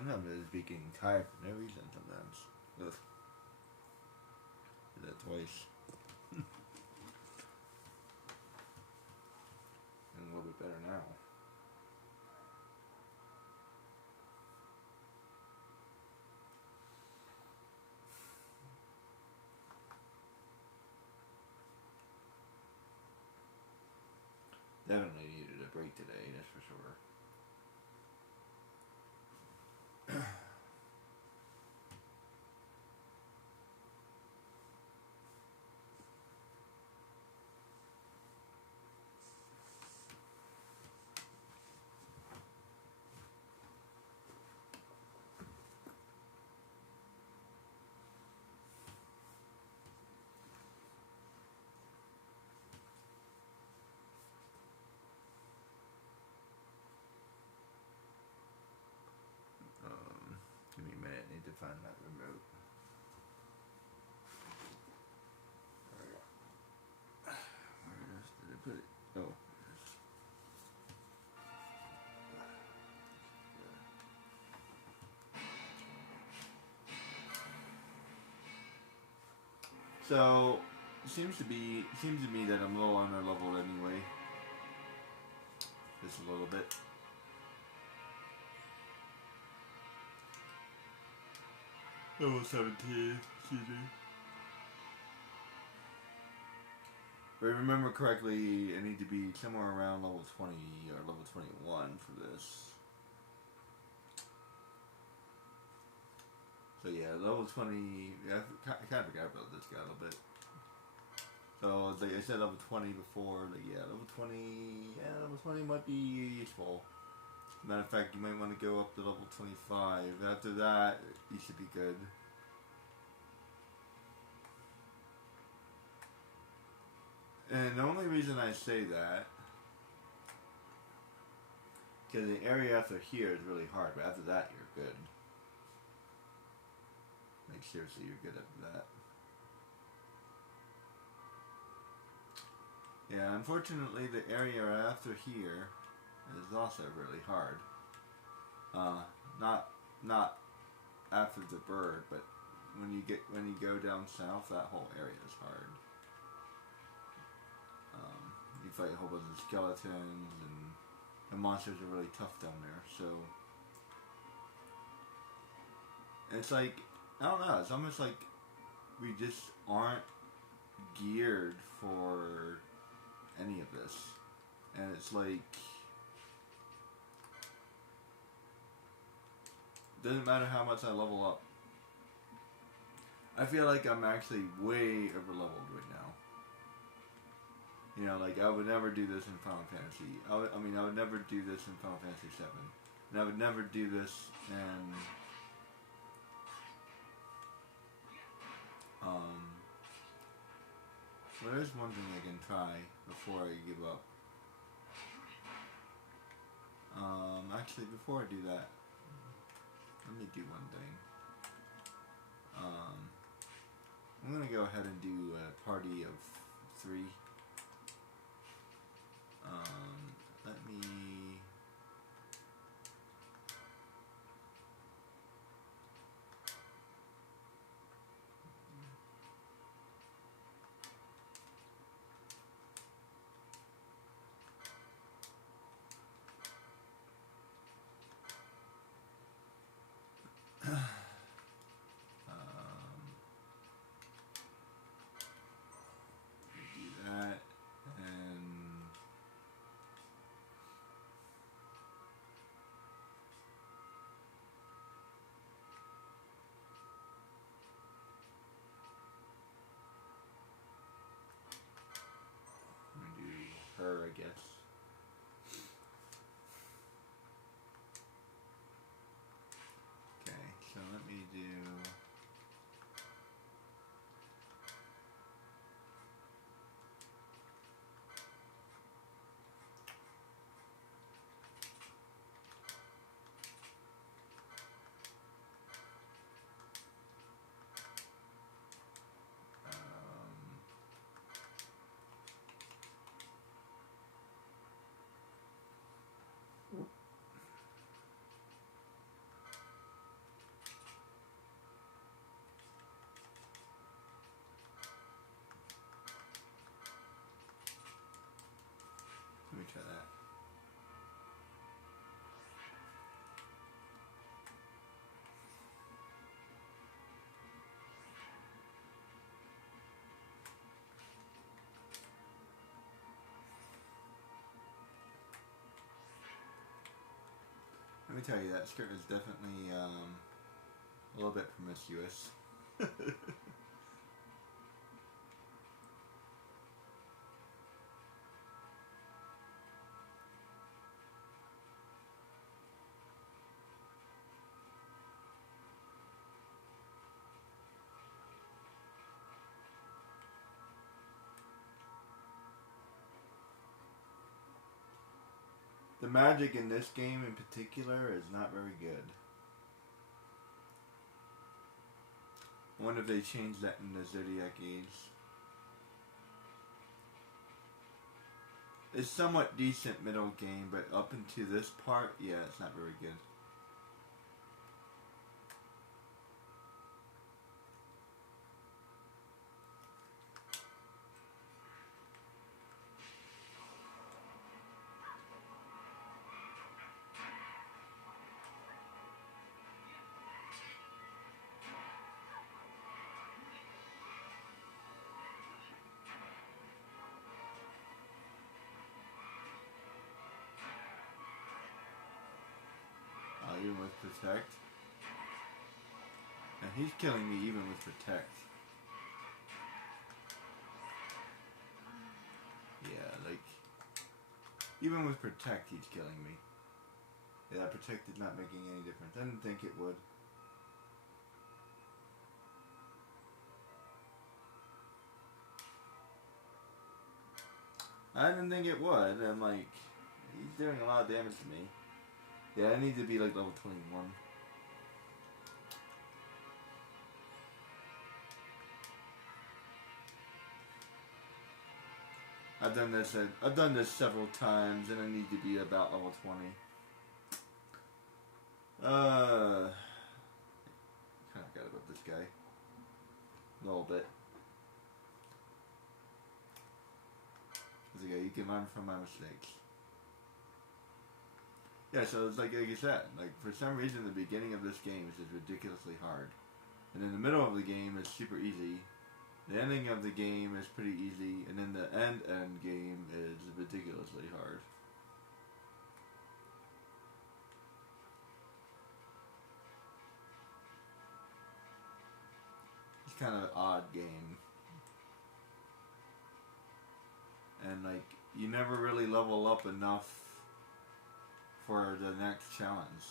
sometimes I just be getting tired for no reason sometimes. Ugh. Did that twice. And a little bit better now. Definitely needed a break today, that's for sure. Give me a minute, I need to find that remote. Where else did I put it? Oh, so seems to me that I'm low on our level anyway. Just a little bit. Level 17, excuse me. If I remember correctly, I need to be somewhere around level 20 or level 21 for this. So yeah, level 20, yeah, I kind of forgot about this guy a little bit. So like I said, level 20 before, like yeah, level 20, yeah, level 20 might be useful. Matter of fact, you might want to go up to level 25. After that, you should be good. And the only reason I say that, because the area after here is really hard, but after that, you're good. Like seriously, you're good after that. Yeah, unfortunately, the area after here is also really hard. Not after the bird, but when you go down south, that whole area is hard. You fight a whole bunch of skeletons, and the monsters are really tough down there. So it's like, I don't know. It's almost like we just aren't geared for any of this, and it's like, doesn't matter how much I level up. I feel like I'm actually way over leveled right now. You know, like I would never do this in Final Fantasy. I would never do this in Final Fantasy 7, and I would never do this in well, there's one thing I can try before I give up. Actually, before I do that, let me do one thing. I'm gonna go ahead and do a party of 3. Let me. Do that, and me tell you, that skirt is definitely a little bit promiscuous. The magic in this game in particular is not very good. I wonder if they changed that in the Zodiac Age. It's somewhat decent middle game, but up into this part, yeah, it's not very good. Even with Protect. And he's killing me even with Protect. Yeah, like... Even with Protect, he's killing me. Yeah, Protect is not making any difference. I didn't think it would. I didn't think it would. I'm like... He's doing a lot of damage to me. Yeah, I need to be like level 21. I've done this several times, and I need to be about level 20. Kind of got about this guy a little bit. This guy, you can learn from my mistakes. Yeah, so it's like you said, like for some reason the beginning of this game is just ridiculously hard, and in the middle of the game is super easy. The ending of the game is pretty easy, and then the end game is ridiculously hard. It's kind of an odd game. And like, you never really level up enough for the next challenge.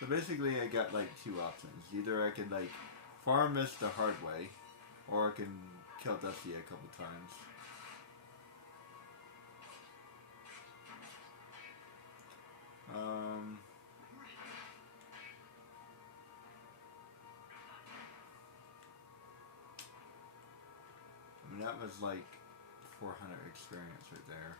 So basically I got like two options. Either I could like farm this the hard way, or I can kill Dusty a couple times. I mean, that was like 400 experience right there.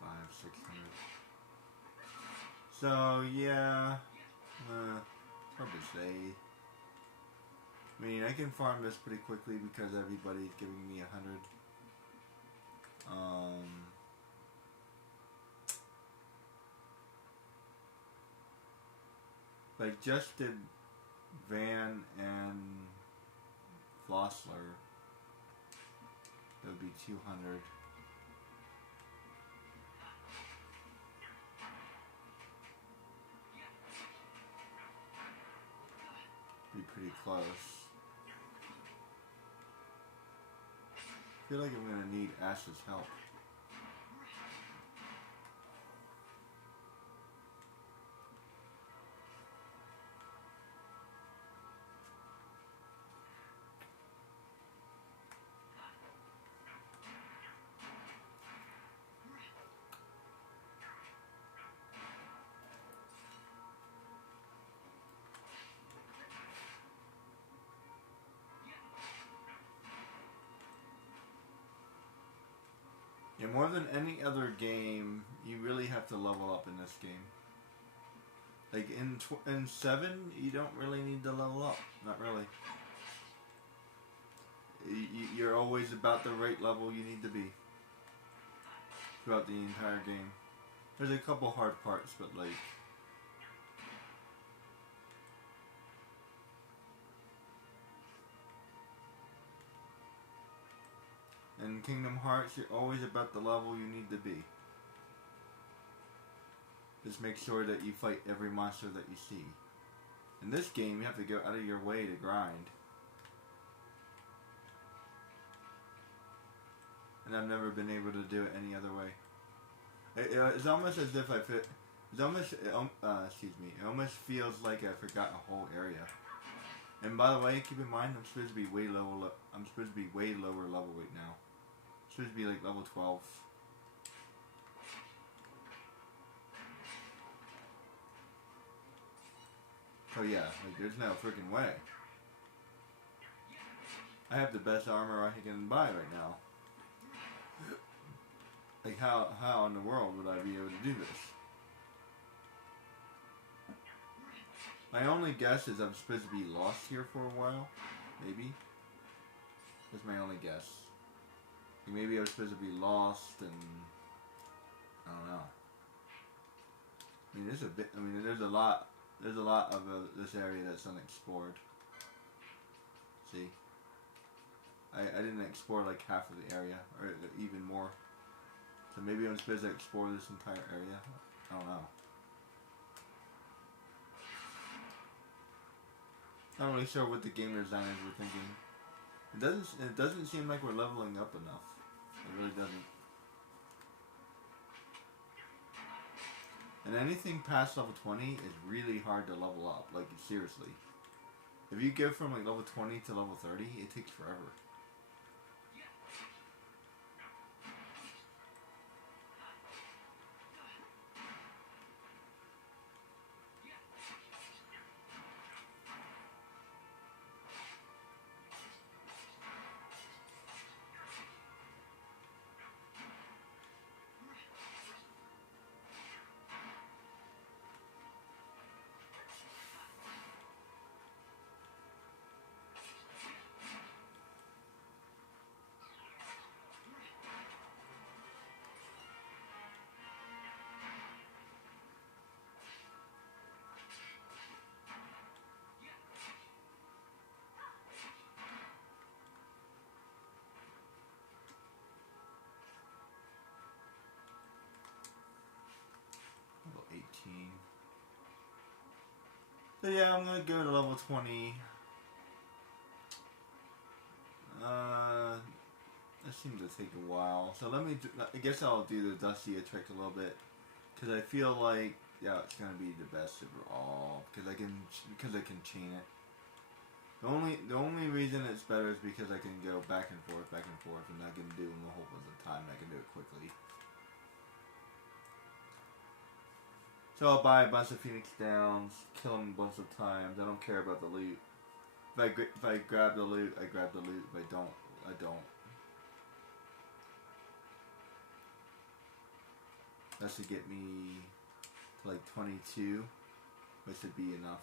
Five, 600. So yeah, it's hard to say. I mean, I can farm this pretty quickly because everybody's giving me 100. Like just did Van and Flossler. That would be 200. Be pretty close. I feel like I'm gonna need Ash's help. Yeah, more than any other game, you really have to level up in this game. Like in 7, you don't really need to level up. Not really. You're always about the right level you need to be throughout the entire game. There's a couple hard parts, but like... In Kingdom Hearts, you're always about the level you need to be. Just make sure that you fight every monster that you see. In this game, you have to go out of your way to grind. And I've never been able to do it any other way. It's almost as if I fit. It's almost, excuse me. It almost feels like I forgot a whole area. And by the way, keep in mind, I'm supposed to be way lower. I'm supposed to be way lower level right now. I'm supposed to be like level 12. So yeah, like there's no freaking way. I have the best armor I can buy right now. Like how in the world would I be able to do this? My only guess is I'm supposed to be lost here for a while. Maybe. That's my only guess. Like maybe I was supposed to be lost and... I don't know. I mean, there's a bit... I mean, there's a lot of this area that's unexplored. See? I didn't explore like half of the area, or even more. So maybe I'm supposed to explore this entire area. I don't know. Not really sure what the game designers were thinking. It doesn't seem like we're leveling up enough. It really doesn't. And anything past level 20 is really hard to level up. Like seriously. If you go from like level 20 to level 30, it takes forever. Level 18. So yeah, I'm gonna go to level 20. That seems to take a while. So let me. I guess I'll do the Dustia trick a little bit, because I feel like it's gonna be the best overall. Because I can chain it. The only reason it's better is because I can go back and forth, and I can do them a whole bunch of time. I can do it quickly. So I'll buy a bunch of Phoenix Downs, kill them a bunch of times. I don't care about the loot. If I grab the loot, I grab the loot. If I don't, I don't. That should get me to like 22, which should be enough.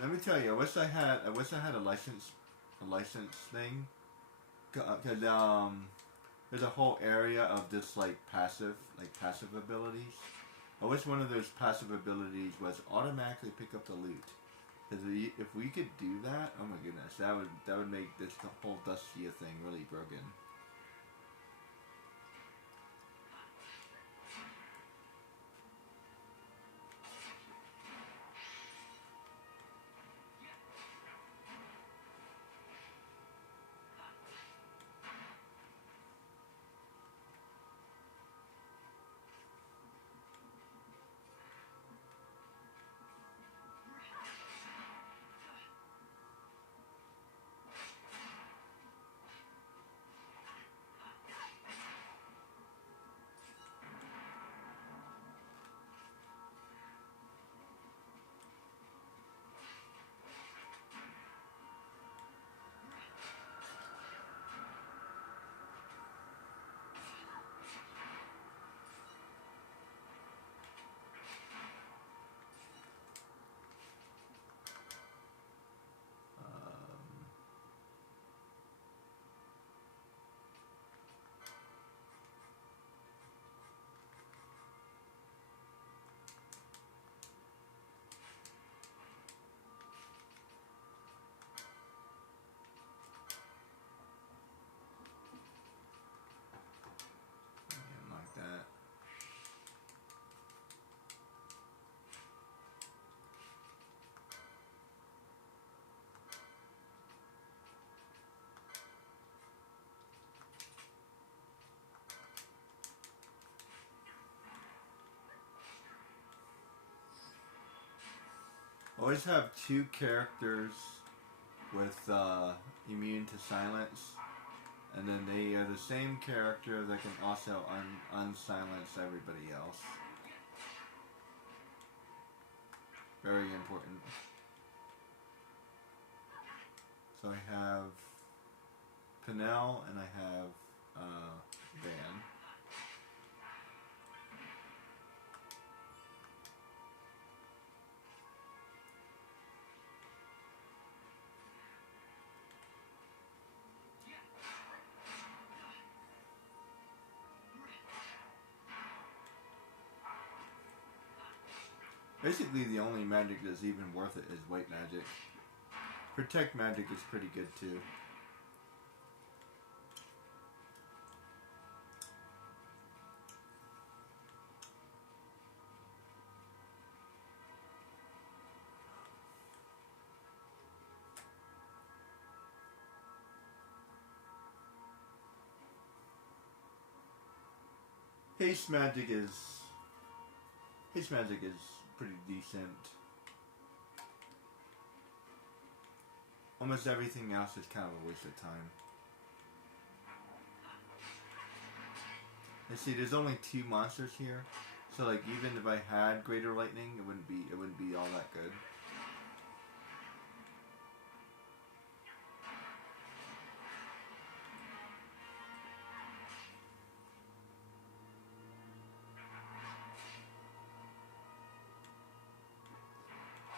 Let me tell you, I wish I had a license thing, cause there's a whole area of this like passive abilities. I wish one of those passive abilities was automatically pick up the loot. Because if we could do that, oh my goodness, that would make this whole Dustia thing really broken. Always have two characters with immune to silence, and then they are the same character that can also unsilence everybody else. Very important. So I have Pinel and I have Van. Basically, the only magic that's even worth it is white magic. Protect magic is pretty good too. Haste magic is pretty decent. Almost everything else is kind of a waste of time. And see, there's only 2 monsters here, so like even if I had Greater Lightning, it wouldn't be all that good.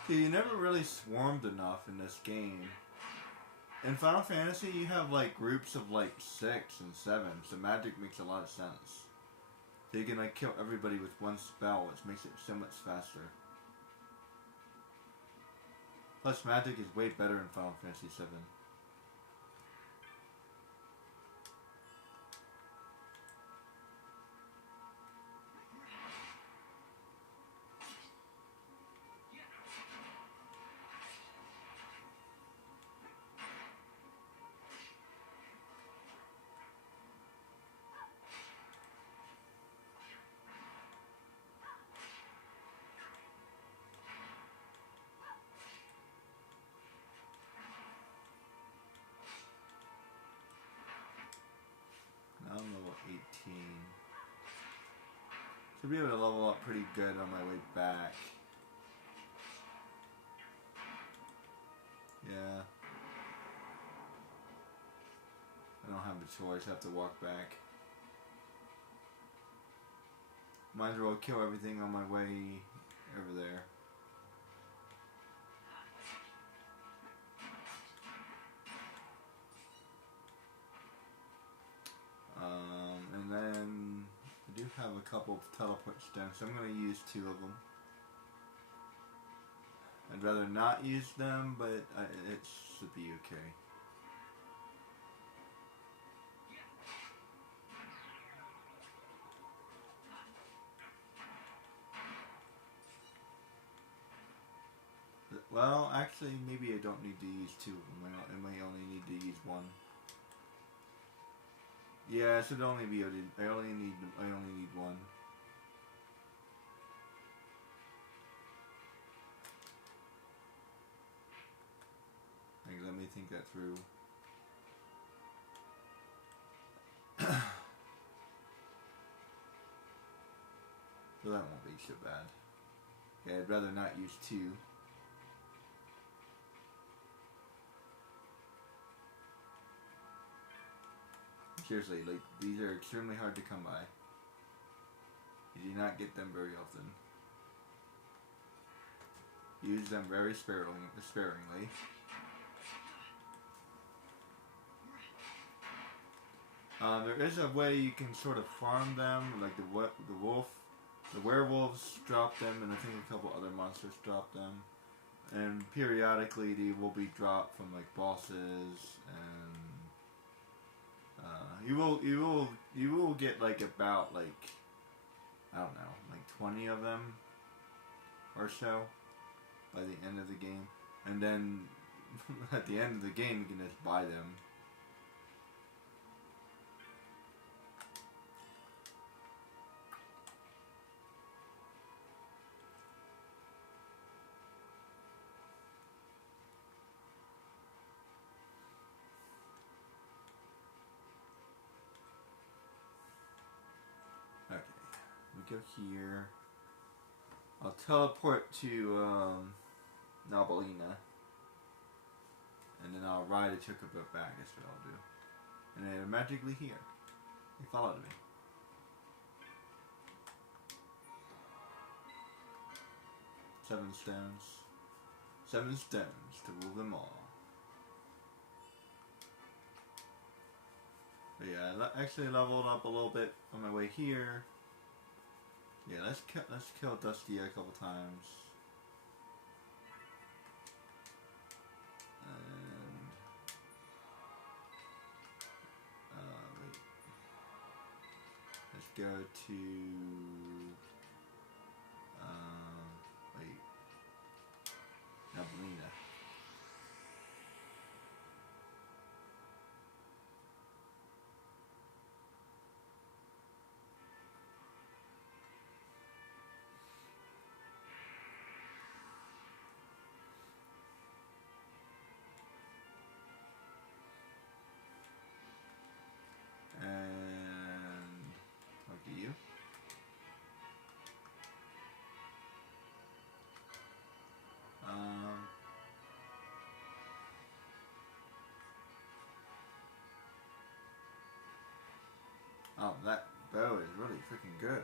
See, you never really swarmed enough in this game. In Final Fantasy, you have like groups of like 6 and 7, so magic makes a lot of sense. So you can like kill everybody with one spell, which makes it so much faster. Plus, magic is way better in Final Fantasy 7. Now I'm level 18. Should be able to level up pretty good on my way back. Yeah. I don't have a choice, I have to walk back. Might as well kill everything on my way over there. And then I do have a couple of teleports down, so I'm going to use 2 of them. I'd rather not use them, but it should be okay. Well, actually, maybe I don't need to use 2 of them. I might only need to use 1. Yeah, it should only be. I only need 1. Like, let me think that through. So that won't be so bad. Yeah, I'd rather not use 2. Seriously, like, these are extremely hard to come by. You do not get them very often. Use them very sparingly. There is a way you can sort of farm them, like the werewolves drop them, and I think a couple other monsters drop them. And periodically they will be dropped from like bosses, and you will get like about like, I don't know, like 20 of them or so by the end of the game, and then at the end of the game you can just buy them. go here. I'll teleport to Nobalina. And then I'll ride a chocobo back, that's what I'll do. And they're magically here. They followed me. Seven stones. 7 stones to rule them all. But yeah, I actually leveled up a little bit on my way here. Yeah, let's kill Dusty a couple times. And wait. Let's go to wait. Nabalina. And talk to you. Oh, that bow is really freaking good.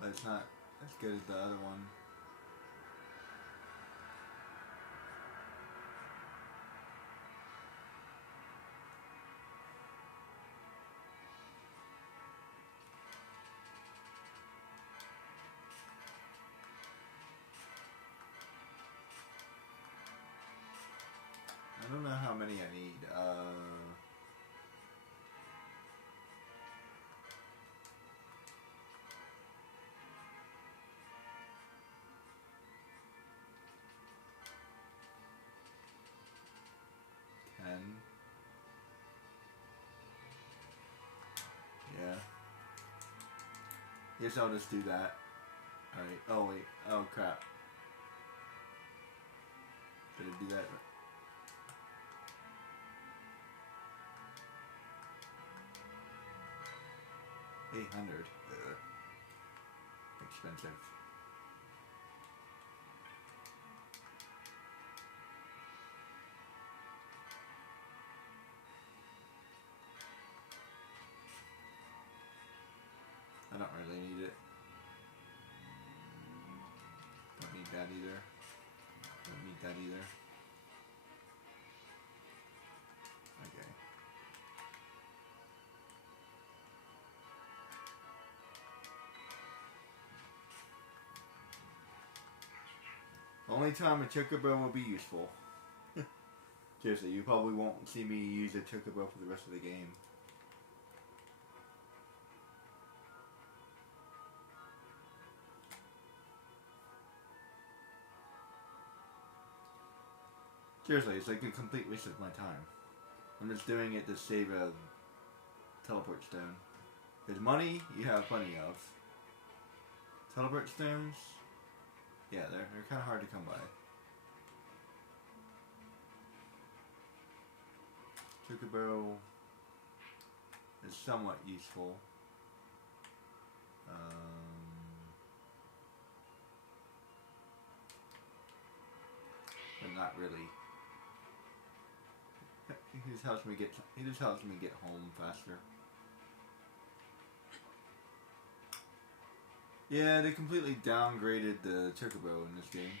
But it's not as good as the other one. I don't know how many I need. 10. Yeah. Guess I'll just do that. Alright. Oh wait. Oh crap. Did I do that? 800. Expensive. I don't really need it. Don't need that either. Don't need that either. Okay. Only time a chocobo will be useful. Seriously, you probably won't see me use a chocobo for the rest of the game. Seriously, it's like a complete waste of my time. I'm just doing it to save a teleport stone. Because money, you have plenty of. Teleport stones, yeah, they're kind of hard to come by. Chocobo is somewhat useful. But not really. He just helps me get home faster. Yeah, they completely downgraded the chocobo in this game.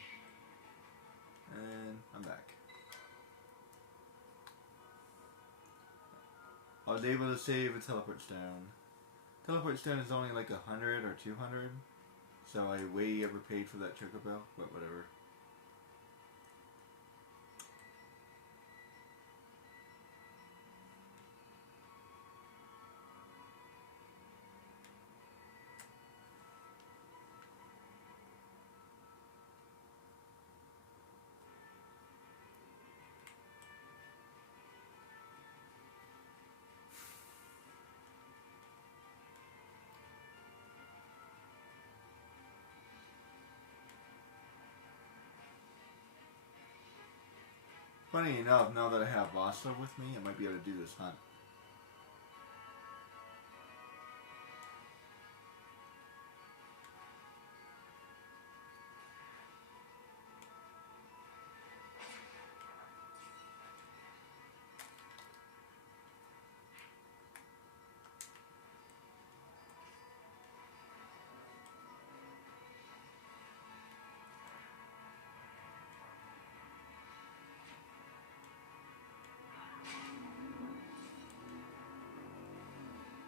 And I'm back. I was able to save a teleport stone. Teleport stone is only like 100 or 200. So I way overpaid for that chocobo, but whatever. Funny enough, now that I have Vasa with me, I might be able to do this hunt.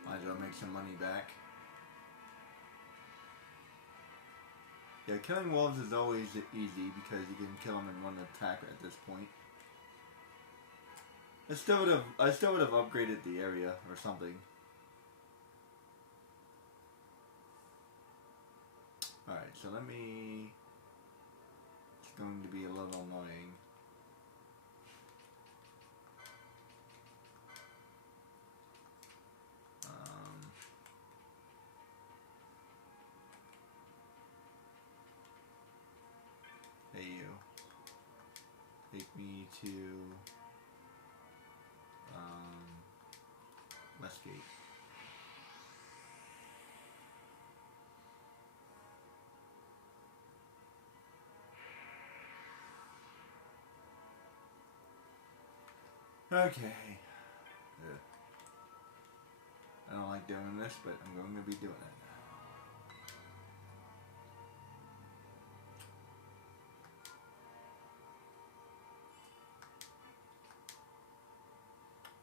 Might as well make some money back. Yeah, killing wolves is always easy because you can kill them in one attack at this point. I still would have upgraded the area or something. Alright, so let me... It's going to be a little annoying. Hey you. Take me to... Westgate. Okay. I don't like doing this, but I'm going to be doing it.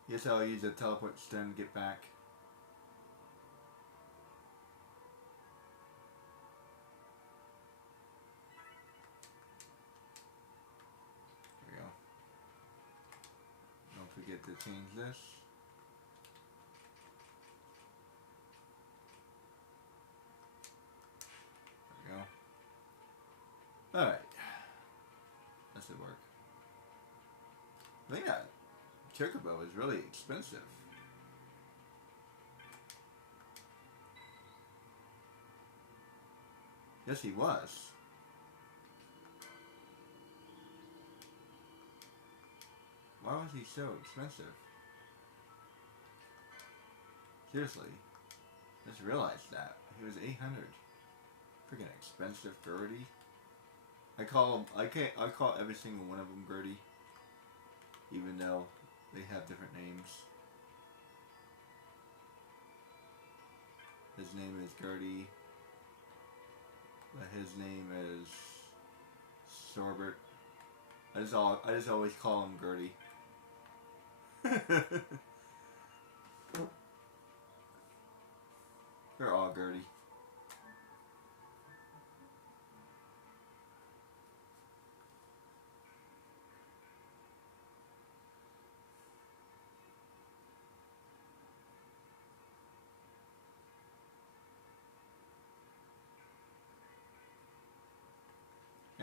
Yes, I'll use a teleport stone to get back. There we go. Don't forget to change this. There we go. Alright. That should work. I think that Chocobo is really expensive. Yes, he was. Why was he so expensive? Seriously. Just realized that. He was 800. Freaking expensive Gertie. I call every single one of them Gertie. Even though they have different names. His name is Gertie. But his name is Sorbert. I just always call him Gertie. They're all Gertie.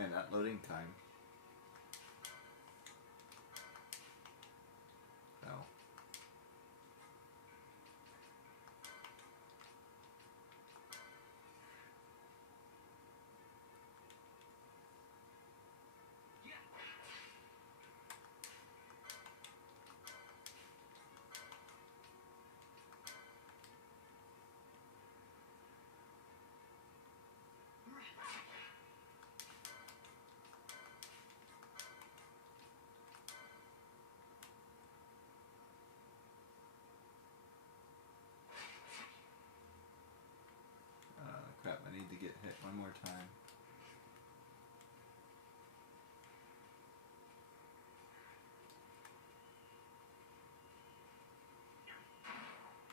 And that loading time. Oh. Crap, I need to get hit one more time.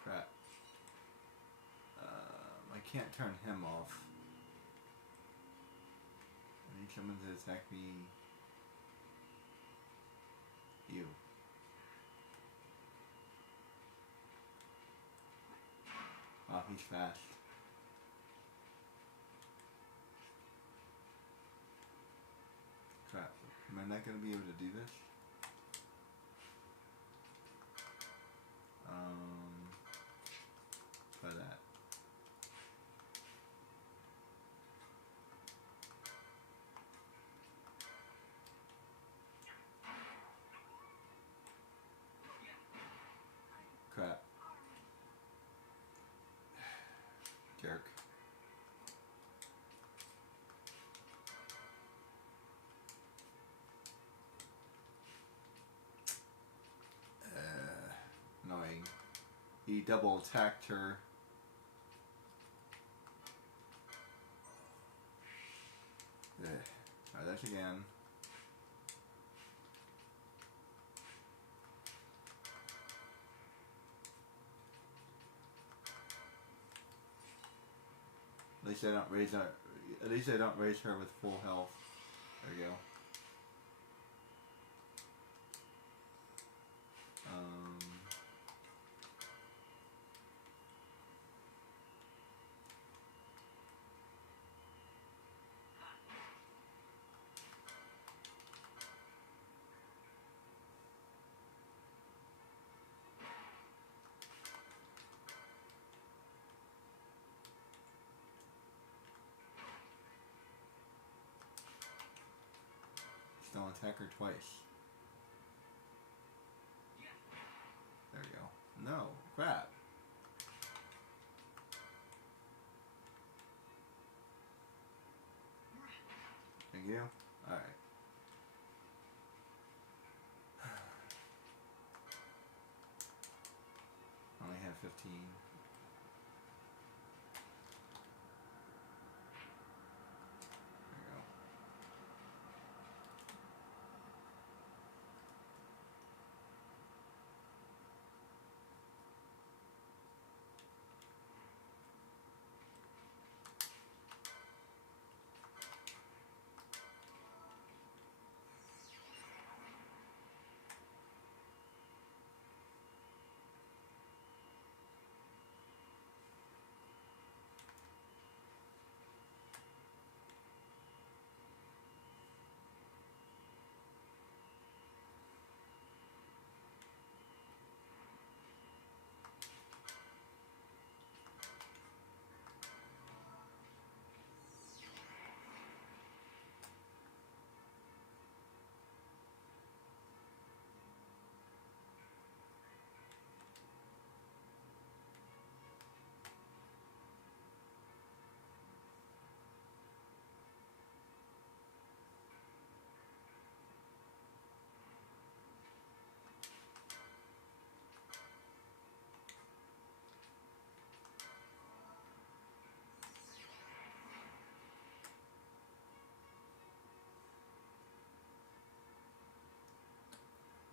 Crap. I can't turn him off. I need someone to attack me. You. Oh, he's fast. Crap. Am I not going to be able to do this? Try that. jerk. Annoying. He double attacked her. Try that again. At least I don't raise her. At least I don't raise her with full health. There you go. Don't attack her twice. There we go. No, crap. Thank you. Alright. Only have 15.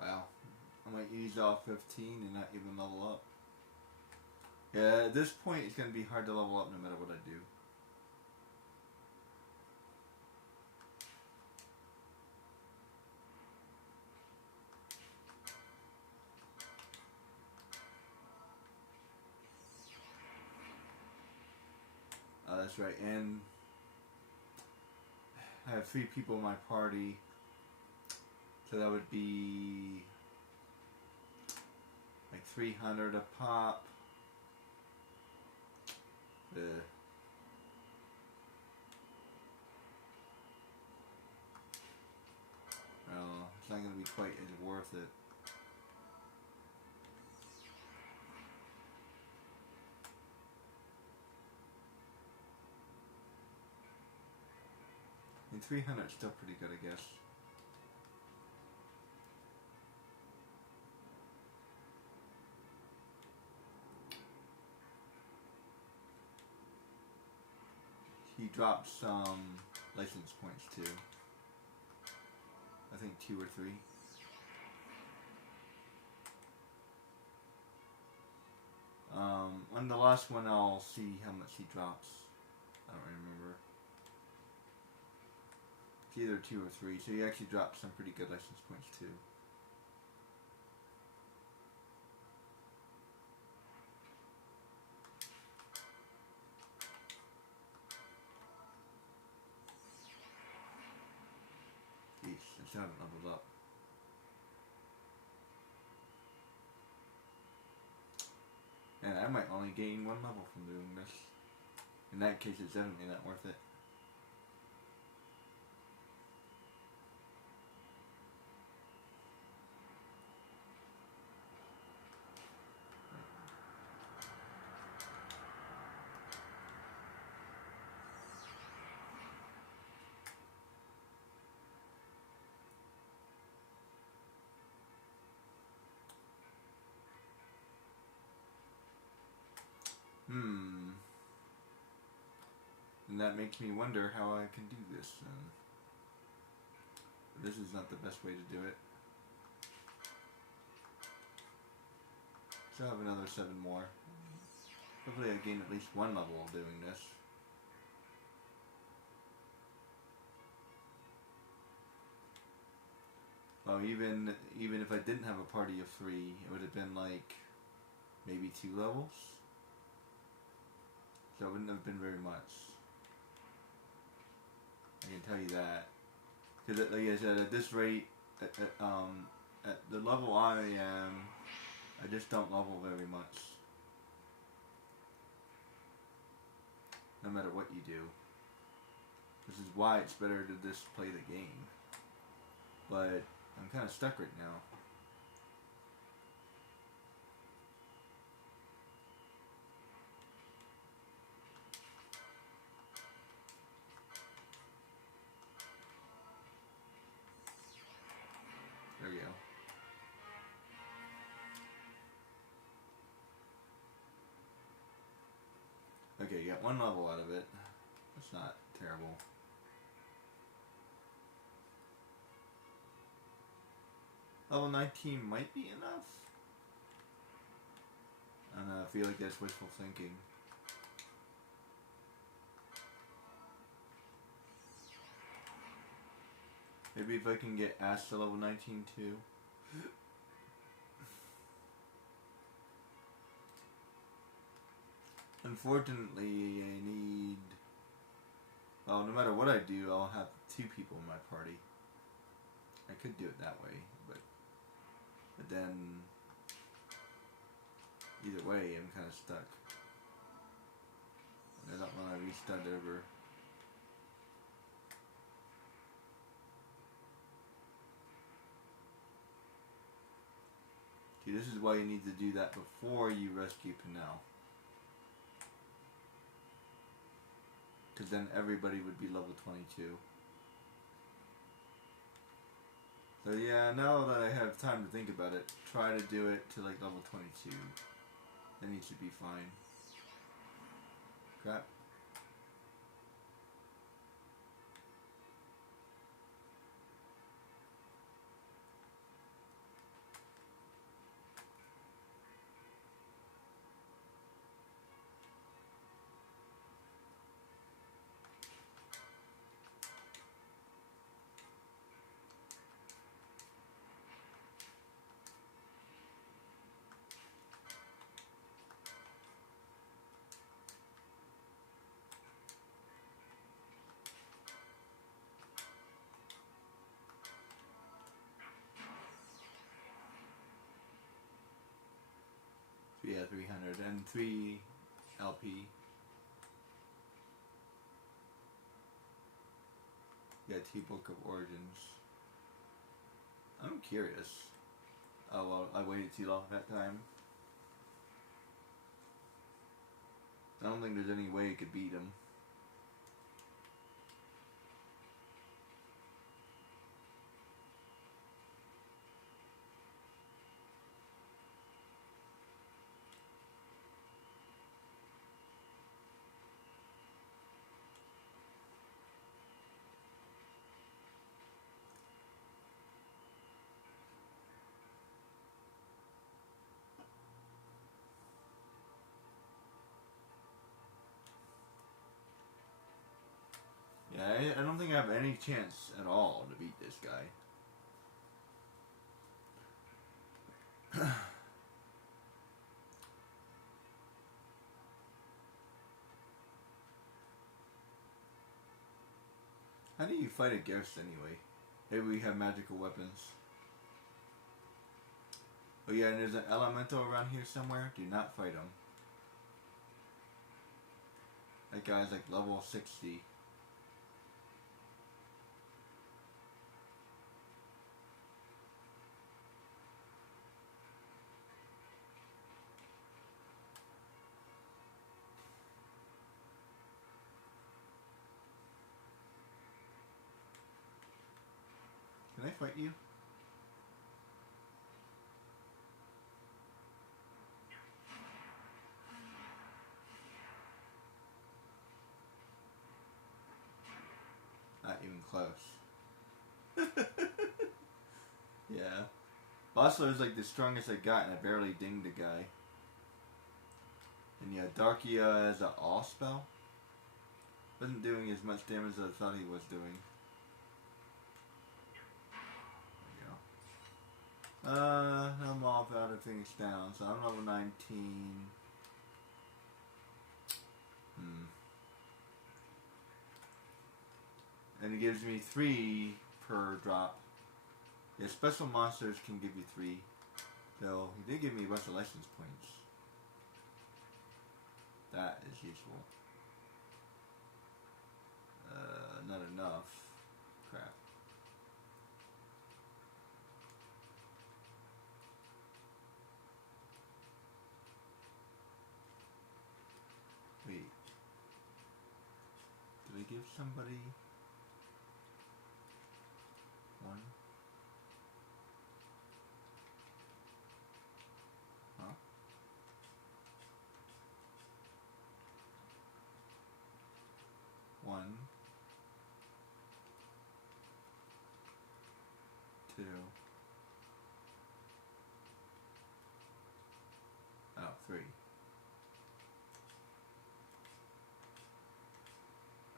Wow. I might use all 15 and not even level up. Yeah, at this point it's going to be hard to level up no matter what I do. That's right, and I have 3 people in my party, so that would be like 300 a pop. Well, it's not going to be quite as worth it. And 300 is still pretty good, I guess. He dropped some license points too. I think 2 or 3. On the last one I'll see how much he drops. I don't remember. It's either 2 or 3, so he actually dropped some pretty good license points too. Jeez, I still haven't leveled up. And I might only gain 1 level from doing this. In that case, it's definitely not worth it. Hmm. And that makes me wonder how I can do this. This is not the best way to do it. So I have another 7 more. Hopefully I gain at least 1 level doing this. Well, even if I didn't have a party of 3, it would have been like maybe 2 levels. So it wouldn't have been very much. I can tell you that. Because like I said, at this rate, at the level I am, I just don't level very much. No matter what you do. This is why it's better to just play the game. But I'm kind of stuck right now. There we go. Okay, you got 1 level out of it. That's not terrible. Level 19 might be enough. And I feel like that's wishful thinking. Maybe if I can get Ash to level 19 too. Unfortunately, I need... Well, no matter what I do, I'll have 2 people in my party. I could do it that way, but then either way, I'm kind of stuck. I don't want to restart over. See, this is why you need to do that before you rescue Pinel. Because then everybody would be level 22. So yeah, now that I have time to think about it, try to do it to like level 22. Then you should be fine. Crap. Yeah, 300 and 3 LP. Yeah, T-Book of Origins. I'm curious. Oh well, I waited too long that time. I don't think there's any way I could beat him. Yeah, I don't think I have any chance at all to beat this guy. How do you fight a ghost anyway? Maybe we have magical weapons. Oh yeah, and there's an elemental around here somewhere. Do not fight him. That guy's like level 60. Can I fight you? close. Yeah. Bossler is like the strongest I got, and I barely dinged the guy. And yeah, Darkia as an all spell. Wasn't doing as much damage as I thought he was doing. There we go. I'm off out of things down, so I'm level 19. And it gives me 3 per drop. Yeah, special monsters can give you 3. So, he did give me a bunch of license points. That is useful. Not enough. Crap. Wait. Did I give somebody 1? Huh? One, 2. Oh, 3. I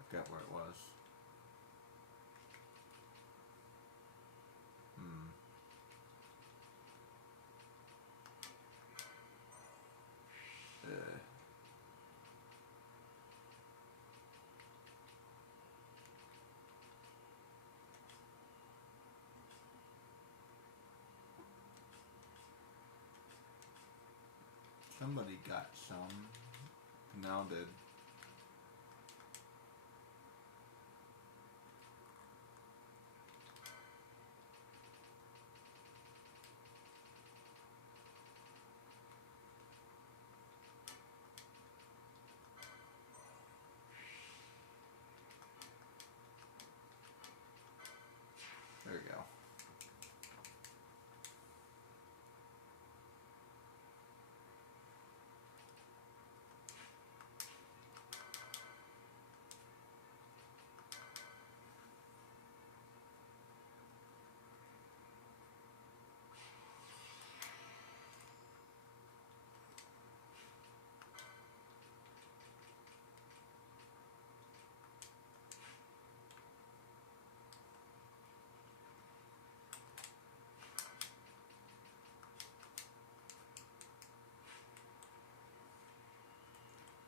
forgot where it was. Somebody got some. Now did. There we go.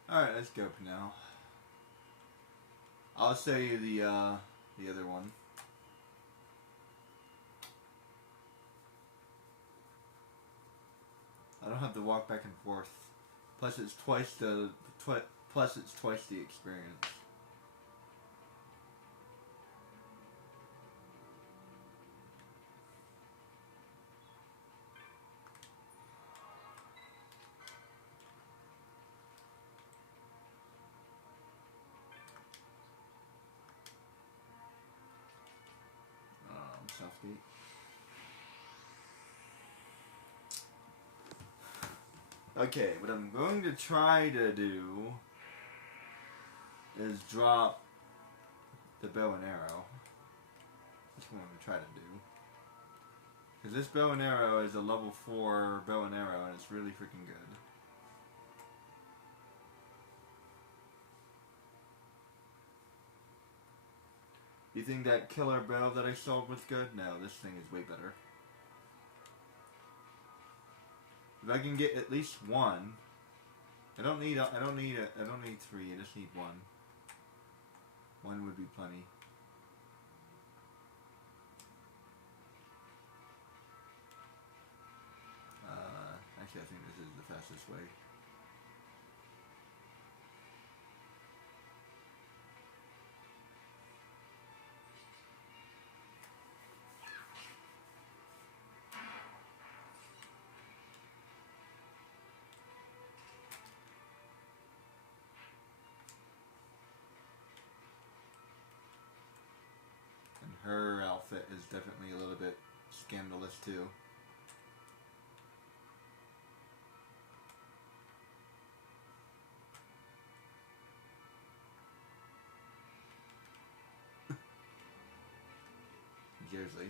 Alright, let's go now. I'll show you the other one. I don't have to walk back and forth. Plus it's twice the experience. Southgate. Okay, what I'm going to try to do is drop the bow and arrow. That's what I'm going to try to do. Because this bow and arrow is a level 4 bow and arrow, and it's really freaking good. You think that killer bow that I sold was good? No, this thing is way better. If I can get at least 1, I don't need 3. I just need 1. 1 would be plenty. Actually, I think this is the fastest way. And her outfit is definitely a little bit scandalous too. seriously.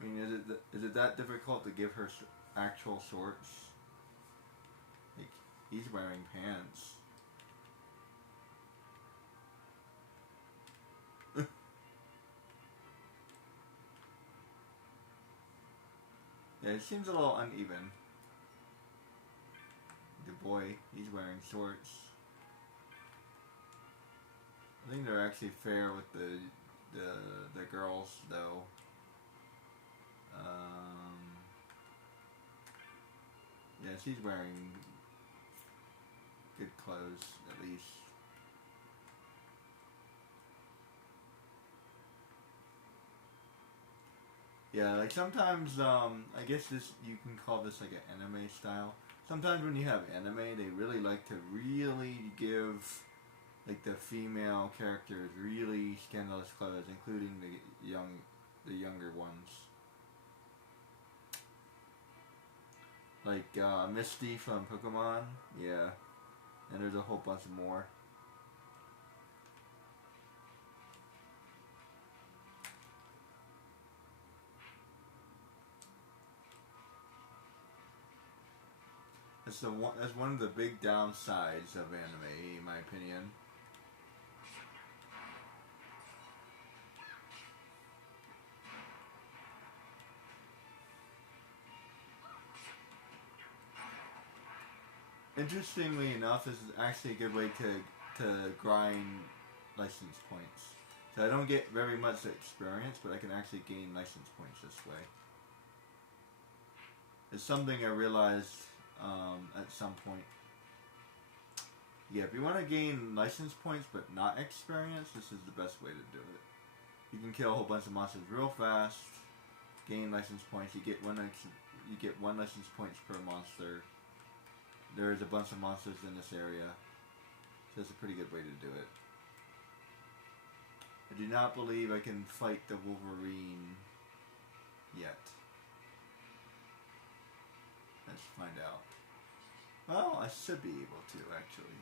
I mean, is it that difficult to give her actual shorts? Like, he's wearing pants. Yeah, it seems a little uneven. The boy, he's wearing shorts. I think they're actually fair with the girls though. Yeah, she's wearing good clothes at least. Yeah, like sometimes, I guess you can call this like an anime style. Sometimes when you have anime, they really like to really give, like, the female characters really scandalous clothes, including the younger ones. Like, Misty from Pokemon, yeah. And there's a whole bunch more. That's one of the big downsides of anime, in my opinion. Interestingly enough, this is actually a good way to grind license points. So I don't get very much experience, but I can actually gain license points this way. It's something I realized at some point. Yeah, if you want to gain license points but not experience, this is the best way to do it. You can kill a whole bunch of monsters real fast, gain license points. You get one license points per monster. There's a bunch of monsters in this area, so it's a pretty good way to do it. I do not believe I can fight the Wolverine yet. Let's find out. Well, I should be able to, actually.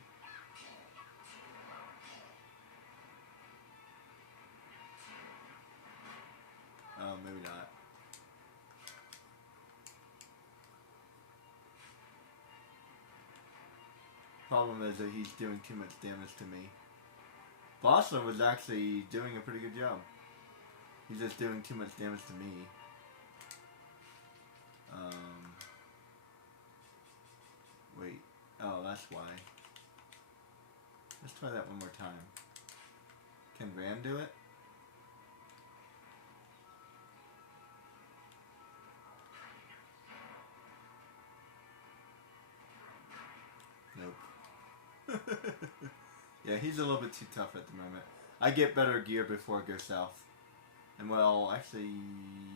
Maybe not. Problem is that he's doing too much damage to me. Bossler was actually doing a pretty good job. He's just doing too much damage to me. Wait. Oh, that's why. Let's try that one more time. Can Van do it? Nope. Yeah, he's a little bit too tough at the moment. I get better gear before I go south. And well, actually,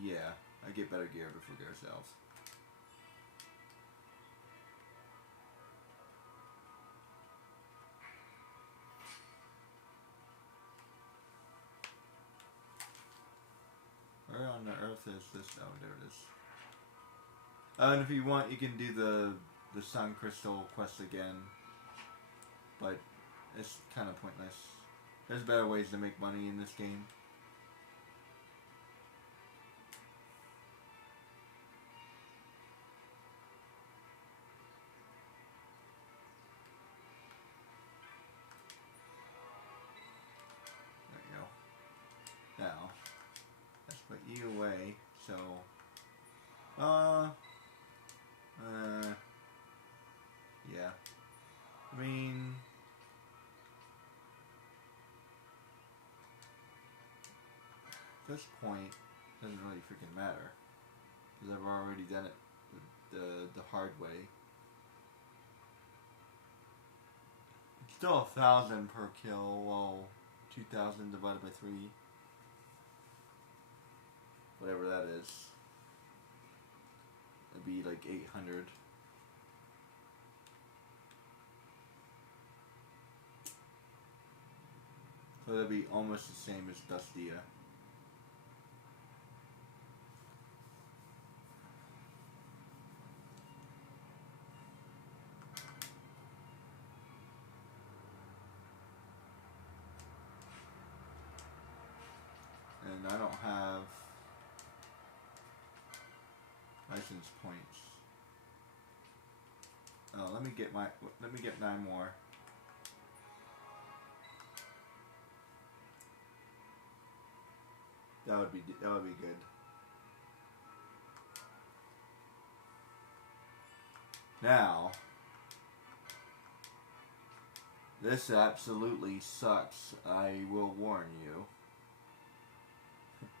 yeah. I get better gear before I go south. Where on the earth is this? Oh, there it is. And if you want, you can do the Sun Crystal quest again. But it's kind of pointless. There's better ways to make money in this game. There you go. Now, let's put you away. So, yeah. I mean, at this point, it doesn't really freaking matter. Because I've already done it the hard way. It's still 1,000 per kill, well, 2,000 divided by 3. Whatever that is. It'd be like 800. So that'd be almost the same as Dustia. and I don't have license points. Oh, let me get 9 more. That would be good. Now, this absolutely sucks. I will warn you.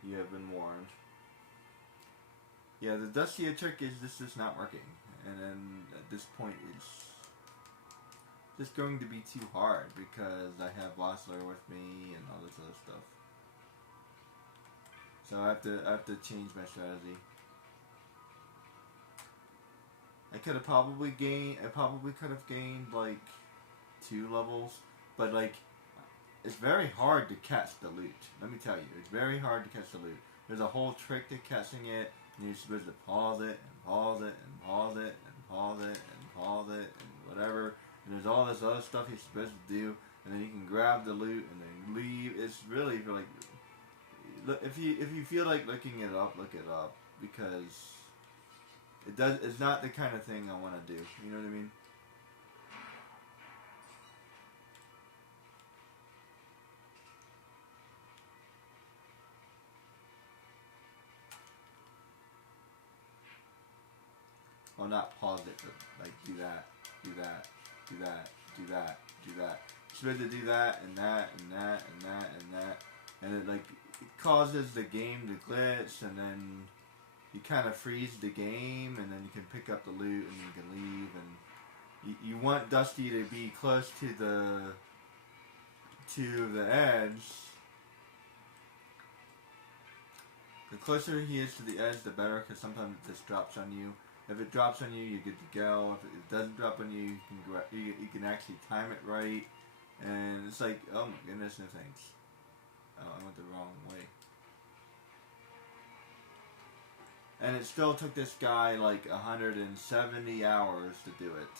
You have been warned. Yeah, the Dusty trick is this is not working, and then at this point it's just going to be too hard because I have Vossler with me and all this other stuff. So I have to change my strategy. I could have probably could have gained like 2 levels, but like it's very hard to catch the loot. Let me tell you, it's very hard to catch the loot. There's a whole trick to catching it, and you're supposed to pause it and pause it and pause it and pause it and pause it and whatever. And there's all this other stuff you're supposed to do, and then you can grab the loot and then leave. It's really like, if you feel like looking it up, look it up, because it's not the kind of thing I want to do. You know what I mean? Well, not pause it, but like do that, do that, do that, do that, do that. You're supposed to do that and that and that and that and that, and it like it causes the game to glitch, and then you kind of freeze the game, and then you can pick up the loot and you can leave, and you want Dusty to be close to the edge. The closer he is to the edge, the better, because sometimes it just drops on you. If it drops on you, you're good to go. If it doesn't drop on you, you can actually time it right. And it's like, oh my goodness, no thanks. Oh, I went the wrong way. And it still took this guy like 170 hours to do it.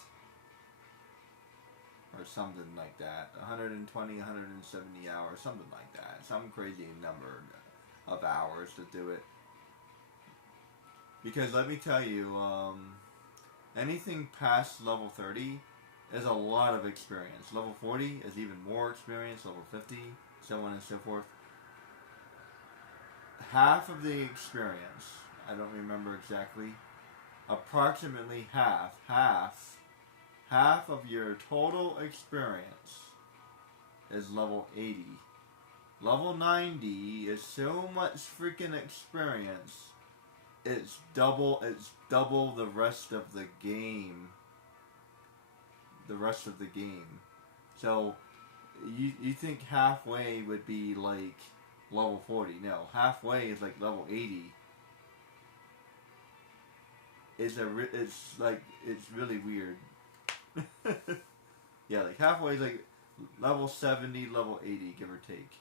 Or something like that. 120, 170 hours, something like that. Some crazy number of hours to do it. Because let me tell you, anything past level 30 is a lot of experience. Level 40 is even more experience. Level 50, so on and so forth. Half of the experience, I don't remember exactly, approximately half of your total experience is level 80. Level 90 is so much freaking experience. It's double the rest of the game. So you think halfway would be like level 40. No, halfway is like level 80. It's really weird. Yeah, like halfway is like level 70, level 80, give or take.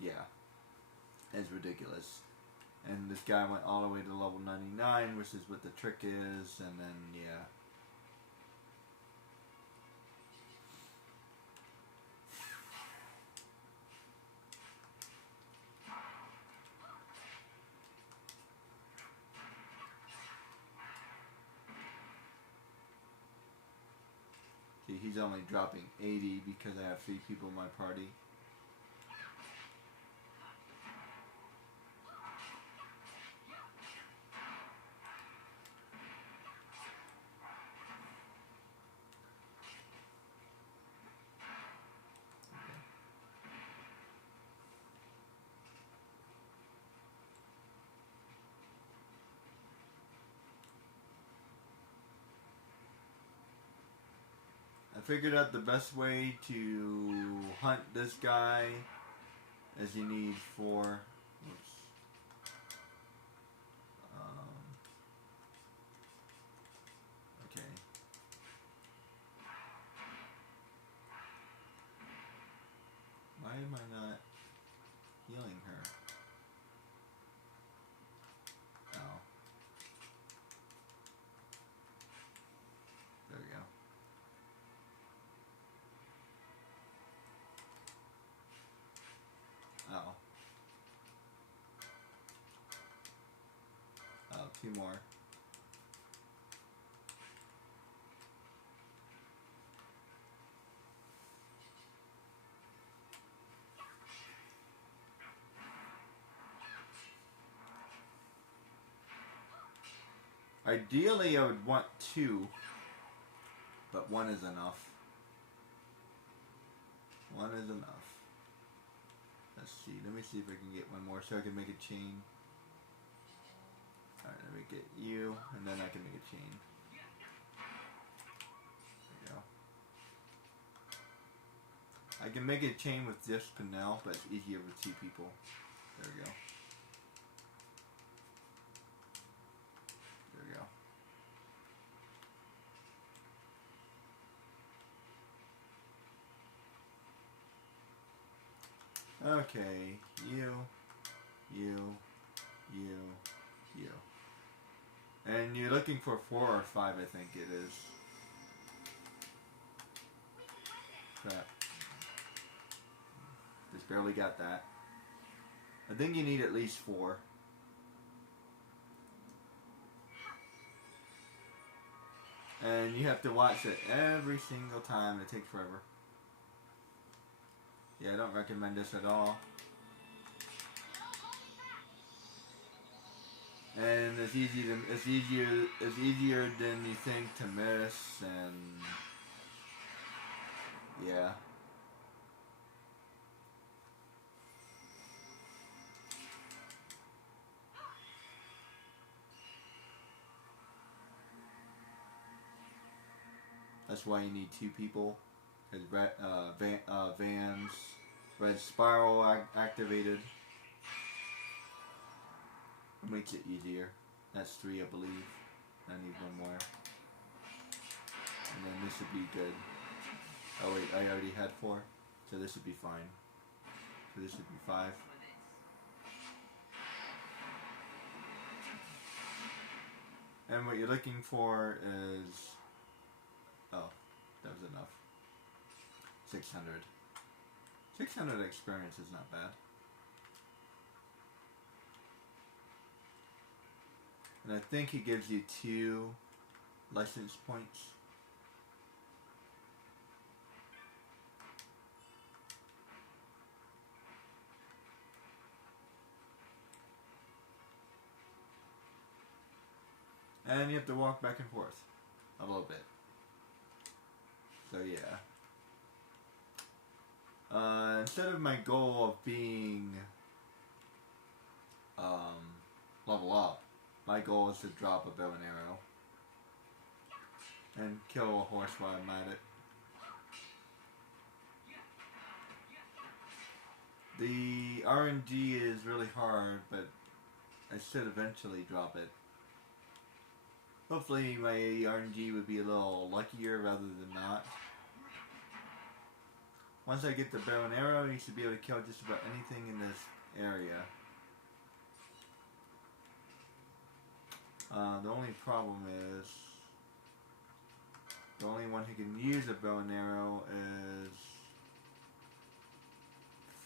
Yeah. It's ridiculous. And this guy went all the way to level 99, which is what the trick is, and then, yeah. See, he's only dropping 80 because I have 3 people in my party. I figured out the best way to hunt this guy is you need 4. Oops. Okay. Why am I not healing her? Oh. There we go. Oh. 2 more. Ideally, I would want 2, but 1 is enough. 1 is enough. Let's see. Let me see if I can get 1 more so I can make a chain. Alright, let me get you, and then I can make a chain. There we go. I can make a chain with just Pinnell, but it's easier with 2 people. There we go. There we go. Okay, you. And you're looking for 4 or 5, I think it is. Crap. Just barely got that. I think you need at least 4. And you have to watch it every single time. It takes forever. Yeah, I don't recommend this at all. And it's easier than you think to miss, and yeah. That's why you need 2 people. Because Van's red spiral activated. Makes it easier. That's 3, I believe. I need 1 more. And then this would be good. Oh wait, I already had 4. So this would be fine. So this would be 5. And what you're looking for is... Oh, that was enough. 600. 600 experience is not bad. And I think he gives you 2 license points. And you have to walk back and forth a little bit. So yeah. Instead of my goal of being level up, my goal is to drop a bow and arrow and kill a horse while I'm at it. The RNG is really hard, but I should eventually drop it. Hopefully my RNG would be a little luckier rather than not. Once I get the bow and arrow, you should be able to kill just about anything in this area. The only problem is, the only one who can use a bow and arrow is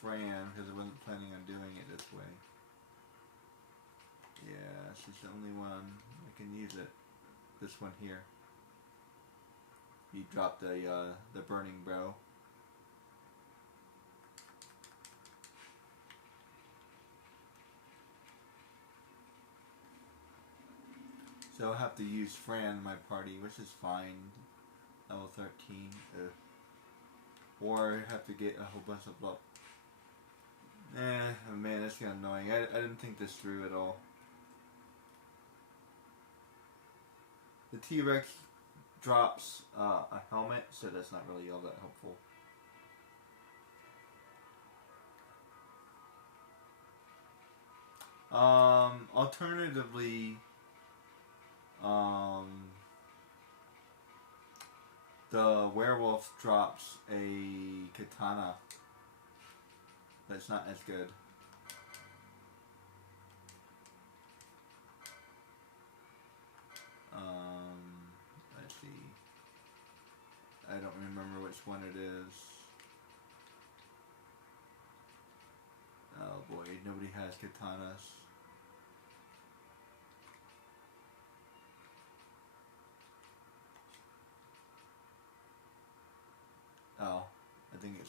Fran, because I wasn't planning on doing it this way. Yeah, she's the only one that can use it. This one here. You drop the burning bow. So I'll have to use Fran in my party, which is fine. Level 13. Or I have to get a whole bunch of luck. Oh man, that's kind of annoying. I didn't think this through at all. The T-Rex drops a helmet, so that's not really all that helpful. Alternatively, the werewolf drops a katana that's not as good. Let's see. I don't remember which one it is. Oh boy, nobody has katanas.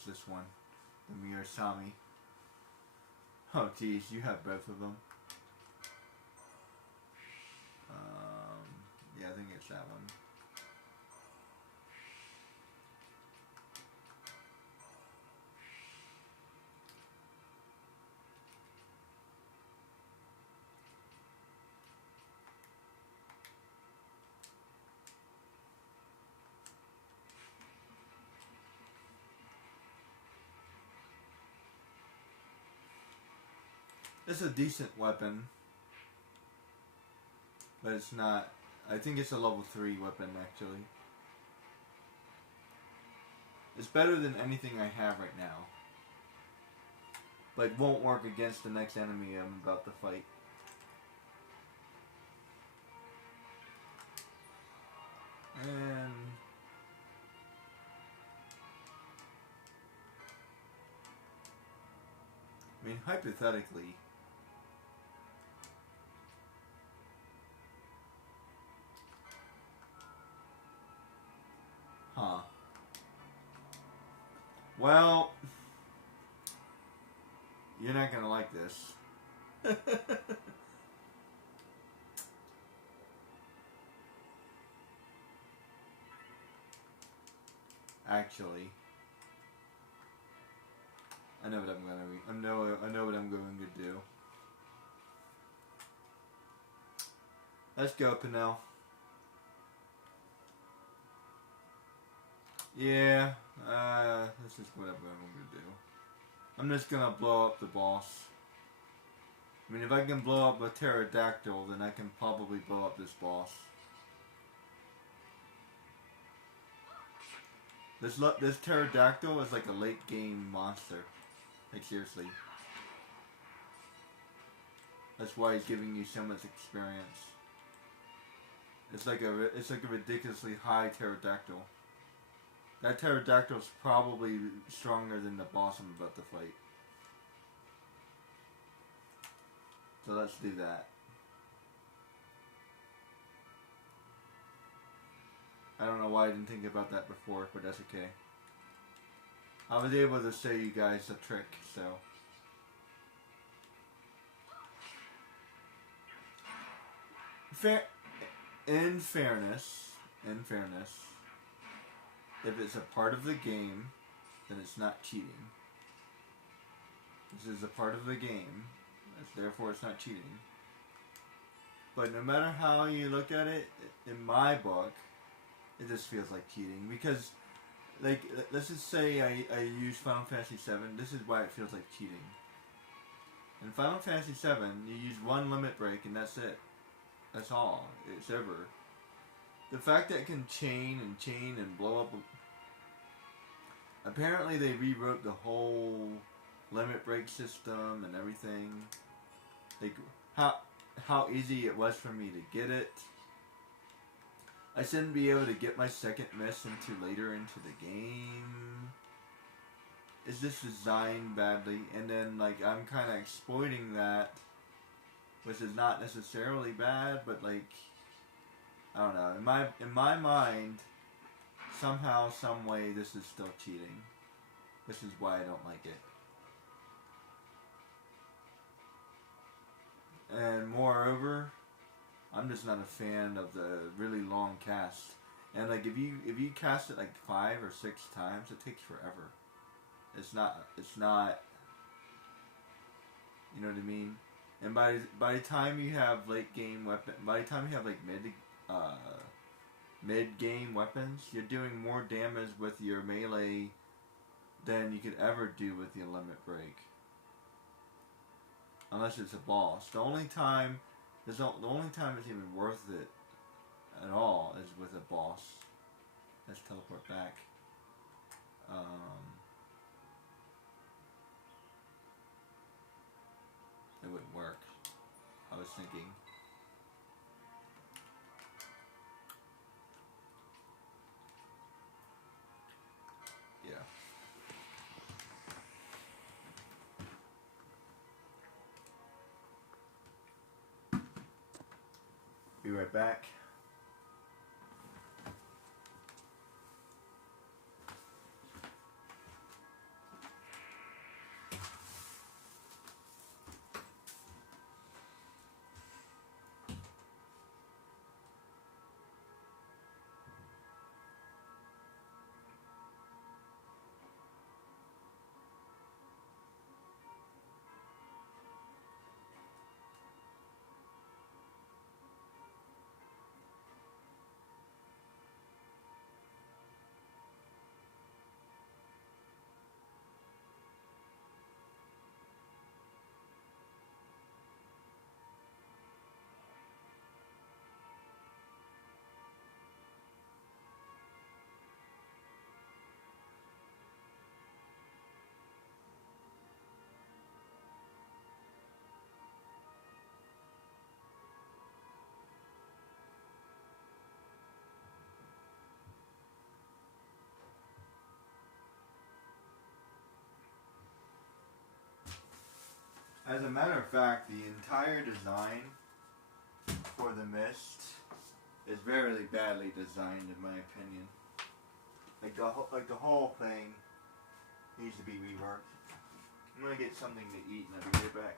this one. The Murasame. Oh geez, you have both of them. Yeah, I think it's that one. It's a decent weapon, but it's not. I think it's a level 3 weapon actually. It's better than anything I have right now, but won't work against the next enemy I'm about to fight. And I mean, hypothetically, huh? Well, you're not gonna like this. Actually, I know what I'm gonna. I know what I'm going to do. Let's go, Pinel. Yeah, this is what I'm going to do. I'm just gonna blow up the boss. I mean, if I can blow up a pterodactyl, then I can probably blow up this boss. This pterodactyl is like a late game monster. Like seriously. That's why he's giving you so much experience. It's like a ridiculously high pterodactyl. That pterodactyl is probably stronger than the boss I'm about to fight. So let's do that. I don't know why I didn't think about that before, but that's okay. I was able to show you guys a trick, so. In fairness, if it's a part of the game, then it's not cheating. This is a part of the game, therefore it's not cheating. But no matter how you look at it, in my book, it just feels like cheating. Because, like, let's just say I use Final Fantasy VII, this is why it feels like cheating. In Final Fantasy VII, you use one limit break and that's it. That's all. It's over. The fact that it can chain and blow up. Apparently they rewrote the whole limit break system and everything. Like how easy it was for me to get it. I shouldn't be able to get my second miss until later into the game. It's just designed badly, and then like I'm kind of exploiting that, which is not necessarily bad, but like I don't know. In my mind, somehow, some way, this is still cheating. This is why I don't like it. And moreover, I'm just not a fan of the really long cast. And like if you cast it like 5 or 6 times, it takes forever. It's not. You know what I mean? And by the time you have late game weapon, by the time you have like mid game weapons, you're doing more damage with your melee than you could ever do with your limit break. Unless it's a boss. The only time it's even worth it at all is with a boss. Let's teleport back. It wouldn't work. I was thinking. Yeah. Be right back. As a matter of fact, the entire design for the Mist is very badly designed, in my opinion. Like the whole thing needs to be reworked. I'm gonna get something to eat and I'll be right back.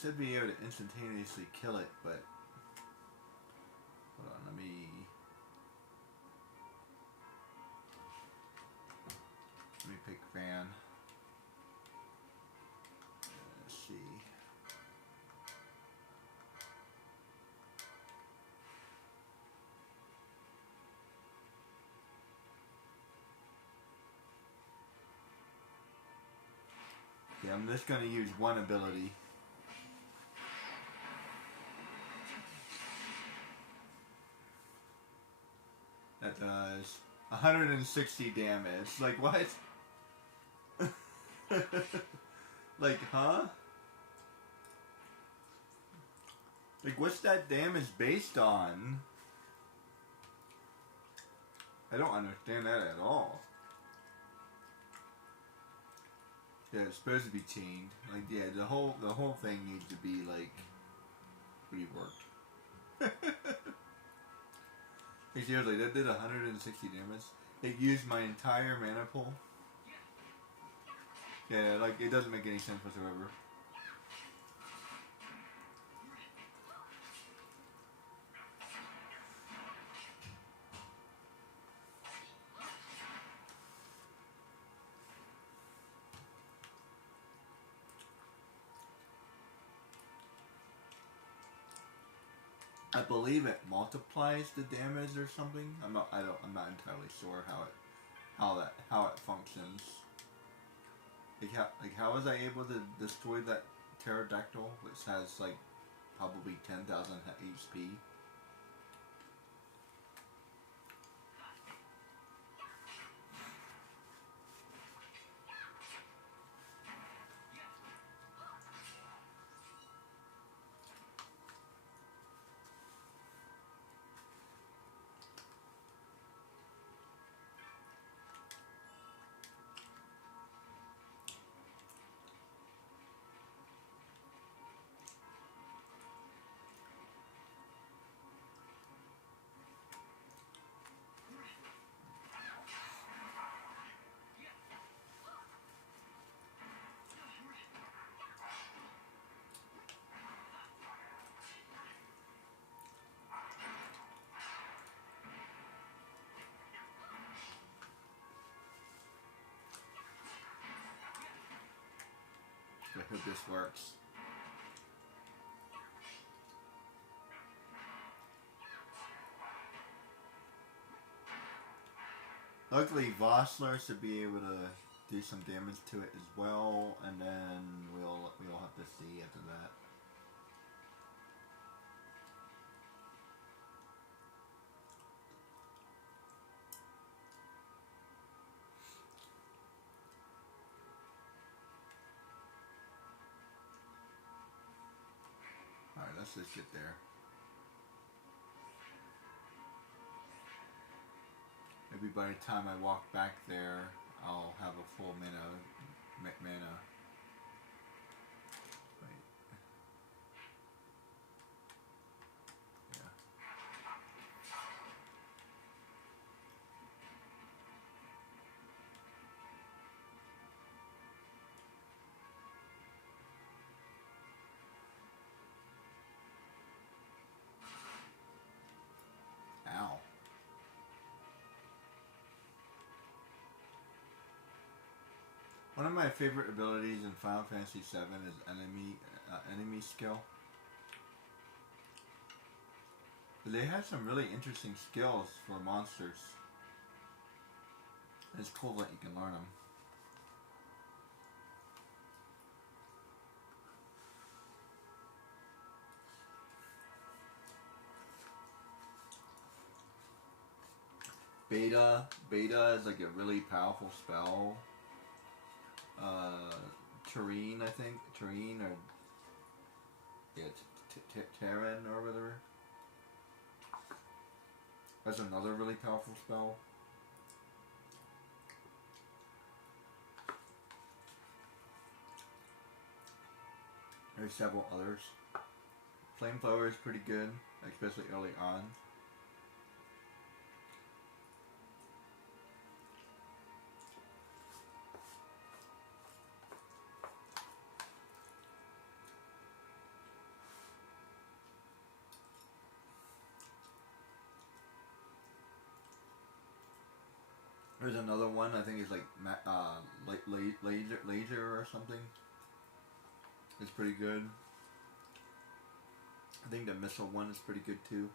should be able to instantaneously kill it, but hold on, let me pick Van. Let's see. Okay, I'm just going to use one ability. That does 160 damage. Like, what? Like, huh? Like, what's that damage based on? I don't understand that at all. Yeah, it's supposed to be chained. Like, yeah, the whole thing needs to be, like, reworked. Like, seriously, that did 160 damage. It used my entire mana pool. Yeah, like, it doesn't make any sense whatsoever. I believe it multiplies the damage or something. I'm not entirely sure how it functions. Like how was I able to destroy that pterodactyl, which has like probably 10,000 HP? I hope this works. Luckily, Vossler should be able to do some damage to it as well, and then we'll have to see after that. Alright, let's just get there. Maybe by the time I walk back there, I'll have a full mana. Wait. Yeah. Ow. One of my favorite abilities in Final Fantasy VII is enemy skill. But they have some really interesting skills for monsters. And it's cool that you can learn them. Beta is like a really powerful spell. Terrain, I think. Terrain or... Yeah, Terran or whatever. That's another really powerful spell. There's several others. Flamethrower is pretty good, especially early on. There's another one. I think it's like laser or something. It's pretty good. I think the missile one is pretty good too.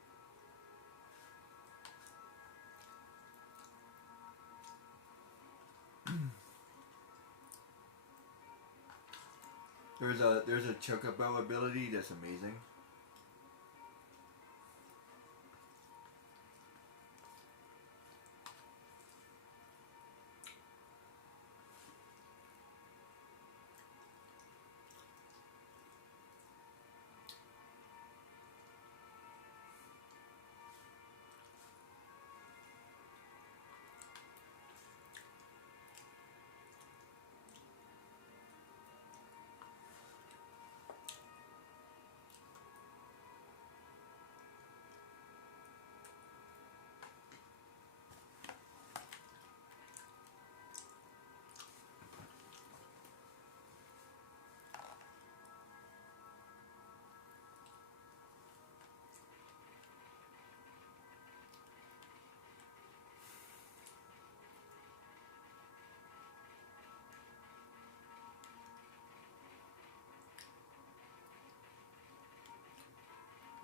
There's a chocobo ability that's amazing.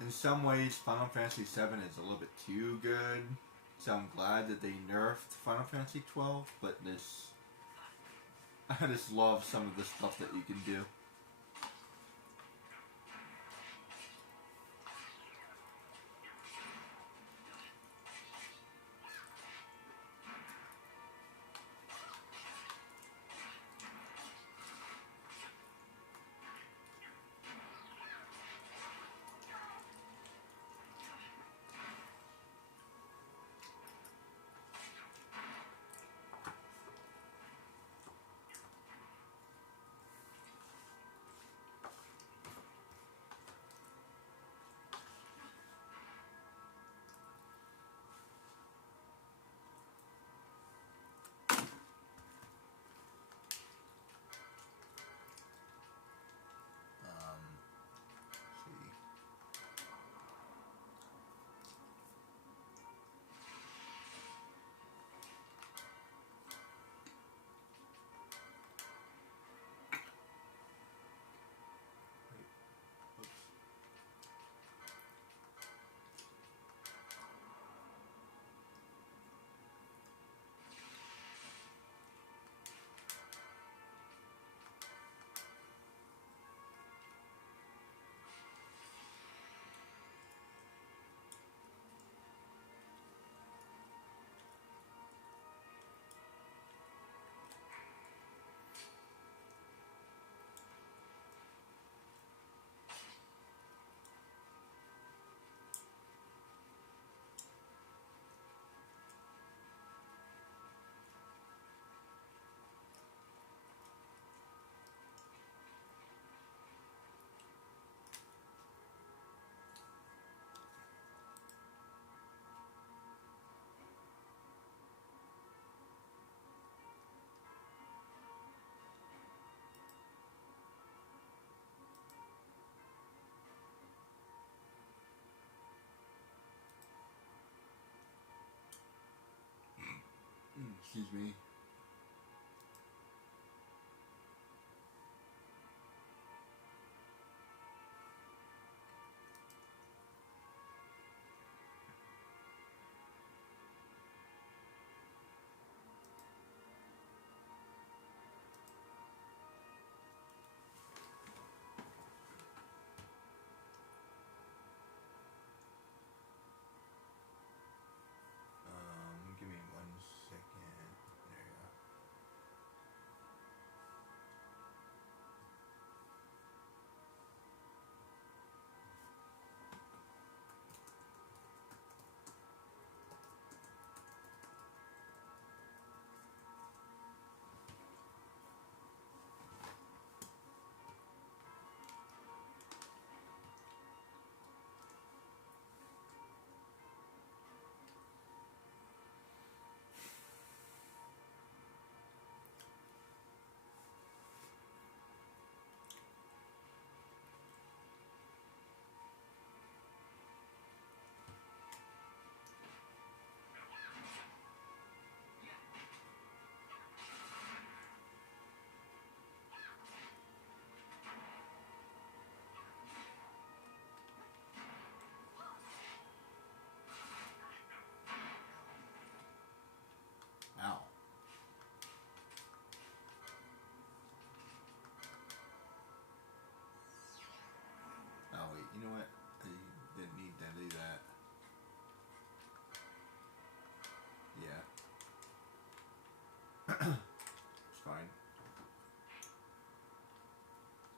In some ways, Final Fantasy VII is a little bit too good, so I'm glad that they nerfed Final Fantasy XII. But I just love some of the stuff that you can do. Excuse me. Give me 1 second. There.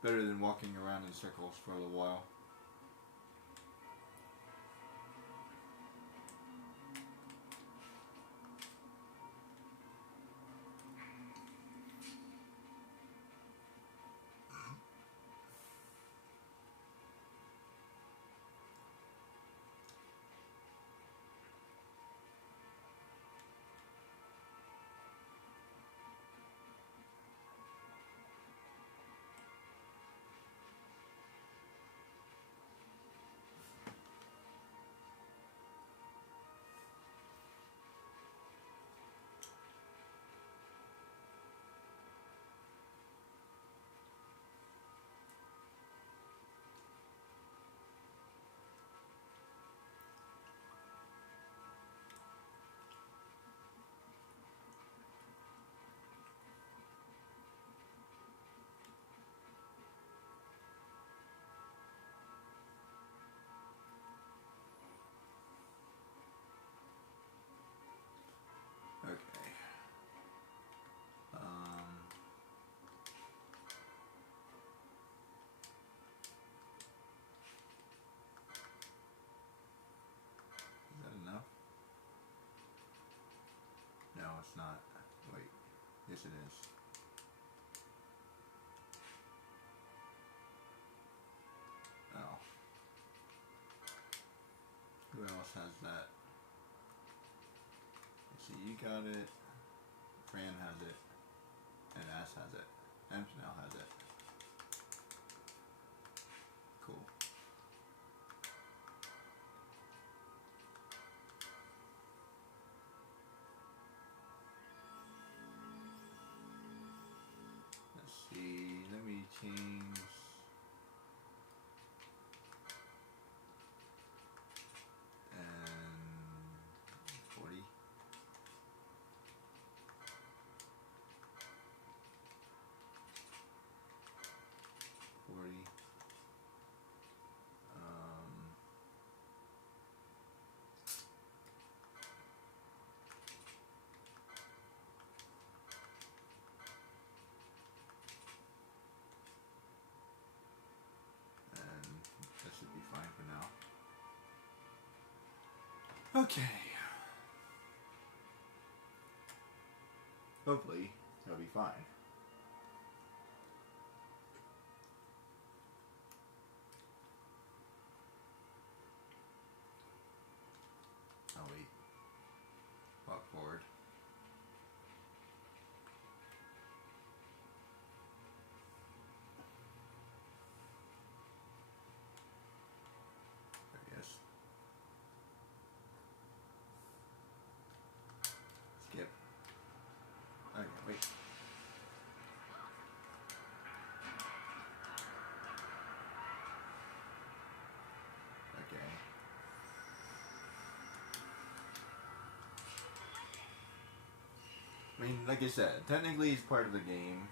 Better than walking around in circles for a little while. Okay. Is that enough? No, it's not. Wait. Yes, it is. Oh. Who else has that? Let's see, you got it. Fran has it. And Ass has it. And Chanel has it. Cool. Let's see. Let me change. And 40. And that should be fine for now. Okay. Hopefully, it'll be fine. Oh wait. Walk forward. I guess. Skip. Okay, wait. Okay. I mean, like I said, technically it's part of the game.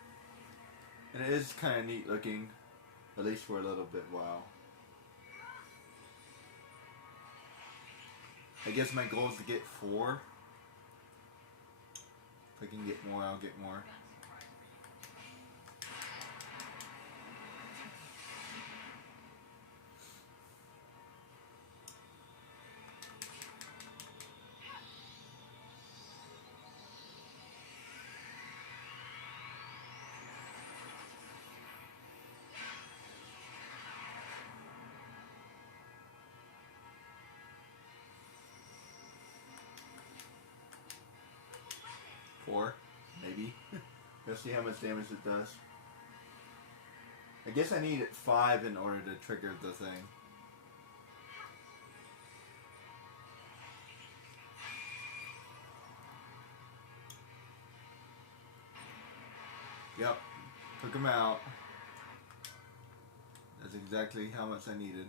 And it is kind of neat looking. At least for a little bit while. I guess my goal is to get 4. If I can get more, I'll get more. Four, maybe. Let's see how much damage it does. I guess I need 5 in order to trigger the thing. Yep, took him out. That's exactly how much I needed.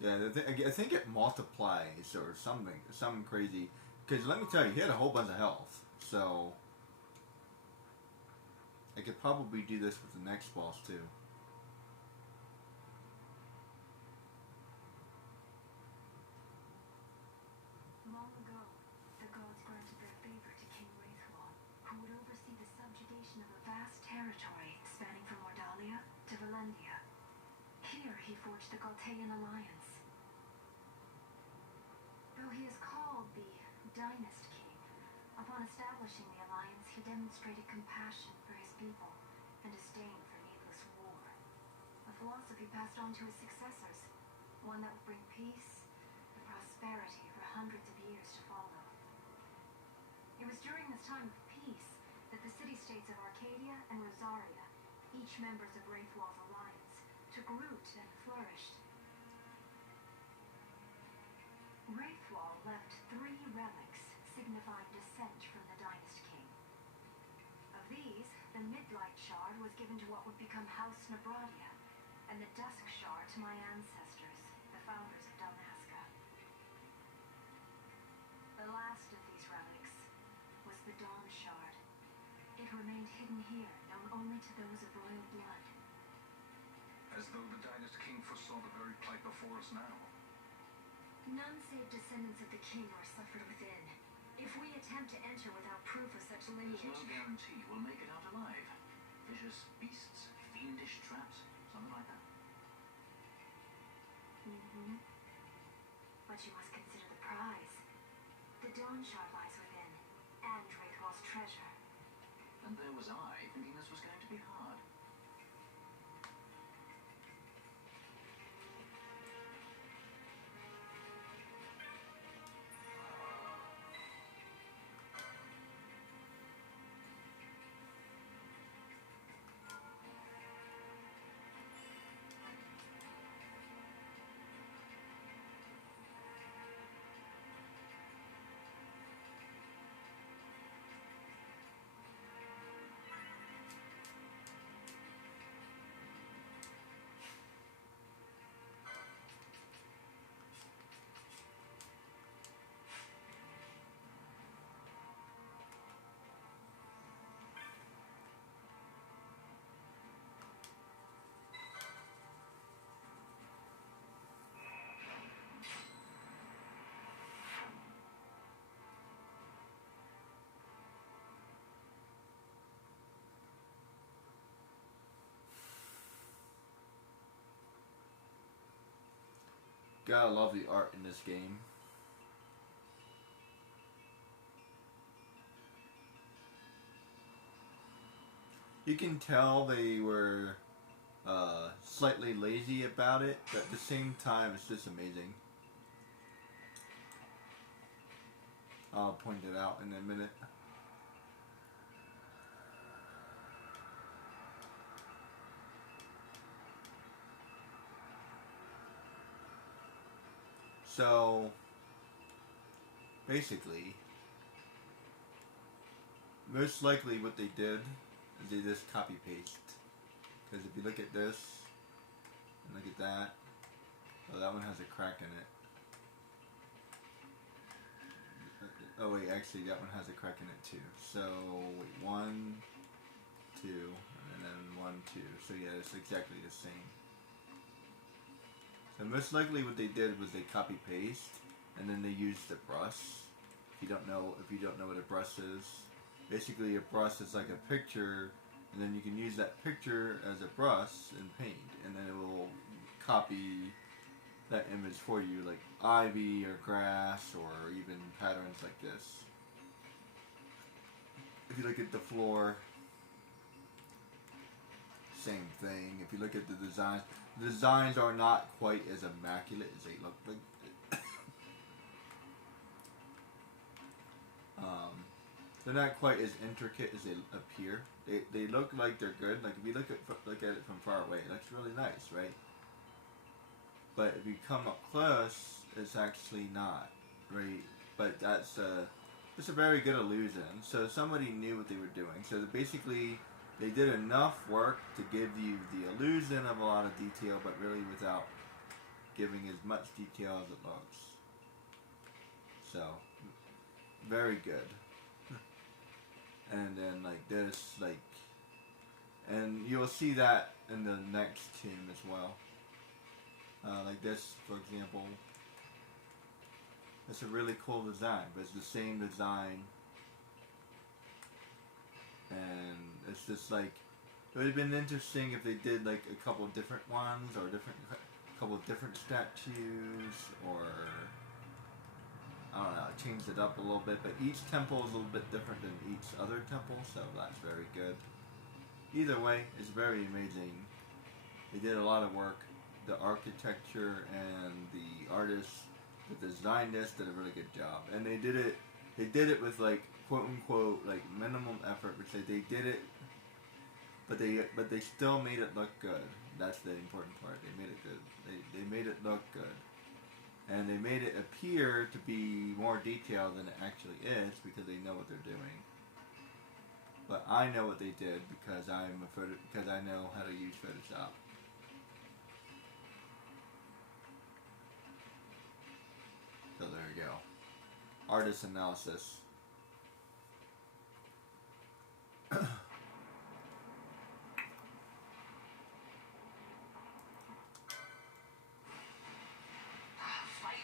Yeah, I think it multiplies or something crazy. Because let me tell you, he had a whole bunch of health. So I could probably do this with the next boss too. Long ago, the gods granted their favor to King Wraithwall, who would oversee the subjugation of a vast territory spanning from Here he forged the Galtean Alliance. Though he is called the Dynast King, upon establishing the alliance, he demonstrated compassion for his people and disdain for needless war. A philosophy passed on to his successors, one that would bring peace and prosperity for hundreds of years to follow. It was during this time of peace that the city-states of Arcadia and Rosaria, each members of Wraithwall's alliance, took root and flourished. Wraithwall left 3 relics signifying descent from the Dynast King. Of these, the Midlight Shard was given to what would become House Nabradia, and the Dusk Shard to my ancestors, the founders of Dalmasca. The last of these relics was the Dawn Shard. It remained hidden here, known only to those of royal blood. As though the Dynast King foresaw the very plight before us now. None save descendants of the king are suffered within. If we attempt to enter without proof of such lineage... There's no guarantee we'll make it out alive. Vicious beasts, fiendish traps, something like that. But you must consider the prize. The Dawn Shard lies within, and Wraithwall's treasure. And there was I, thinking this was going to be hard. Gotta love the art in this game. You can tell they were slightly lazy about it, but at the same time it's just amazing. I'll point it out in a minute. So, basically, most likely what they did is they just copy paste. Because if you look at this, and look at that, oh, that one has a crack in it. Oh wait, actually that one has a crack in it too. So, wait, 1, 2, and then 1, 2. So yeah, it's exactly the same. So most likely what they did was they copy paste and then they used the brush. If you don't know what a brush is, basically a brush is like a picture, and then you can use that picture as a brush in paint, and then it will copy that image for you, like ivy or grass or even patterns like this. If you look at the floor, same thing. If you look at the designs are not quite as immaculate as they look like. They're not quite as intricate as they appear. They look like they're good. Like if you look at it from far away, it looks really nice, right? But if you come up close, it's actually not, right? But that's it's a very good illusion. So somebody knew what they were doing. So basically, they did enough work to give you the illusion of a lot of detail, but really without giving as much detail as it looks. So, very good. And then like this, like, and you'll see that in the next tomb as well. Like this, for example. It's a really cool design, but it's the same design. And it's just like, It would have been interesting if they did like a couple different ones or couple different statues, or I don't know, changed it up a little bit. But each temple is a little bit different than each other temple, so that's very good. Either way, it's very amazing. They did a lot of work. The architecture and the artists that designed this did a really good job, and they did it with like quote unquote like minimum effort, which they did it, but they still made it look good. That's the important part. They made it good. They made it look good, and they made it appear to be more detailed than it actually is because they know what they're doing. But I know what they did because because I know how to use Photoshop. So there you go. Artist analysis. Fight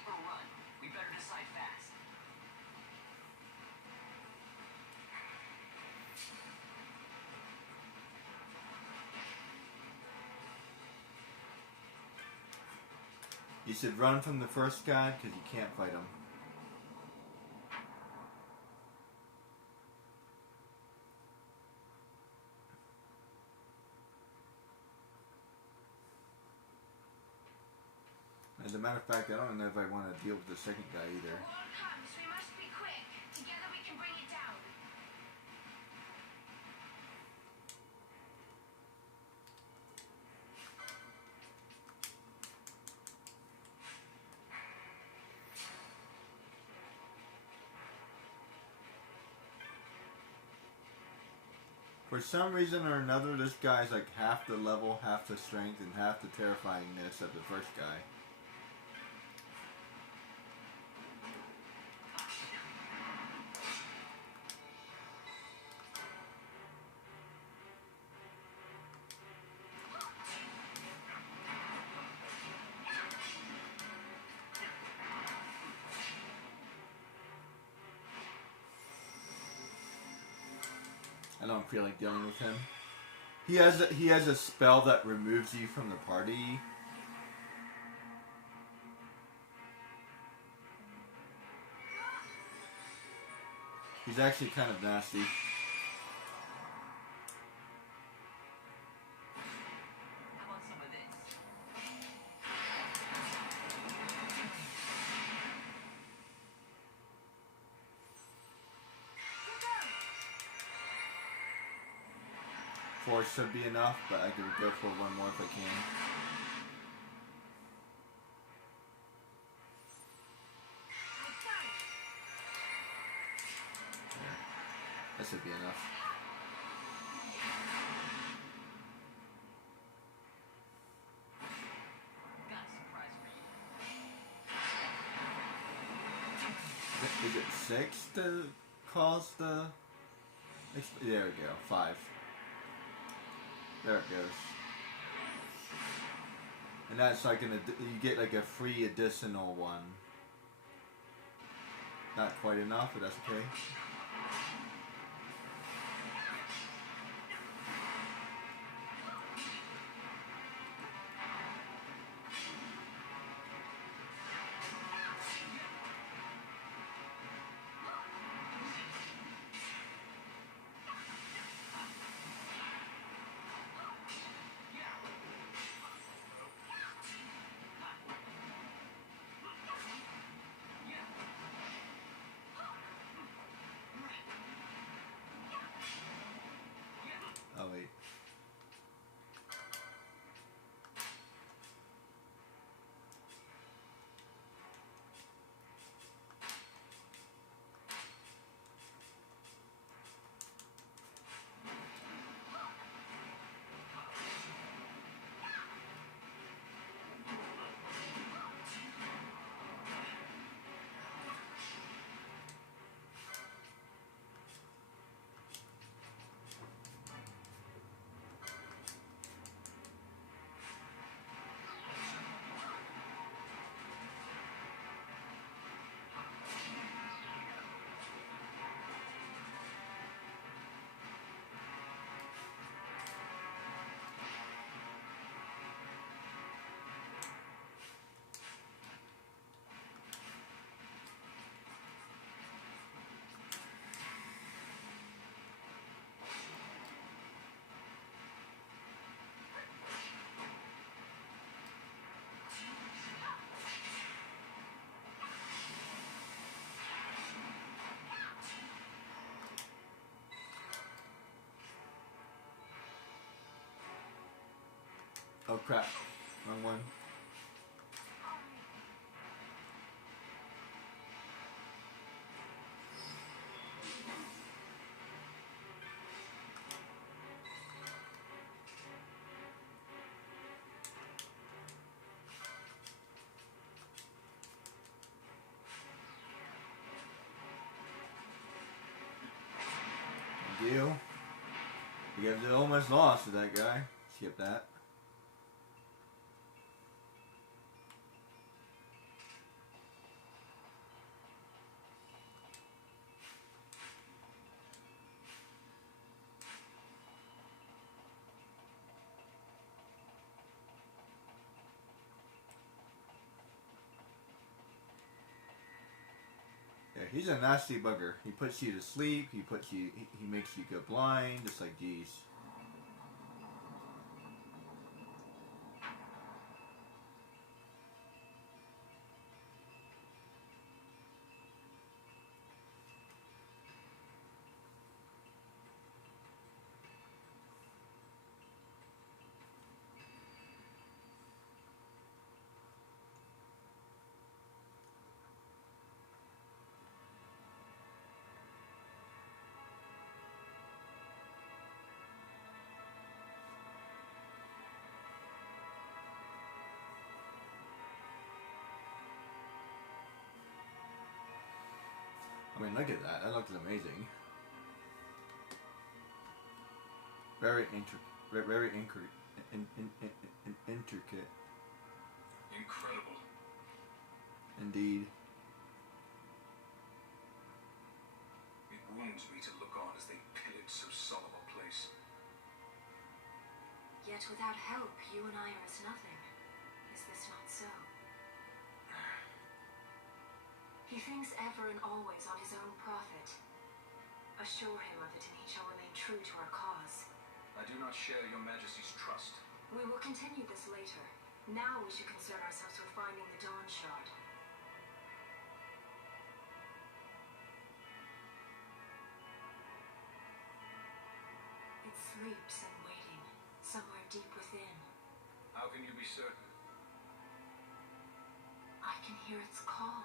or run? We better decide fast. You should run from the first guy because you can't fight him. As a matter of fact, I don't know if I want to deal with the second guy either. The wall comes. We must be quick. Together we can bring it down. For some reason or another, this guy's like half the level, half the strength, and half the terrifyingness of the first guy. I don't feel like dealing with him. He has a spell that removes you from the party. He's actually kind of nasty. How about some of this? Four should be enough, but I could go for one more if I can. There. That should be enough. Got a surprise for you. Is it 6 to cause the... There we go, 5. There it goes. And that's like you get like a free additional one. Not quite enough, but that's okay. Oh crap. Wrong one. Deal. You guys almost lost to that guy. Skip that. Yeah, he's a nasty bugger. He puts you to sleep. He puts you. He makes you go blind. Just like geez. I mean, look at that. That looks amazing. Very intricate. Incredible. Indeed. It wounds me to look on as they pillage so solemn a place. Yet without help, you and I are as nothing. Is this not so? He thinks ever and always on his own profit. Assure him of it and he shall remain true to our cause. I do not share your majesty's trust. We will continue this later. Now we should concern ourselves with finding the Dawn Shard. It sleeps and waiting, somewhere deep within. How can you be certain? I can hear its call.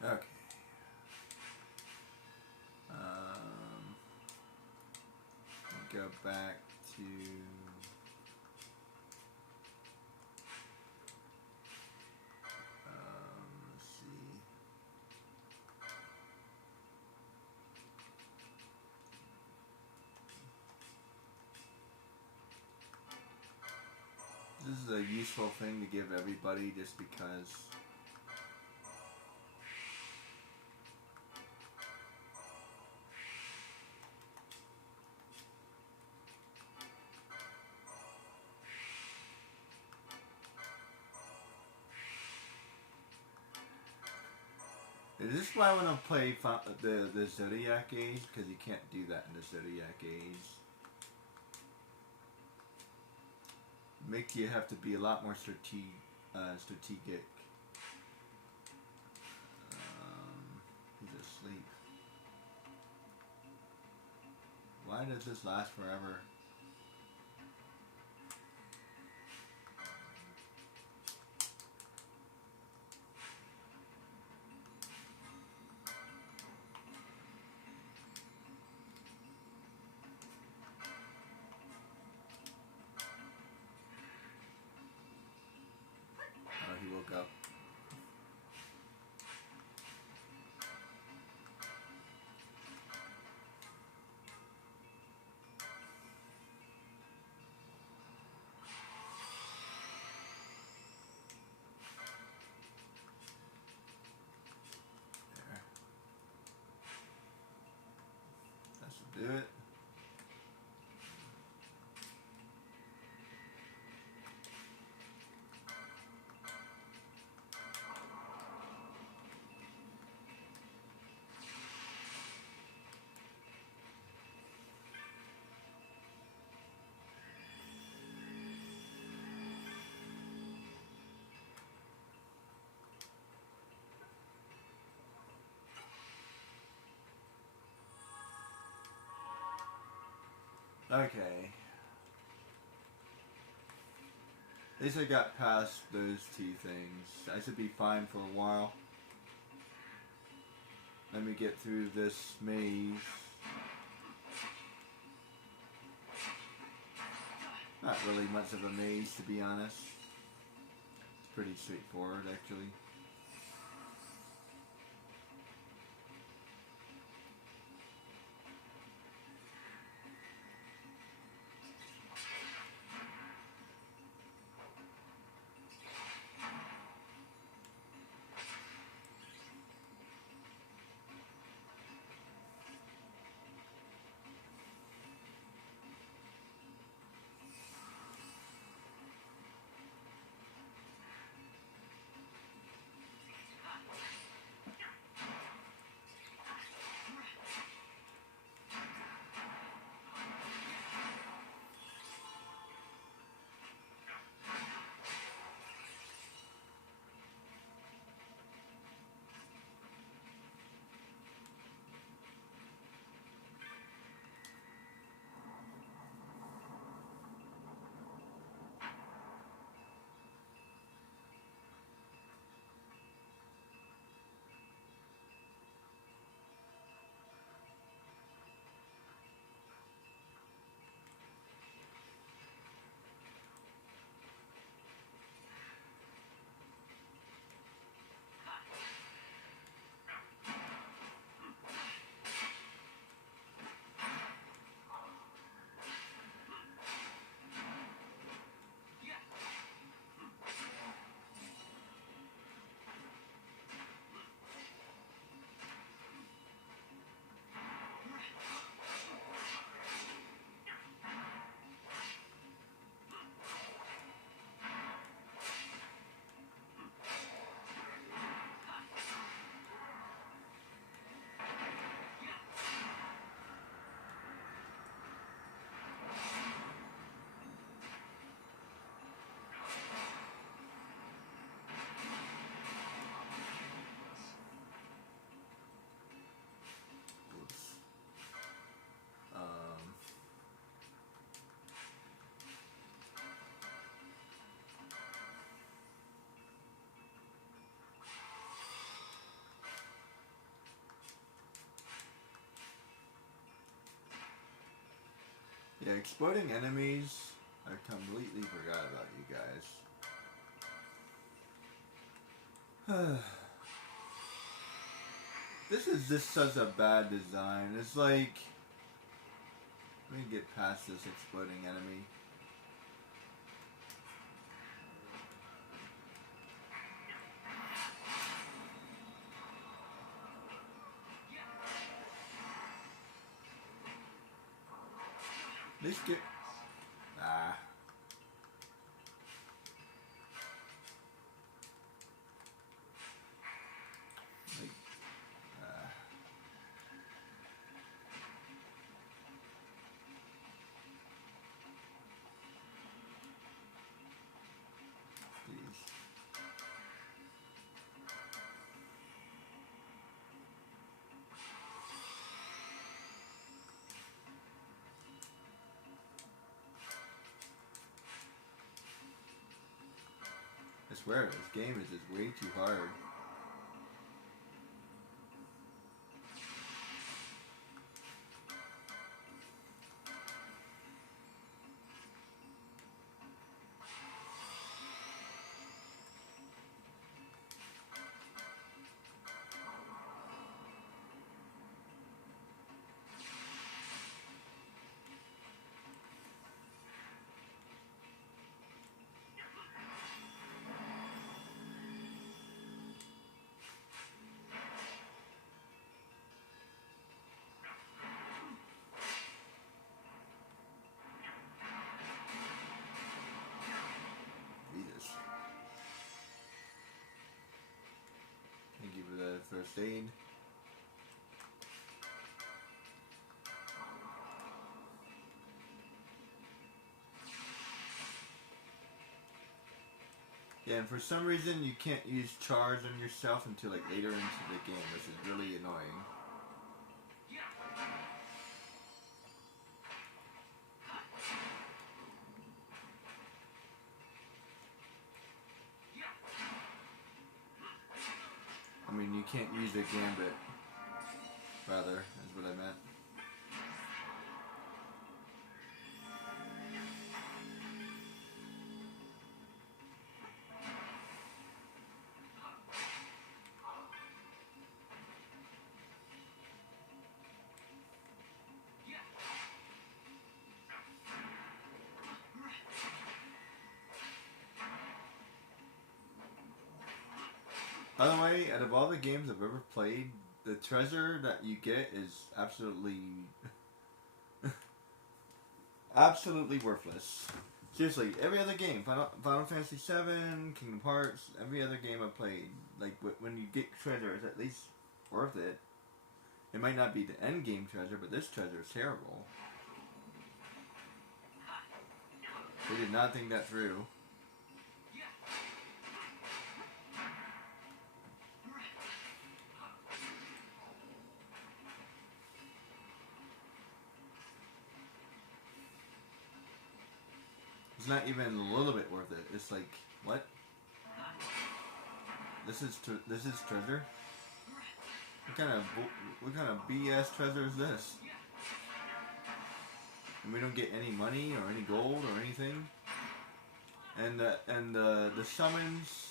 Okay. We'll go back to. Let's see. This is a useful thing to give everybody just because. Is this why I want to play the Zodiac Age? Because you can't do that in the Zodiac Age. Make you have to be a lot more strategic. He's asleep. Why does this last forever? Oh, he woke up. There. That should do it. Okay. At least I got past those two things. I should be fine for a while. Let me get through this maze. Not really much of a maze, to be honest. It's pretty straightforward, actually. Yeah, exploding enemies, I completely forgot about you guys. This is just such a bad design. It's like, let me get past this exploding enemy. At least get... Ah. Like, Jeez. I swear, this game is just way too hard. Jesus. Thank you for the first aid. Yeah, and for some reason you can't use charge on yourself until like later into the game, which is really annoying. can't use a gambit. Rather, is what I meant. By the way, out of all the games I've ever played, the treasure that you get is absolutely, absolutely worthless. Seriously, every other game, Final Fantasy VII, Kingdom Hearts, every other game I've played, like when you get treasure, it's at least worth it. It might not be the end game treasure, but this treasure is terrible. They did not think that through. It's not even a little bit worth it. It's like, what? This is treasure? What kind of BS treasure is this? And we don't get any money or any gold or anything. And the summons,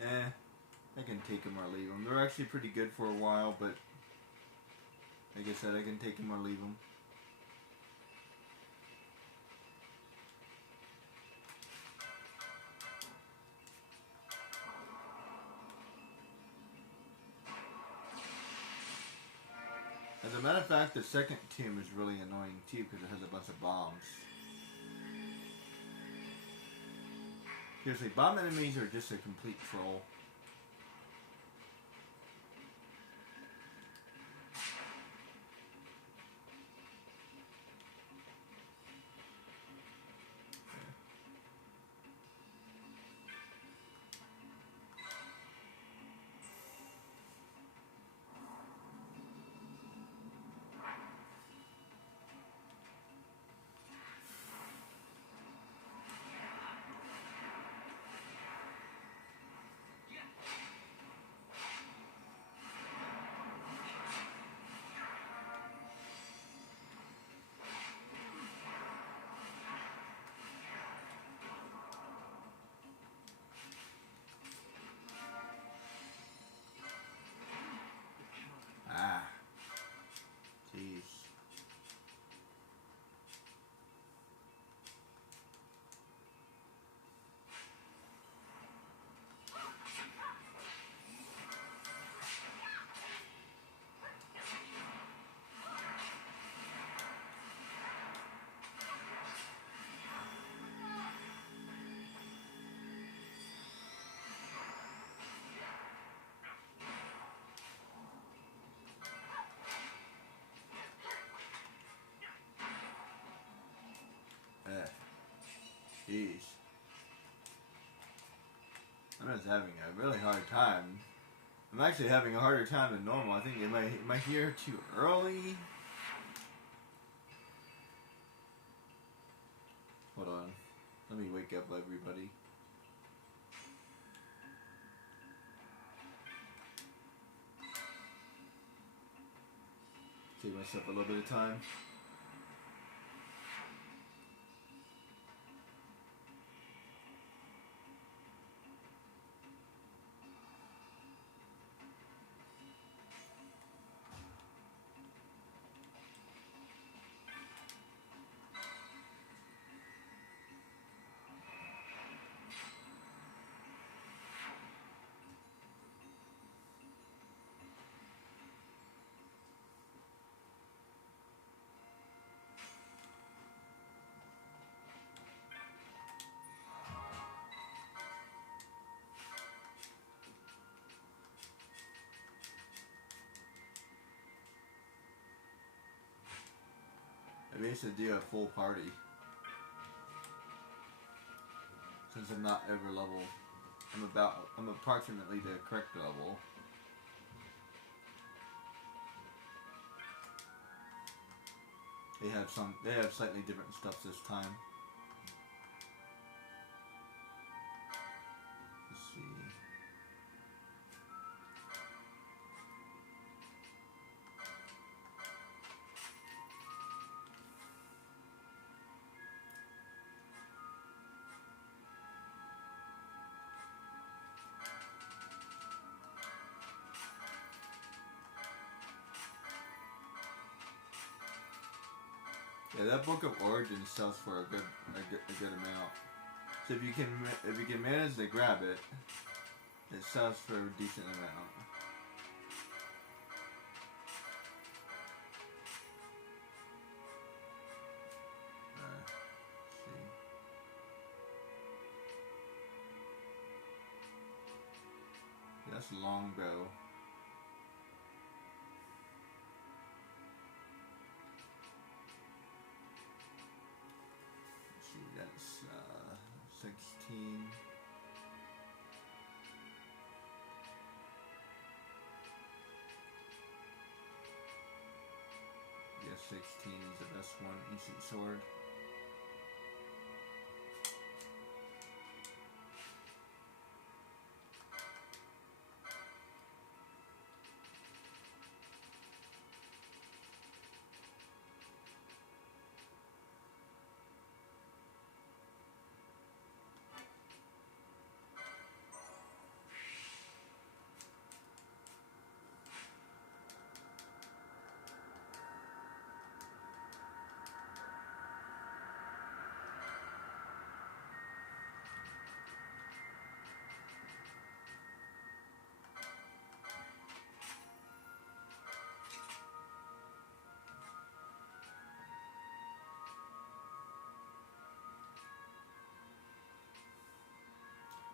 I can take them or leave them. They're actually pretty good for a while, but like I said, I can take them or leave them. As a matter of fact, the second tomb is really annoying too because it has a bunch of bombs. Seriously, bomb enemies are just a complete troll. Jeez. Jeez. I'm just having a really hard time. I'm actually having a harder time than normal. I think, am I here too early? Hold on. Let me wake up everybody. Save myself a little bit of time. Maybe I should do a full party. Since I'm not over level. I'm approximately the correct level. They have slightly different stuff this time. Let's see. Yeah, that Book of Origins sells for a good amount. So if you can manage to grab it, it sells for a decent amount. See. That's Longbow. Let's see, that's 16. Yes, 16 is the best one. Ancient sword.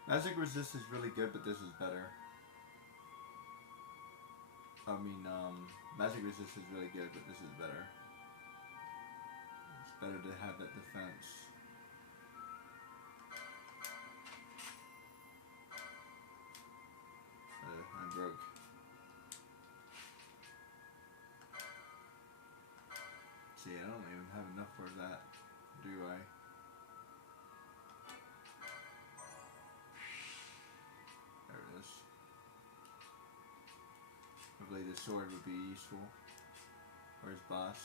Magic resist is really good, but this is better. I mean, magic resist is really good, but this is better. It's better to have that defense. I broke. See, I don't even have enough for that, do I? There it is. Hopefully the sword would be useful. Where's boss?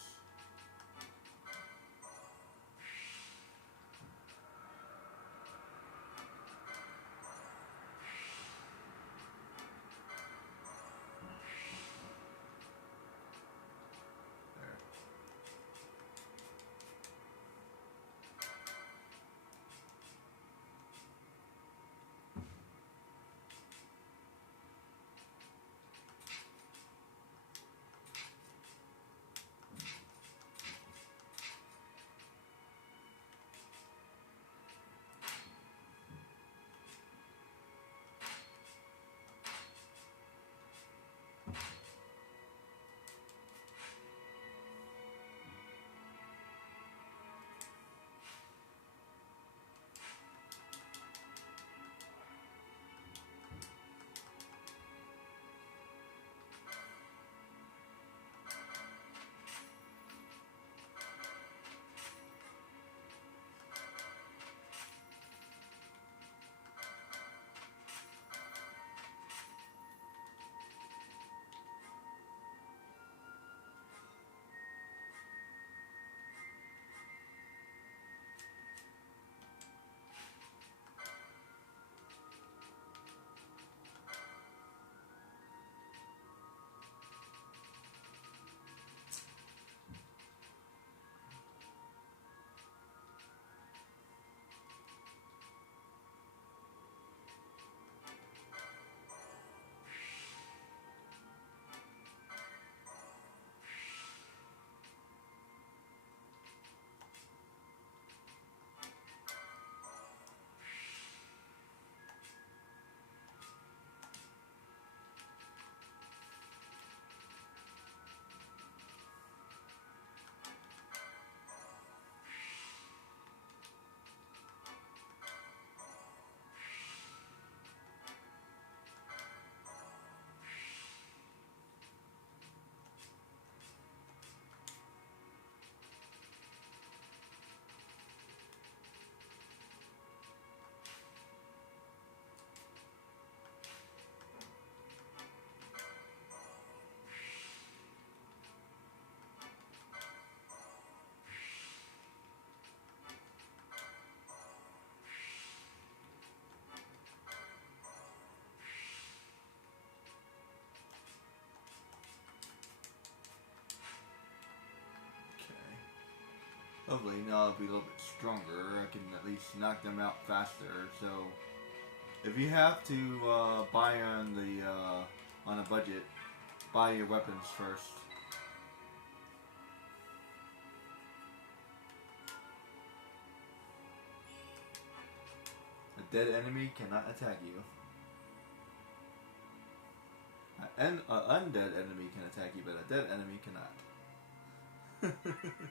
There. Hopefully now I'll be a little bit stronger. I can at least knock them out faster. So if you have to buy on the on a budget, buy your weapons first. A dead enemy cannot attack you. An undead enemy can attack you, but a dead enemy cannot. There we go.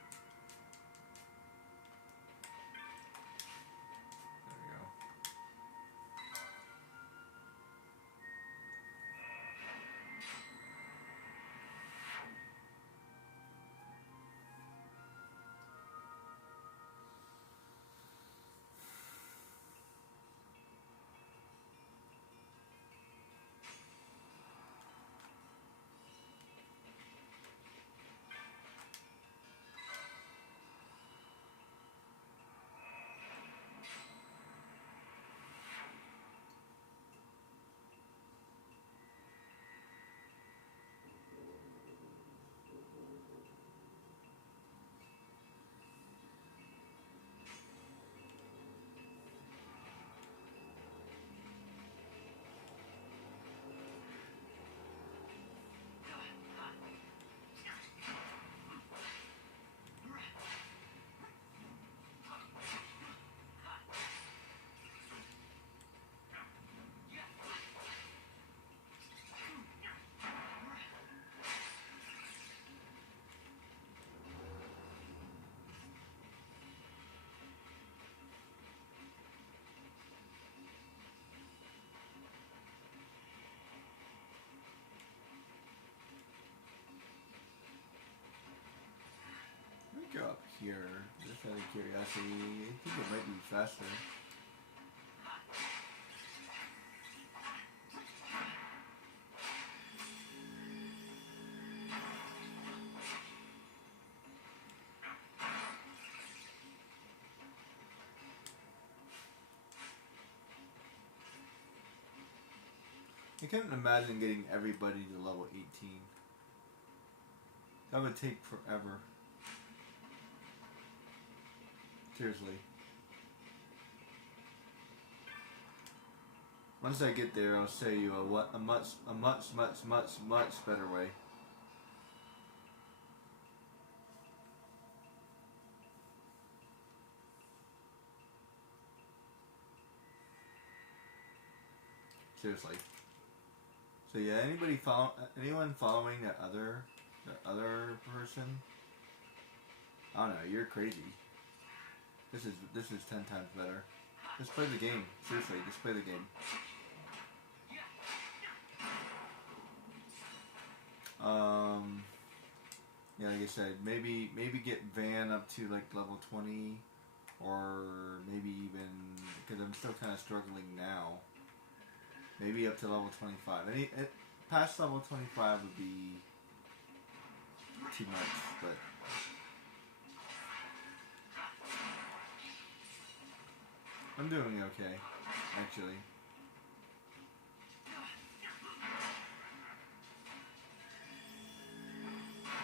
Go up here, just out of curiosity. I think it might be faster. I couldn't imagine getting everybody to level 18. That would take forever. Seriously. Once I get there, I'll show you a much better way. Seriously. So yeah, anyone following that other person? I don't know. You're crazy. This is 10 times better. Just play the game. Seriously, just play the game. Yeah, like I said, maybe get Van up to like level 20, or maybe even, because I'm still kind of struggling now. Maybe up to level 25. Past level 25 would be too much, but. I'm doing okay, actually.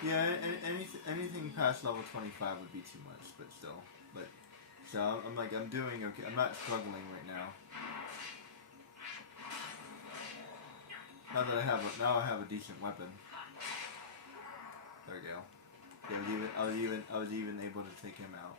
Yeah, anything past level 25 would be too much, but still. So I'm doing okay. I'm not struggling right now. Now that I have a decent weapon. There we go. Yeah, I was even able to take him out.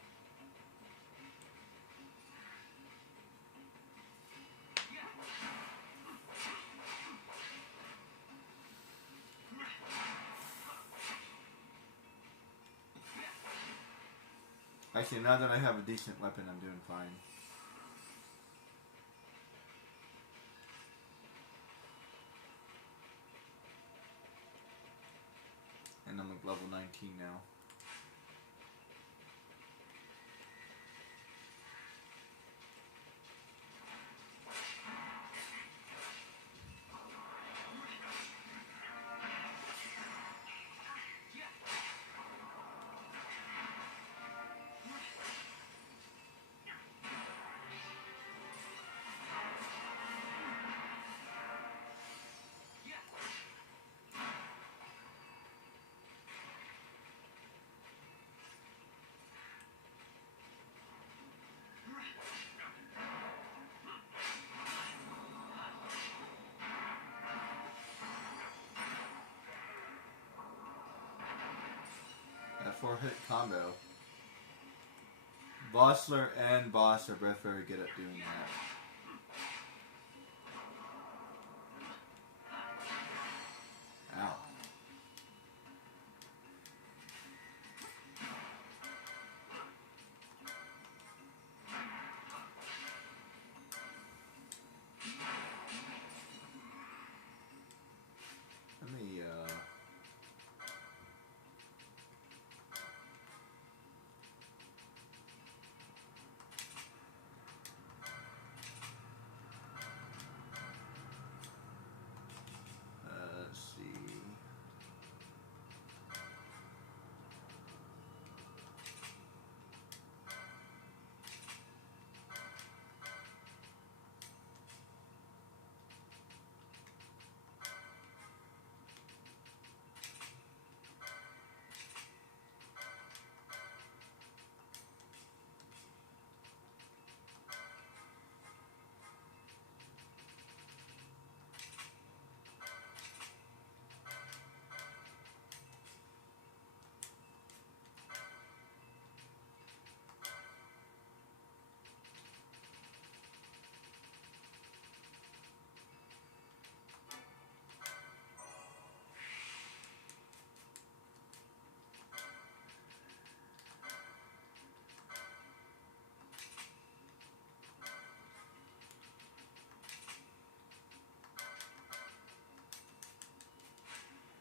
Actually, now that I have a decent weapon, I'm doing fine. And I'm like level 19 now. 4-hit combo. Vossler and Boss are both very good at doing that. Ow. Let me, let's see.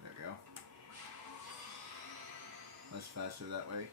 There we go. Much faster that way.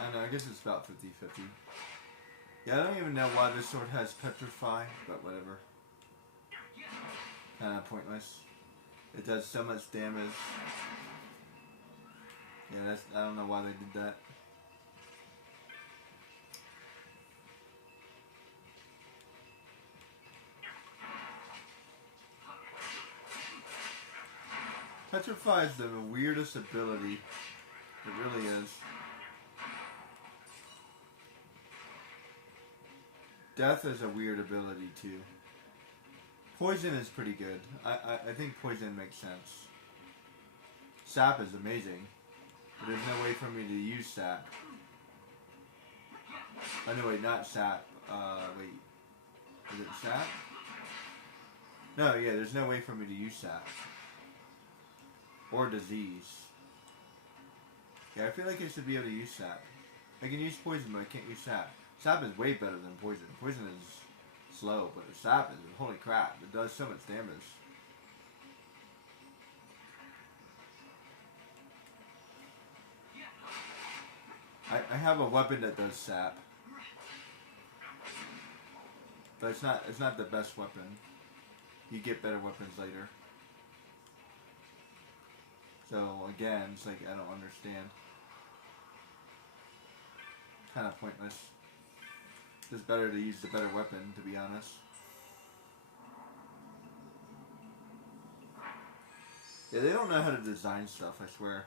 I don't know, I guess it's about 50-50. Yeah, I don't even know why this sword has Petrify, but whatever. Kinda pointless. It does so much damage. Yeah, that's, I don't know why they did that. Petrify is the weirdest ability. It really is. Death is a weird ability too. Poison is pretty good. I think poison makes sense. Sap is amazing. But there's no way for me to use sap. Oh no, wait, not sap. Wait. Is it sap? No, yeah, there's no way for me to use sap. Or disease. Yeah, I feel like I should be able to use sap. I can use poison, but I can't use sap. Sap is way better than poison. Poison is slow, but sap is, holy crap, it does so much damage. I have a weapon that does sap. But it's not the best weapon. You get better weapons later. So again, it's like I don't understand. Kinda pointless. It's better to use the better weapon, to be honest. Yeah, they don't know how to design stuff, I swear.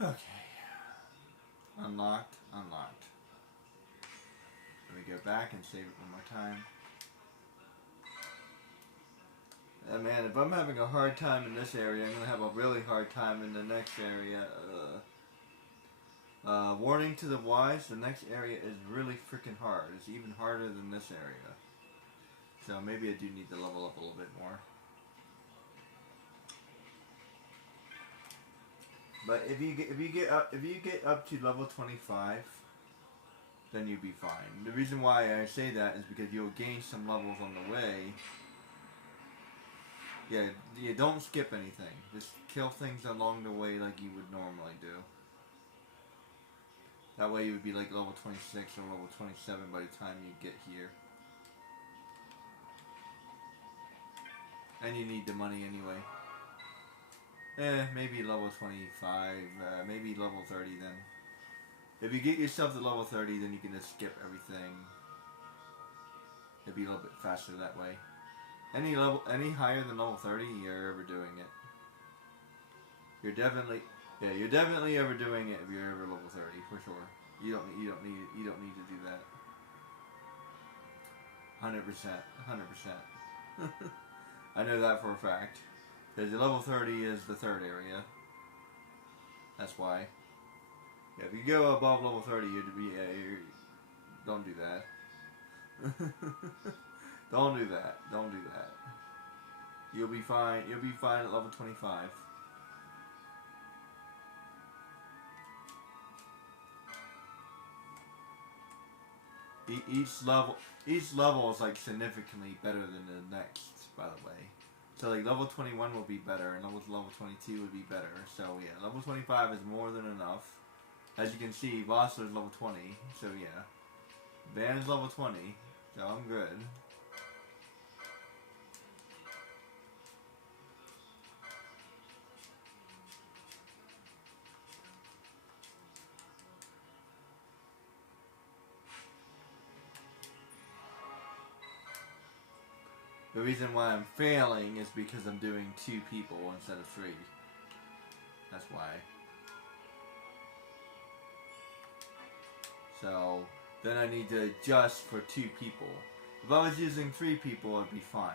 Okay. Unlocked, unlocked. Let me go back and save it one more time. Man, if I'm having a hard time in this area, I'm going to have a really hard time in the next area. Warning to the wise, the next area is really freaking hard. It's even harder than this area. So maybe I do need to level up a little bit more. But if you get up to level 25, then you'll be fine. The reason why I say that is because you'll gain some levels on the way. Yeah, you don't skip anything. Just kill things along the way like you would normally do. That way you would be like level 26 or level 27 by the time you get here. And you need the money anyway. Maybe level 25, maybe level 30 then. If you get yourself to level 30, then you can just skip everything. It'd be a little bit faster that way. Any higher than level 30, you're overdoing it. You're definitely overdoing it if you're over level 30 for sure. You don't need to do that. 100%. I know that for a fact. Because level 30 is the third area. That's why. Yeah, if you go above level 30, don't do that. Don't do that. Don't do that. You'll be fine. You'll be fine at level 25. Each level is like significantly better than the next, by the way. So like level 21 will be better, and level 22 would be better. So yeah, level 25 is more than enough. As you can see, Vossler's level 20. So yeah, Van's level 20. So I'm good. The reason why I'm failing is because I'm doing 2 people instead of 3. That's why. So, then I need to adjust for 2 people. If I was using 3 people, I'd be fine.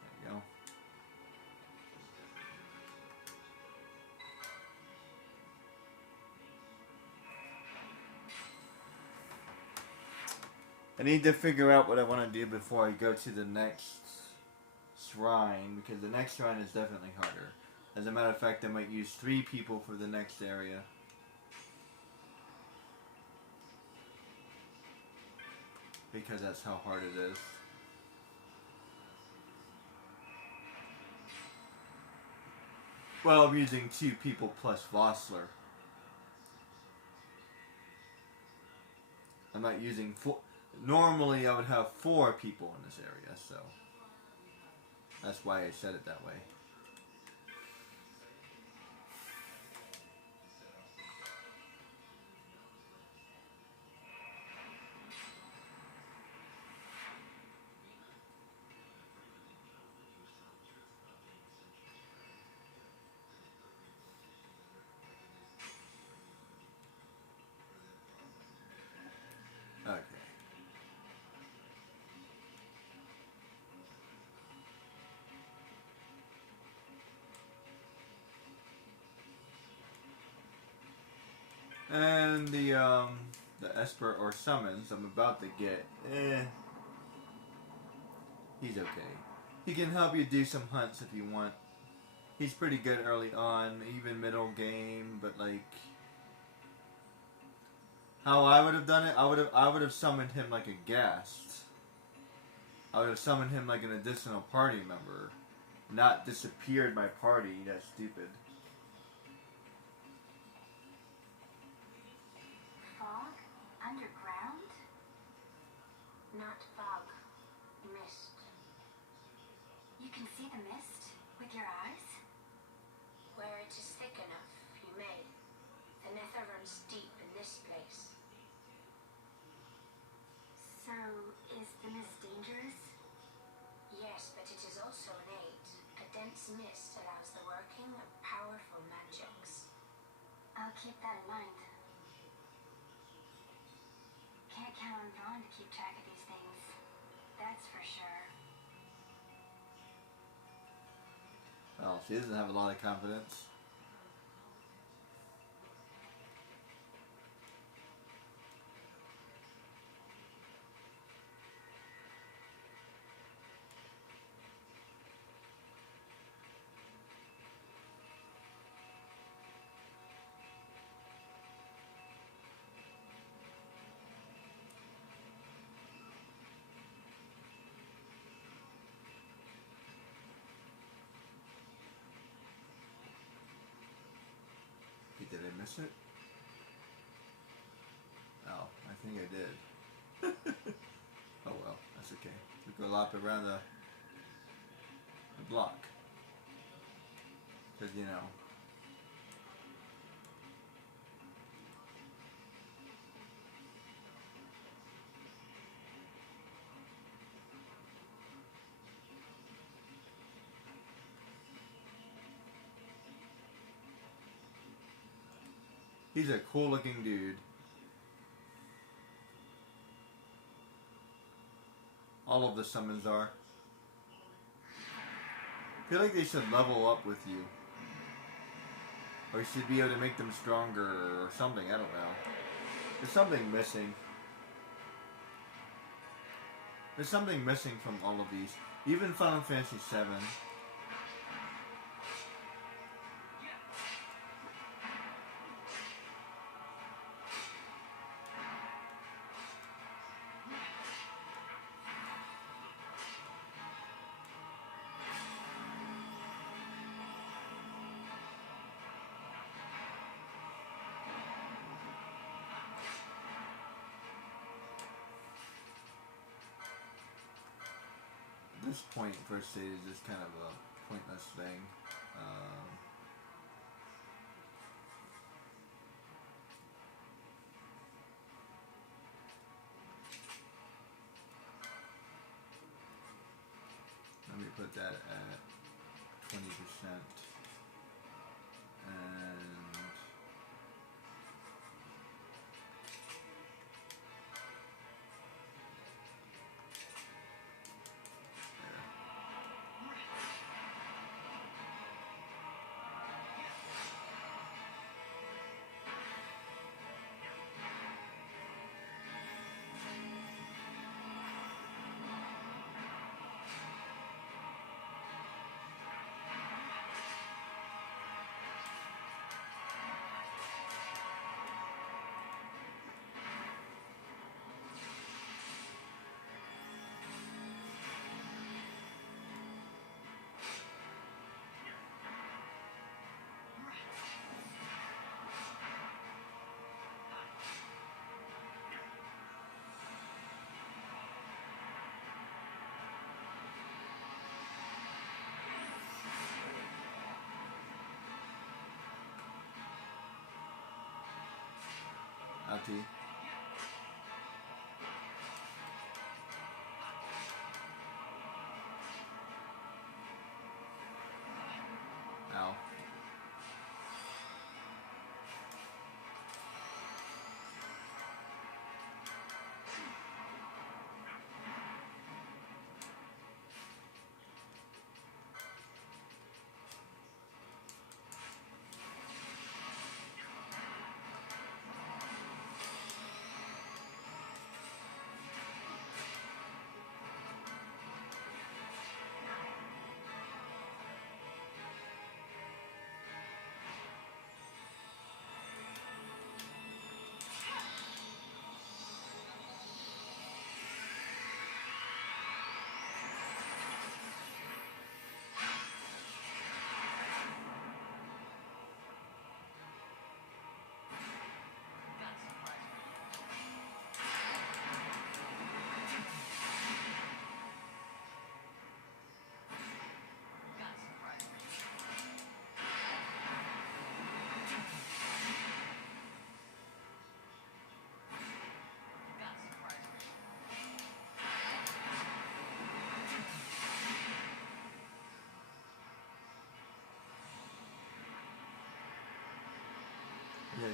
There you go. I need to figure out what I want to do before I go to the next shrine, because the next shrine is definitely harder. As a matter of fact, I might use 3 people for the next area. Because that's how hard it is. Well, I'm using 2 people plus Vossler. I'm not using 4. Normally, I would have 4 people in this area, so that's why I said it that way. Okay. And the Esper or Summons I'm about to get, he's okay. He can help you do some hunts if you want. He's pretty good early on, even middle game, but like how I would have done it, I would have summoned him like a guest. I would have summoned him like an additional party member, not disappeared my party. That's stupid. Fog? Underground? Not fog. Mist. You can see the mist with your eyes? Where it is thick enough, you may. The nether runs deep in this place. So, is the mist dangerous? Yes, but it is also an aid. This mist allows the working of powerful magics. I'll keep that in mind. Can't count on Vaughn to keep track of these things. That's for sure. Well, she doesn't have a lot of confidence. Did I miss it? Oh, I think I did. Oh well, that's okay. We go lap around the block. Because, you know. He's a cool looking dude. All of the summons are. I feel like they should level up with you. Or you should be able to make them stronger or something, I don't know. There's something missing. There's something missing from all of these. Even Final Fantasy VII. This point first stage is just kind of a pointless thing. Let me put that at 20%. And Alti. Ow.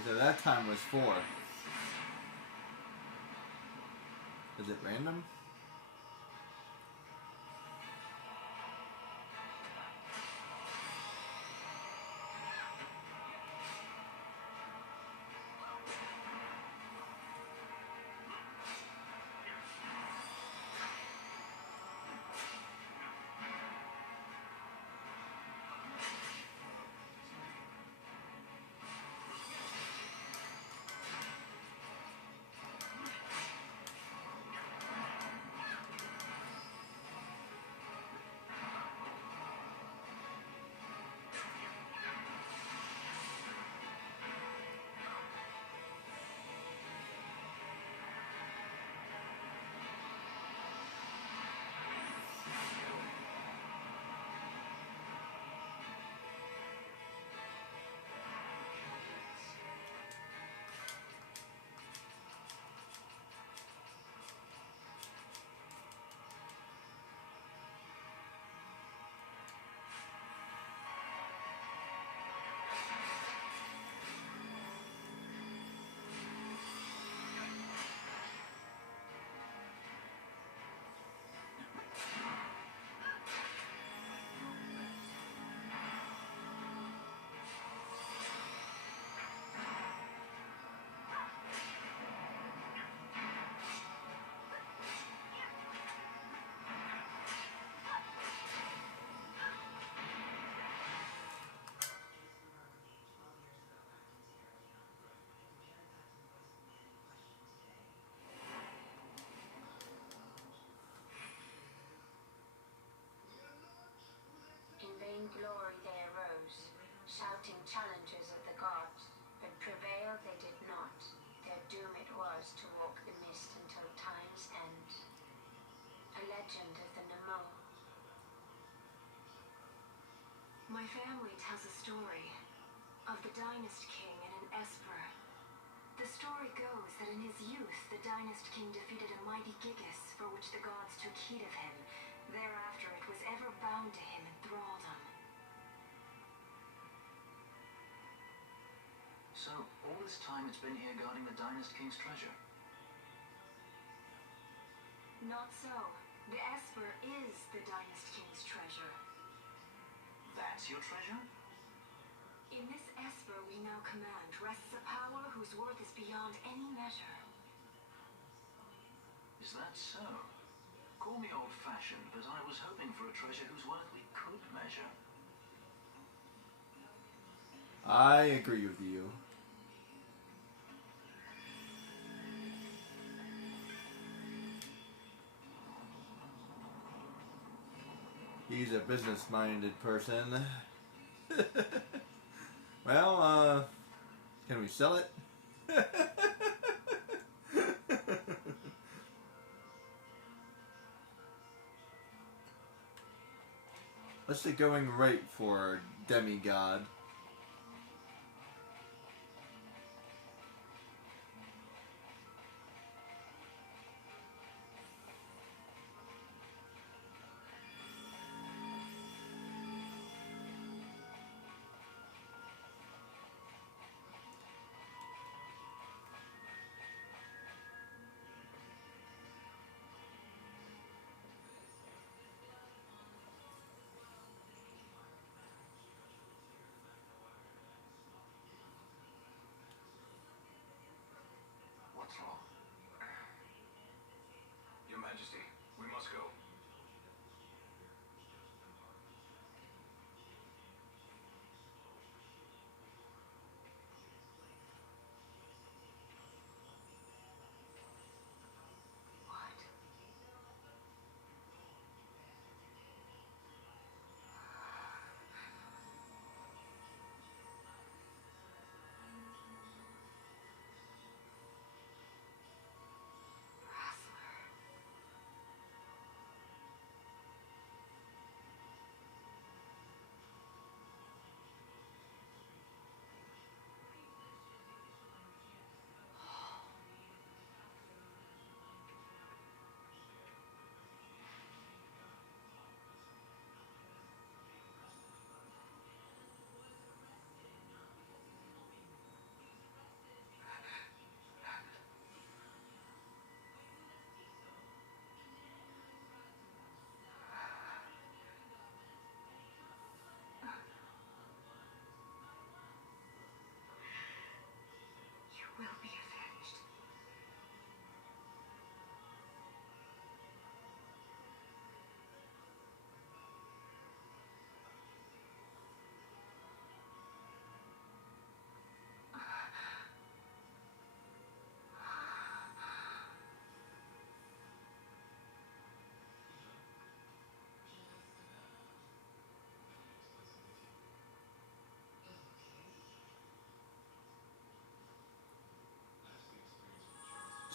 so that time was 4. Is it random? In vainglory they arose, shouting challenges at the gods, but prevail they did not. Their doom it was to walk the mist until time's end. A legend of the Nemo. My family tells a story of the Dynast King and an Esper. The story goes that in his youth, the Dynast King defeated a mighty Gigas, for which the gods took heed of him. Thereafter, it was ever bound to him in thraldom. So, all this time it's been here guarding the Dynast King's treasure? Not so. The Esper is the Dynast King's treasure. That's your treasure? In this Esper we now command rests a power whose worth is beyond any measure. Is that so? Call me old-fashioned, but I was hoping for a treasure whose worth we could measure. I agree with you. He's a business-minded person. Well, can we sell it? What's the going rate for Demigod?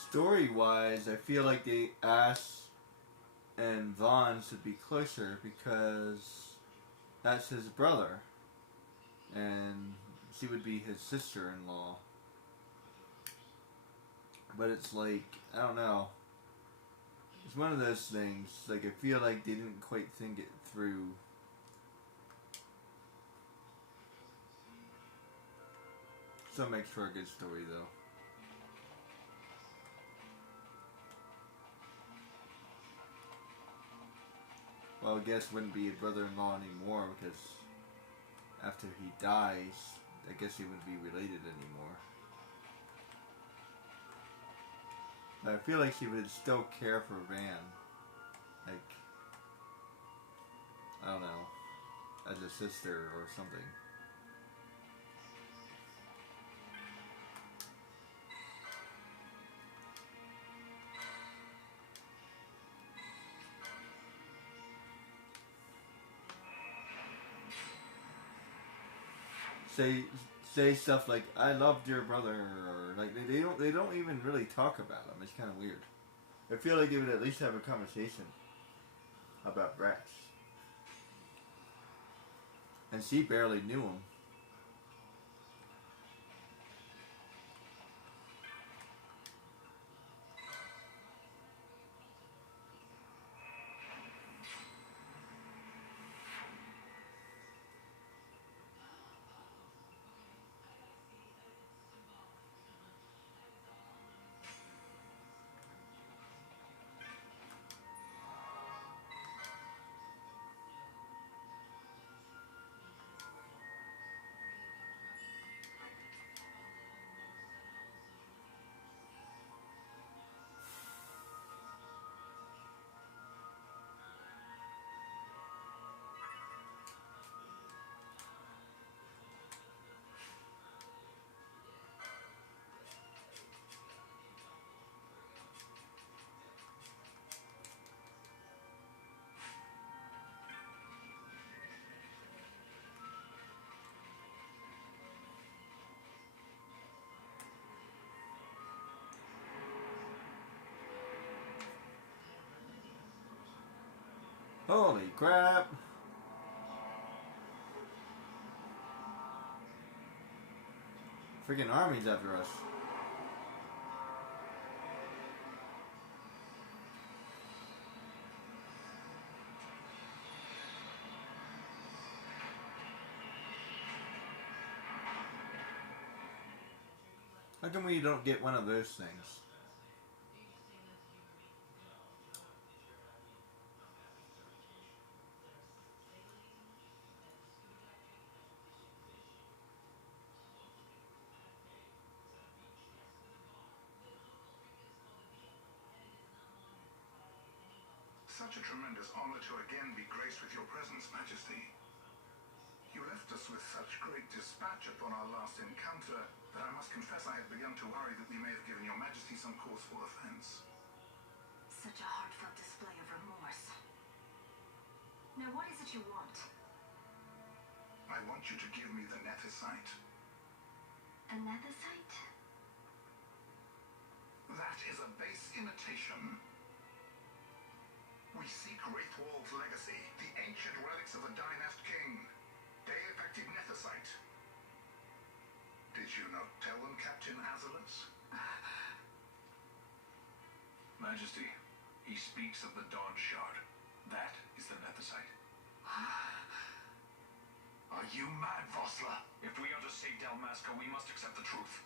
story-wise, I feel like they asked and Vaughn should be closer because that's his brother, and she would be his sister-in-law. But it's like, I don't know. It's one of those things, like I feel like they didn't quite think it through. Still makes for a good story though. Well, I guess wouldn't be a brother-in-law anymore because after he dies, I guess he wouldn't be related anymore. But I feel like she would still care for Van. Like, I don't know, as a sister or something. Say stuff like "I loved your brother," or like they don't even really talk about him. It's kind of weird. I feel like they would at least have a conversation about Rex, and she barely knew him. Holy crap! Freaking army's after us. How come we don't get one of those things? Such a tremendous honor to again be graced with your presence, Majesty. You left us with such great dispatch upon our last encounter that I must confess I had begun to worry that we may have given your Majesty some cause for offense. Such a heartfelt display of remorse. Now what is it you want? I want you to give me the Nethicite. Anethicite? That is a base imitation. We seek Wraithwall's legacy, the ancient relics of the Dynast King. They affected Nethicite. Did you not tell them, Captain Azalus? Majesty, he speaks of the Dawn Shard. That is the Nethicite. Are you mad, Vossler? If we are to save Dalmasca, we must accept the truth.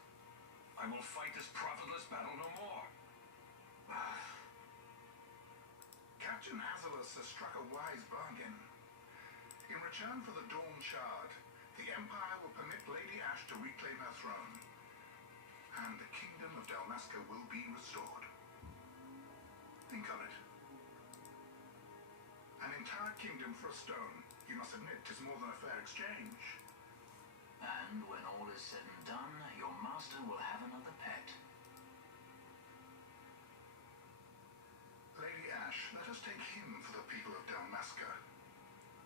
I will fight this profitless battle no more. Captain Azalus has struck a wise bargain. In return for the Dawn Shard, the Empire will permit Lady Ash to reclaim her throne, and the Kingdom of Dalmasca will be restored. Think on it. An entire kingdom for a stone. You must admit, 'tis more than a fair exchange. And when all is said and done, your master will have another pet. Lady Ash, let us take him for the people of Dalmasca.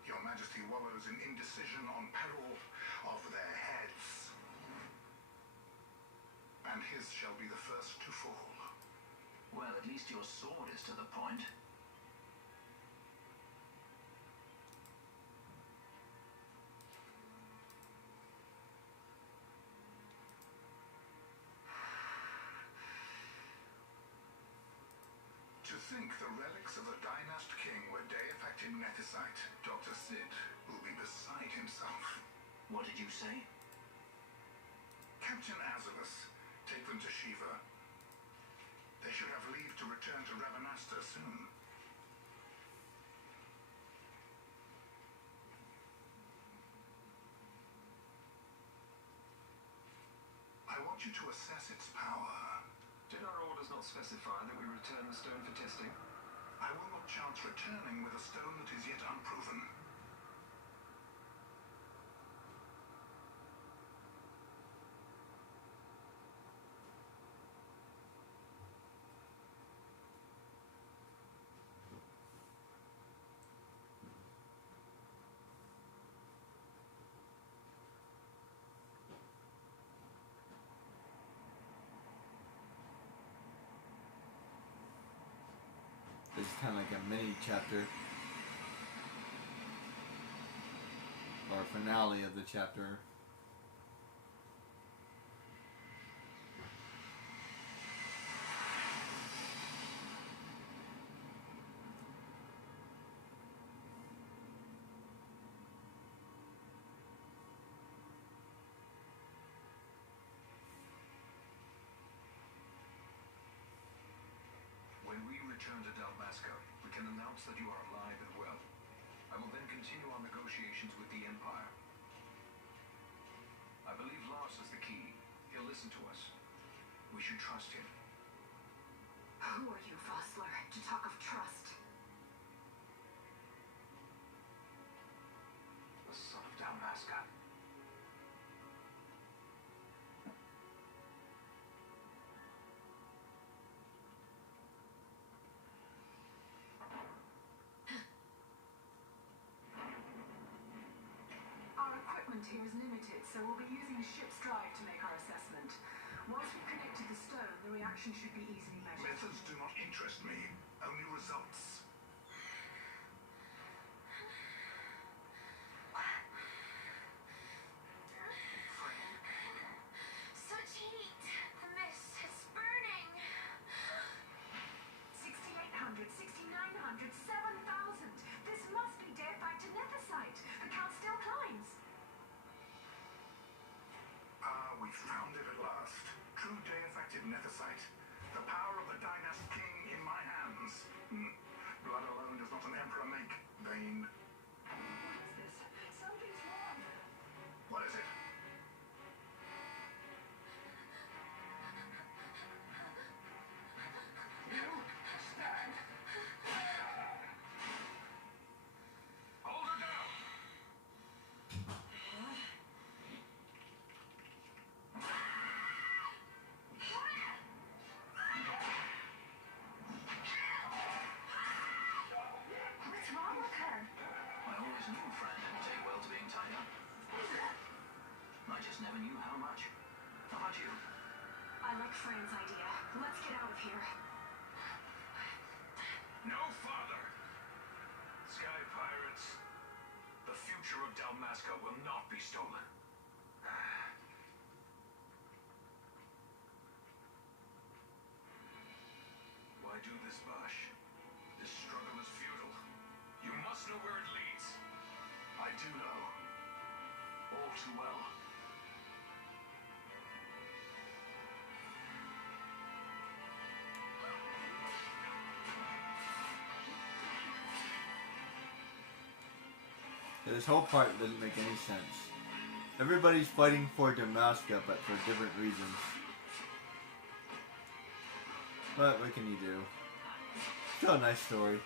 Your Majesty wallows in indecision on peril of their heads. And his shall be the first to fall. Well, at least your sword is to the point. To think the relics of the Dynast King were day-affected nethicite, Dr. Sid will be beside himself. What did you say? Captain Azulus, take them to Shiva. They should have leave to return to Ravenasta soon. I want you to assess its power. Did our orders not specify that we return the stone for testing? I will not chance returning with a stone that is yet unproven. It's kind of like a mini chapter or finale of the chapter. When we return to Dalmasca, we can announce that you are alive and well. I will then continue our negotiations with the Empire. I believe Lars is the key. He'll listen to us. We should trust him. Who are you, Vossler, to talk of trust? The son of Dalmasca. Our equipment here is limited, so we'll be using ship's drive to make our assessment. Once we've connected the stone, the reaction should be easily measured. Methods do not interest me, only results. Such heat! The mist is burning! 6,800, 6,900, 7,000! This must be deified to nethicite! The count still climbs! Ah, we found it at last. True day-effective nethicite. The power of the Dynast King in my hands. Blood alone does not an emperor make. Vain. What is this? Something's wrong! What is it? Hold her down! What's wrong with her? I always knew Fran didn't take well to being tied up. I just never knew how much. How about you? I like Fran's idea. Let's get out of here. No farther! Sky pirates, the future of Dalmasca will not be stolen. Why do this, Bash? This struggle is futile. You must know where it leads. I do know. All too well. This whole part doesn't make any sense. Everybody's fighting for Dalmasca, but for different reasons. But what can you do? Still a nice story.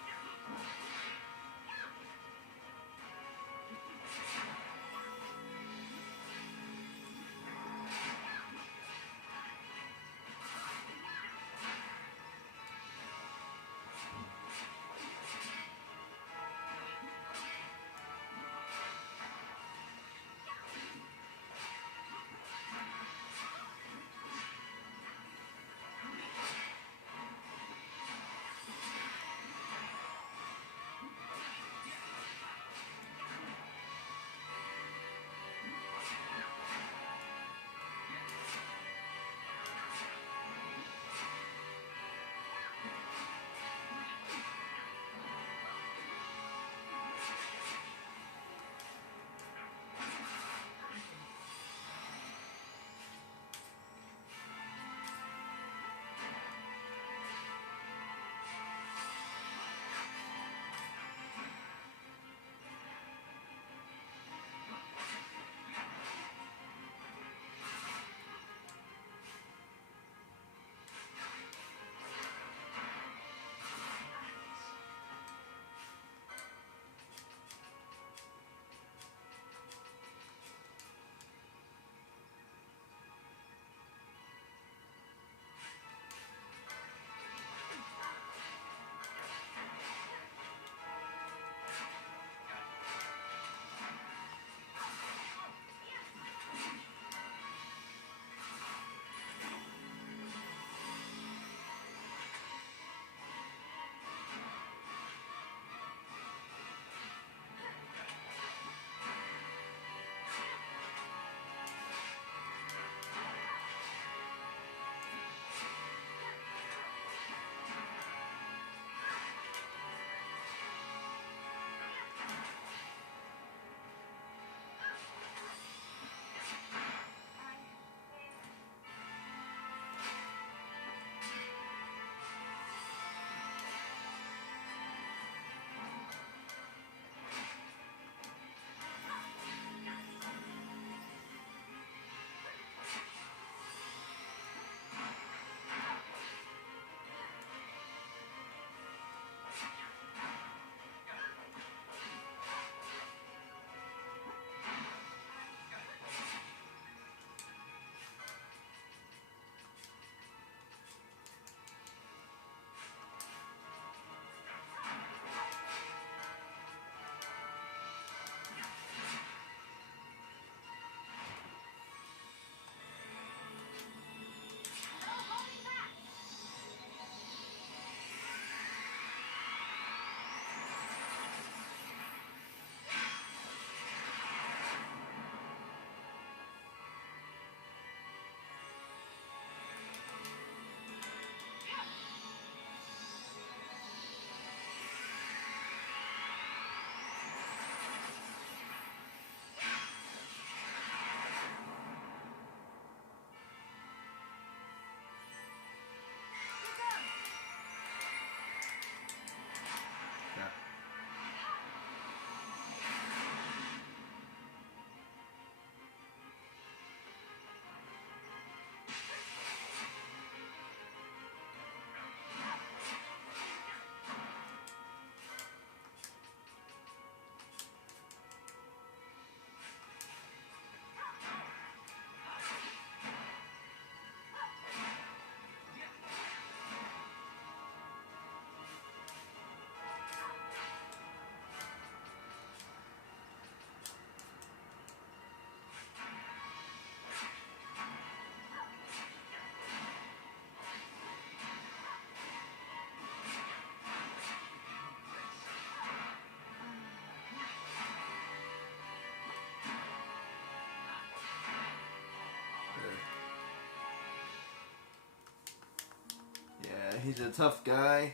He's a tough guy.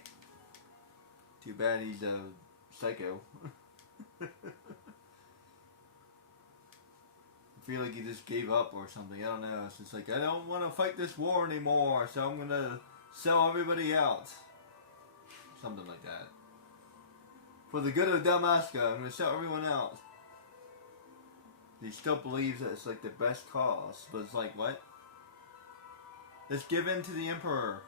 Too bad he's a psycho. I feel like he just gave up or something. I don't know. It's just like, I don't want to fight this war anymore, so I'm gonna sell everybody out. Something like that. For the good of Dalmasca, I'm gonna sell everyone out. He still believes that it's like the best cause, but it's like, what? Let's give in to the Emperor.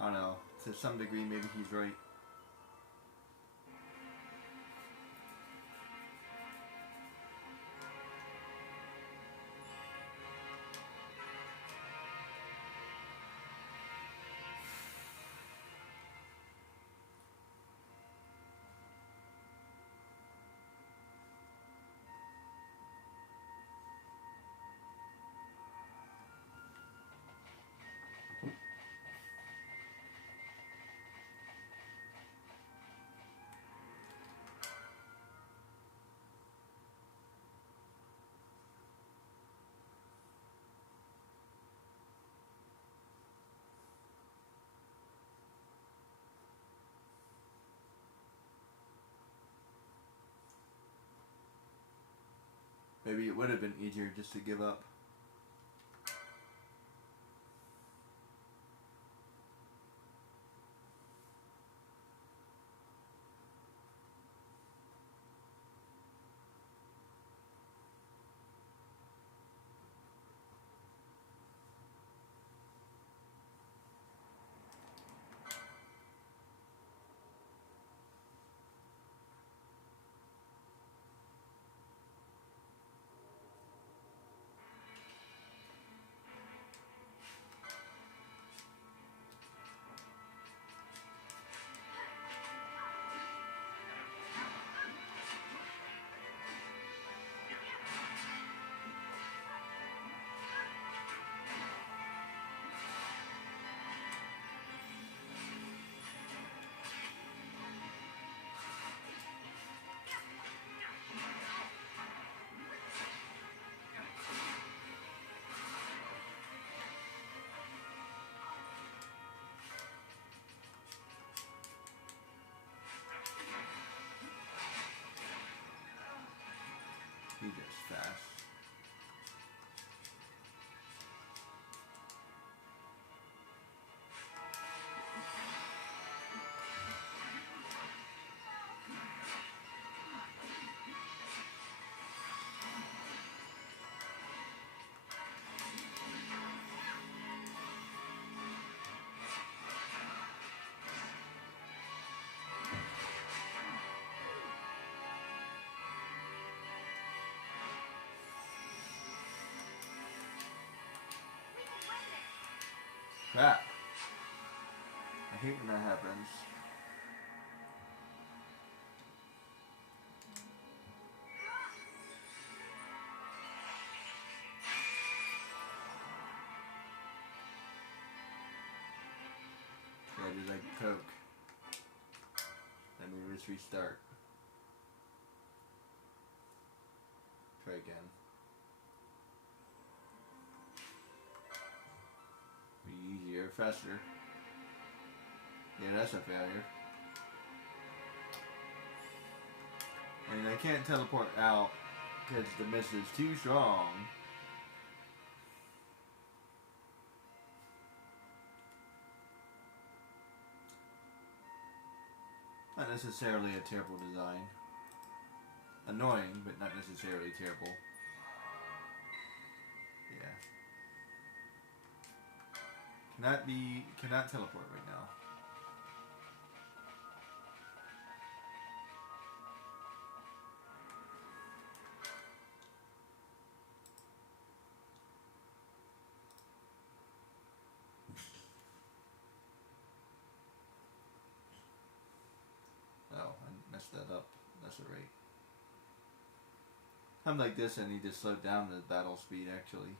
I don't know. To some degree, maybe he's right. Maybe it would have been easier just to give up. He goes fast. Crap. I hate when that happens. Yeah, just like Coke. Let me just restart. Try again. Be easier, faster. Yeah, that's a failure. And I can't teleport out because the mist is too strong. Not necessarily a terrible design. Annoying, but not necessarily terrible. Yeah. Cannot teleport right now. Oh, I messed that up. That's alright. I'm like this, I need to slow down the battle speed actually.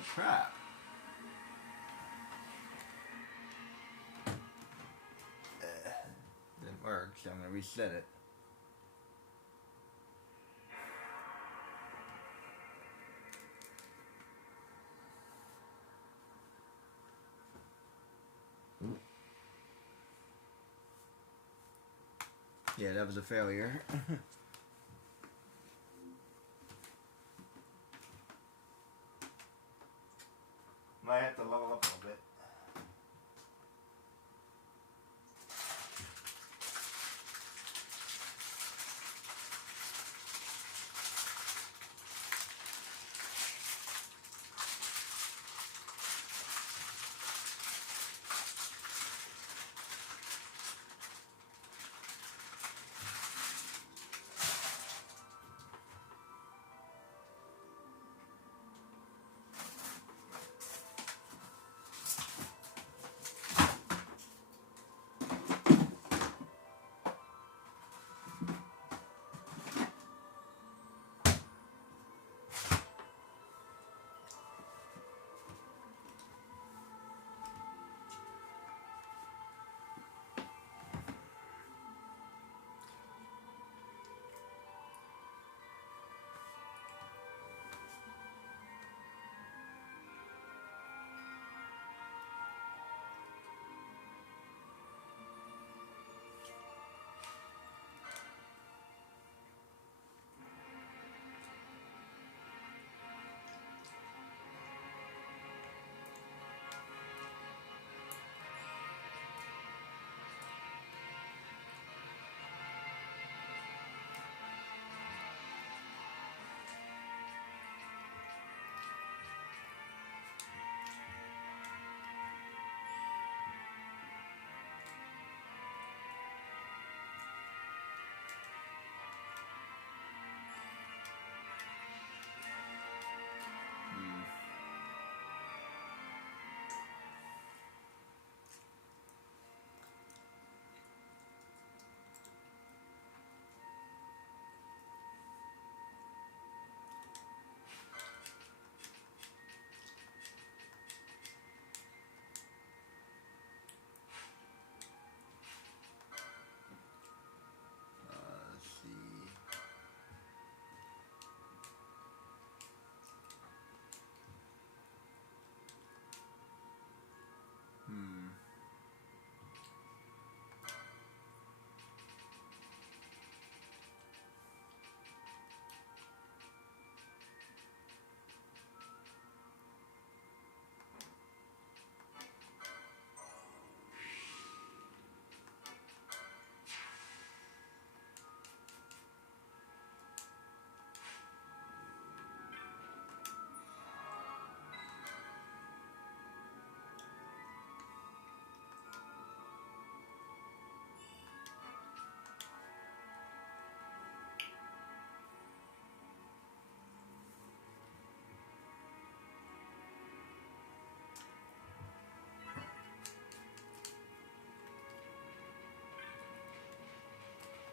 Holy crap. Didn't work, so I'm going to reset it. Yeah, that was a failure. Might have to level up a little bit.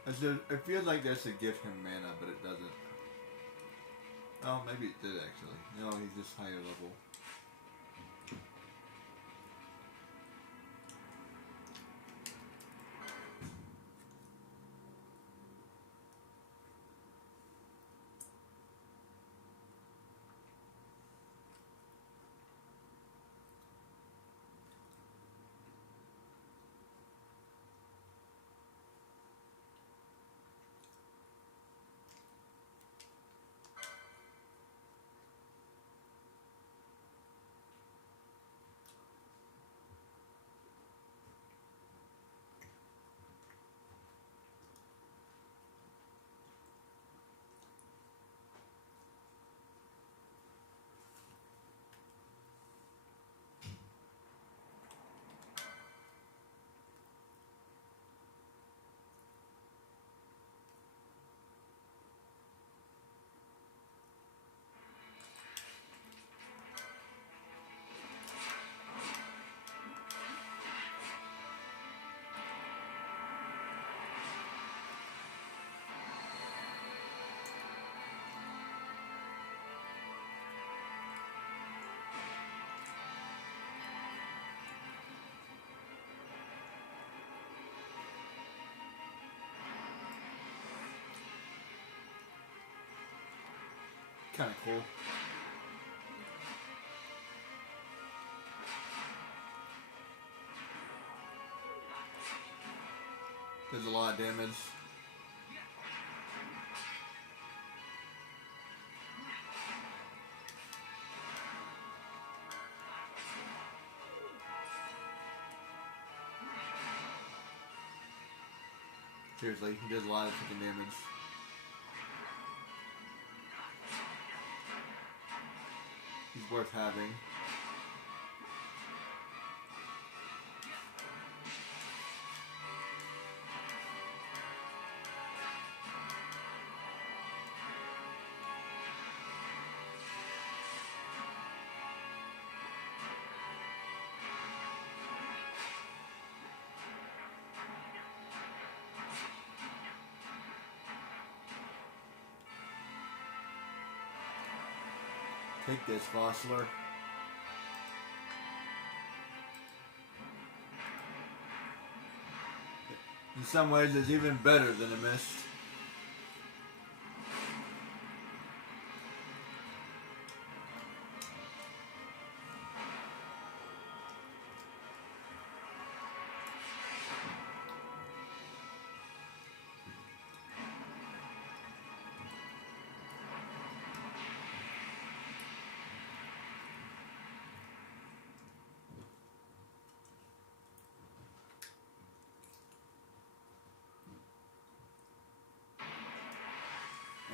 Let's see. It feels like that should give him mana, but it doesn't. Oh, maybe it did actually. No, he's just higher level. kind of cool. Does a lot of damage. Seriously, he does a lot of freaking damage. He's worth having. Take this, Vossler. In some ways, it's even better than a mist.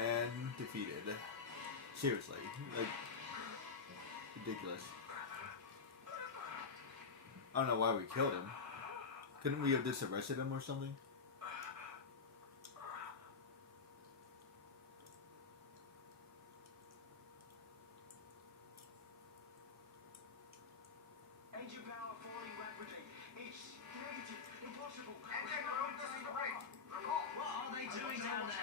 And defeated. Seriously, like, ridiculous. I don't know why we killed him. Couldn't we have just arrested him or something? Engine power falling rapidly. It's negative. Impossible. What are they doing down there?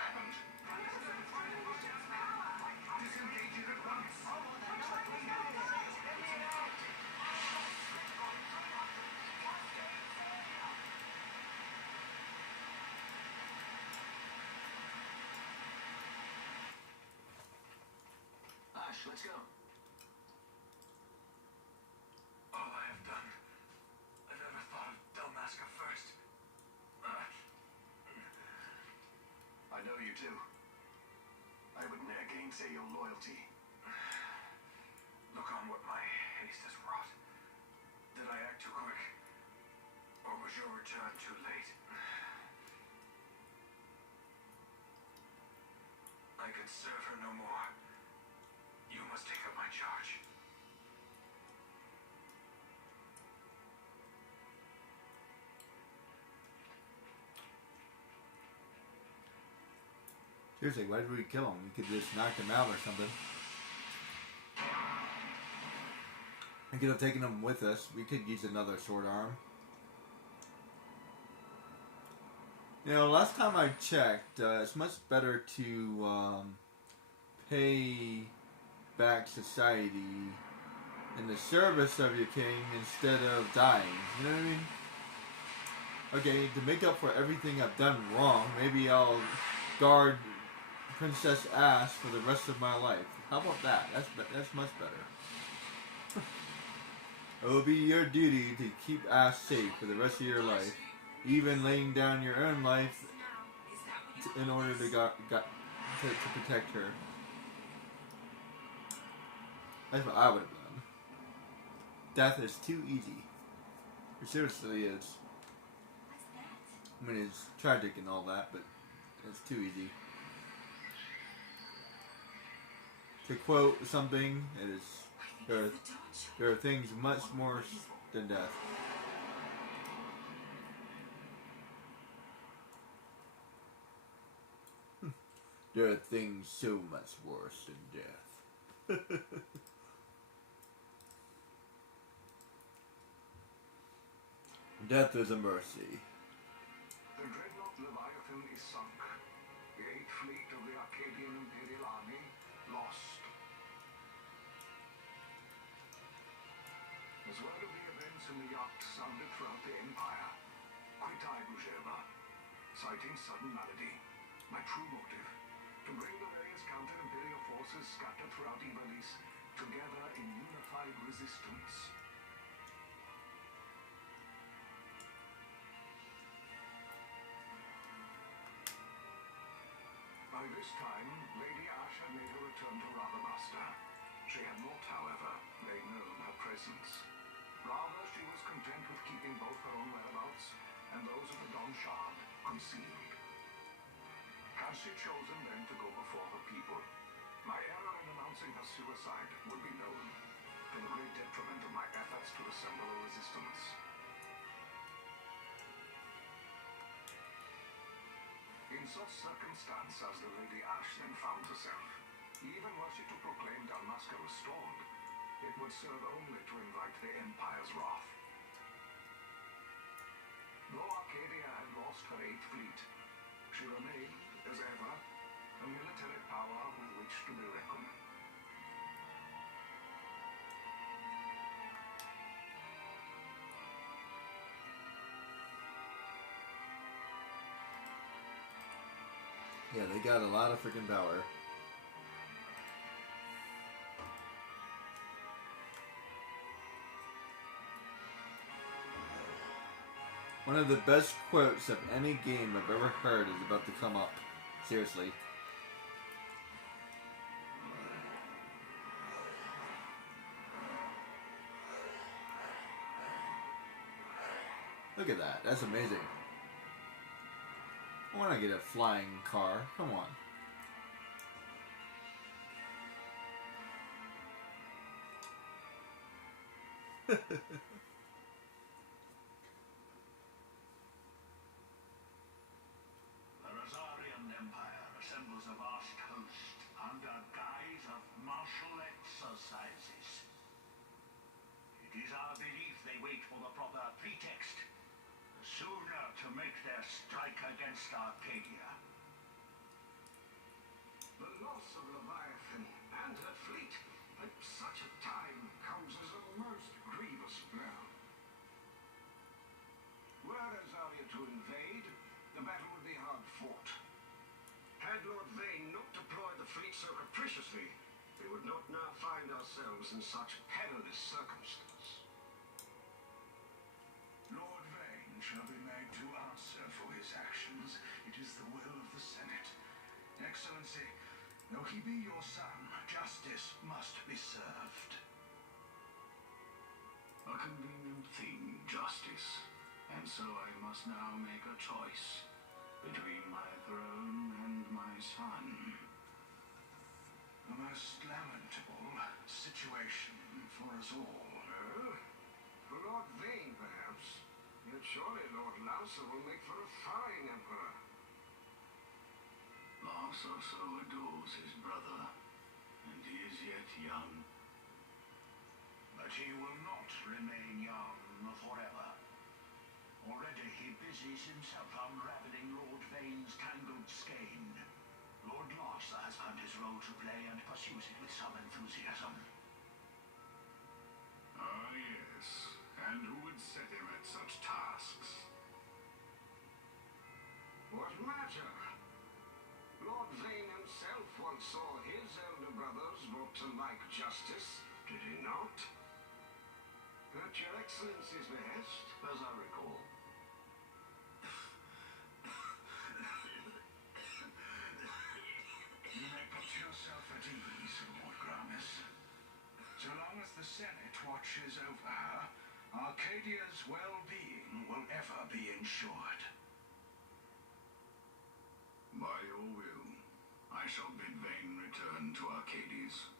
Ash, let's go. All I have done. I never thought of Dalmasca first. I know you do. I would ne'er gainsay your loyalty. Look on what my haste has wrought. Did I act too quick? Or was your return too late? I can serve her no more. You must take up my charge. Seriously, why did we kill him? We could just knock him out or something. We could have taken him with us. We could use another sword arm. You know, last time I checked, it's much better to pay back society in the service of your king instead of dying. You know what I mean? Okay, to make up for everything I've done wrong, maybe I'll guard Princess Ash for the rest of my life. How about that? That's much better. It will be your duty to keep Ash safe for the rest of your life, even laying down your own life in order to protect her. That's what I would have done. Death is too easy. It seriously is. I mean, it's tragic and all that, but it's too easy. To quote something, it is there are things much worse than death. There are things so much worse than death. Death is a mercy. The dreadnought Leviathan is sunk. The 8th fleet of the Arcadian Imperial Army lost. As word of the events in the yacht sounded throughout the Empire, quit I Bujeba, citing sudden malady. My true motive, to to bring the various counter-imperial forces scattered throughout Ivalice together in unified resistance. By this time, Lady Ash had made her return to Radagasta. She had not, however, made known her presence. Rather, she was content with keeping both her own whereabouts and those of the Don Shard concealed. Had she chosen then to go before the people, my error in announcing her suicide would be known, to the great detriment of my efforts to assemble a resistance. In such circumstance as the Lady Ash then found herself, even were she to proclaim Dalmasca restored, it would serve only to invite the Empire's wrath. Though Arcadia had lost her 8th fleet, she remained, as ever, a military power with which to be reckoned. Yeah, they got a lot of freaking power. One of the best quotes of any game I've ever heard is about to come up. Seriously. Look at that. That's amazing. I want to get a flying car. Come on. The Rosarian Empire assembles a vast host under guise of martial exercises. It is our belief they wait for the proper pretext, the sooner to make their strike against Arcadia. The loss of Leviathan and her fleet at such a time comes as a most grievous blow. Were Rosaria to invade, the battle would be hard fought. Had Lord Vane not deployed the fleet so capriciously, we would not now find ourselves in such perilous circumstance. Lord Vane shall be made to answer for his actions. It is the will of the Senate. Excellency, though he be your son, justice must be served. A convenient thing, justice. And so I must now make a choice between my throne and my son. A most lamentable situation for us all. For Lord Vane, perhaps. Yet surely Lord Lauser will make for a fine emperor. Lauser so adores his brother, and he is yet young. But he will not remain young forever. Already he busies himself unraveling Lord Vane's tangled skein. Lord Larsa has found his role to play and pursues it with some enthusiasm. Ah, yes. And who would set him at such tasks? What matter? Lord Vane himself once saw his elder brothers brought to like justice, did he not? At your Excellency's behest, as I recall. You may put yourself at ease, Lord Gramis. So long as the Senate watches over her, Arcadia's well-being will ever be ensured. By your will, I shall bid Vane return to Arcades.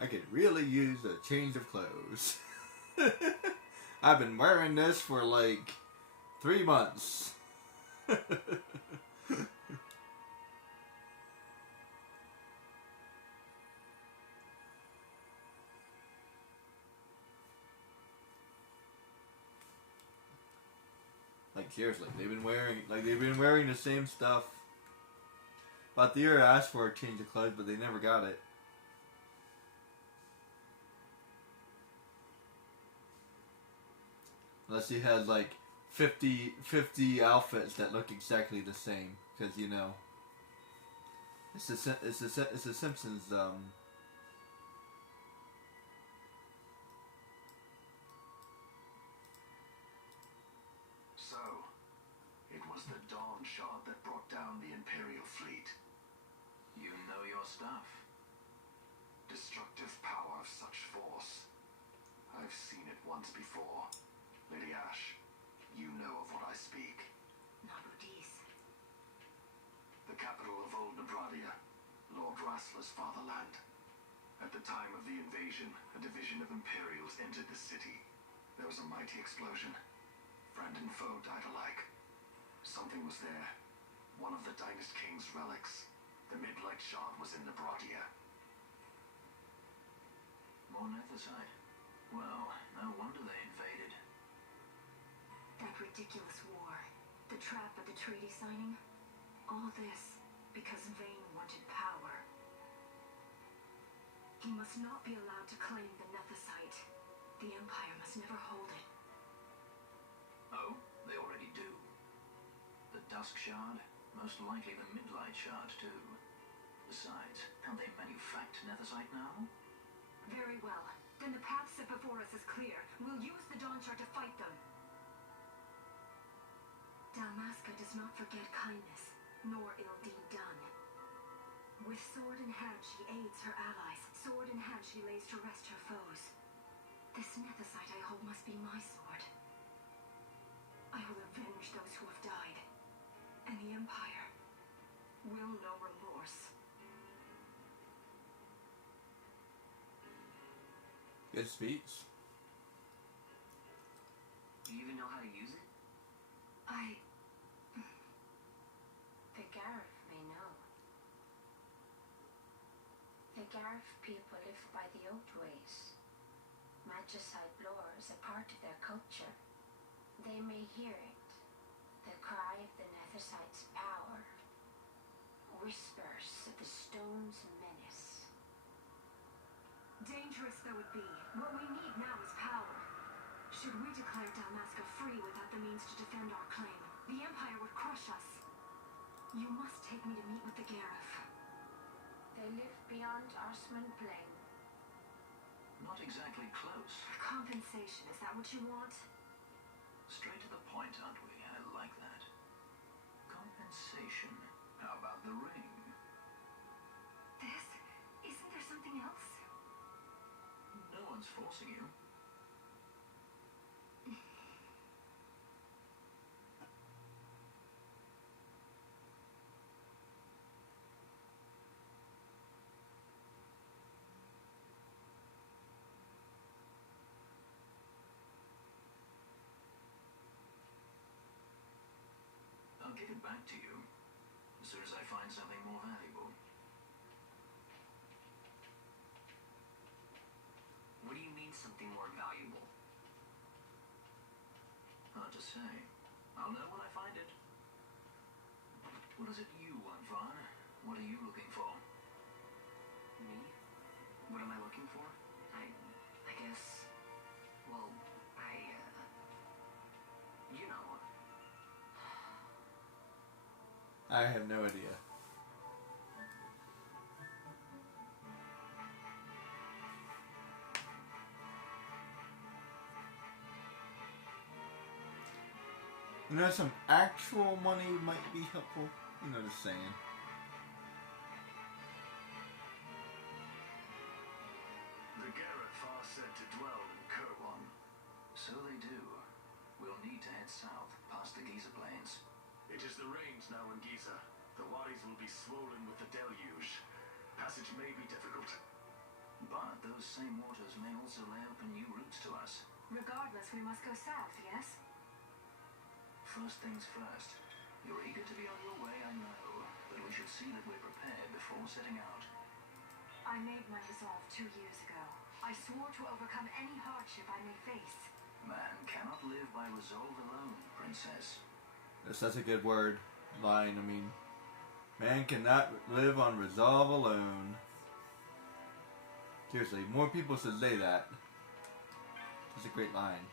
I could really use a change of clothes. I've been wearing this for like 3 months. Like seriously, they've been wearing the same stuff. Balthier asked for a change of clothes, but they never got it. Unless he had like 50 outfits that look exactly the same, because you know, it's a Simpsons. So, it was the Dawn Shard that brought down the Imperial fleet. You know your stuff. Destructive power of such force. I've seen it once before. Lady Ash, you know of what I speak. Not Rudis. The capital of Old Nebradia, Lord Rassler's fatherland. At the time of the invasion, a division of Imperials entered the city. There was a mighty explosion. Friend and foe died alike. Something was there. One of the Dynast King's relics. The Midlight Shard was in Nebradia. More Nethersite. Well, no wonder they invaded. That ridiculous war. The trap at the treaty signing. All this because Vayne wanted power. He must not be allowed to claim the Nethersite. The Empire must never hold it. Oh, they already do. The Dusk Shard, most likely the Midlight Shard too. Besides, can't they manufacture Nethersite now? Very well. Then the path set before us is clear. We'll use the Dawn Shard to fight them. Dalmasca does not forget kindness, nor ill deed done. With sword in hand, she aids her allies. Sword in hand, she lays to rest her foes. This Nethersite I hold must be my sword. I will avenge those who have died, and the Empire will know remorse. Good speech. Do you even know how to use it? The Garif may know. The Garif people live by the old ways. Magicite lore is a part of their culture. They may hear it, the cry of the Nethersite's power. Whispers of the stone's menace. Dangerous though it be, what we need now is power. Should we declare Dalmasca free without the means to defend our claim, the Empire would crush us. You must take me to meet with the Garif. They live beyond Osman Plain. Not exactly close. Compensation, is that what you want? Straight to the point, aren't we? I like that. Compensation. How about the ring? This? Isn't there something else? No one's forcing you. I'll give it back to you as soon as I find something more valuable. What do you mean something more valuable? Hard to say. I'll know when I find it. What is it you want, Vaughn? What are you looking for? Me? What am I looking for? I guess, well, you know. I have no idea. You know, some actual money might be helpful. You know, just saying. The Gareth are said to dwell in Kirwan. So they do. We'll need to head south, past the Giza Plains. It is the rains now in Giza. The wadis will be swollen with the deluge. Passage may be difficult. But those same waters may also lay open new routes to us. Regardless, we must go south, yes? First things first. You're eager to be on your way, I know, but we should see that we're prepared before setting out. I made my resolve 2 years ago. I swore to overcome any hardship I may face. Man cannot live by resolve alone, Princess. That's such a good line. I mean, man cannot live on resolve alone. Seriously, more people should say that. It's a great line.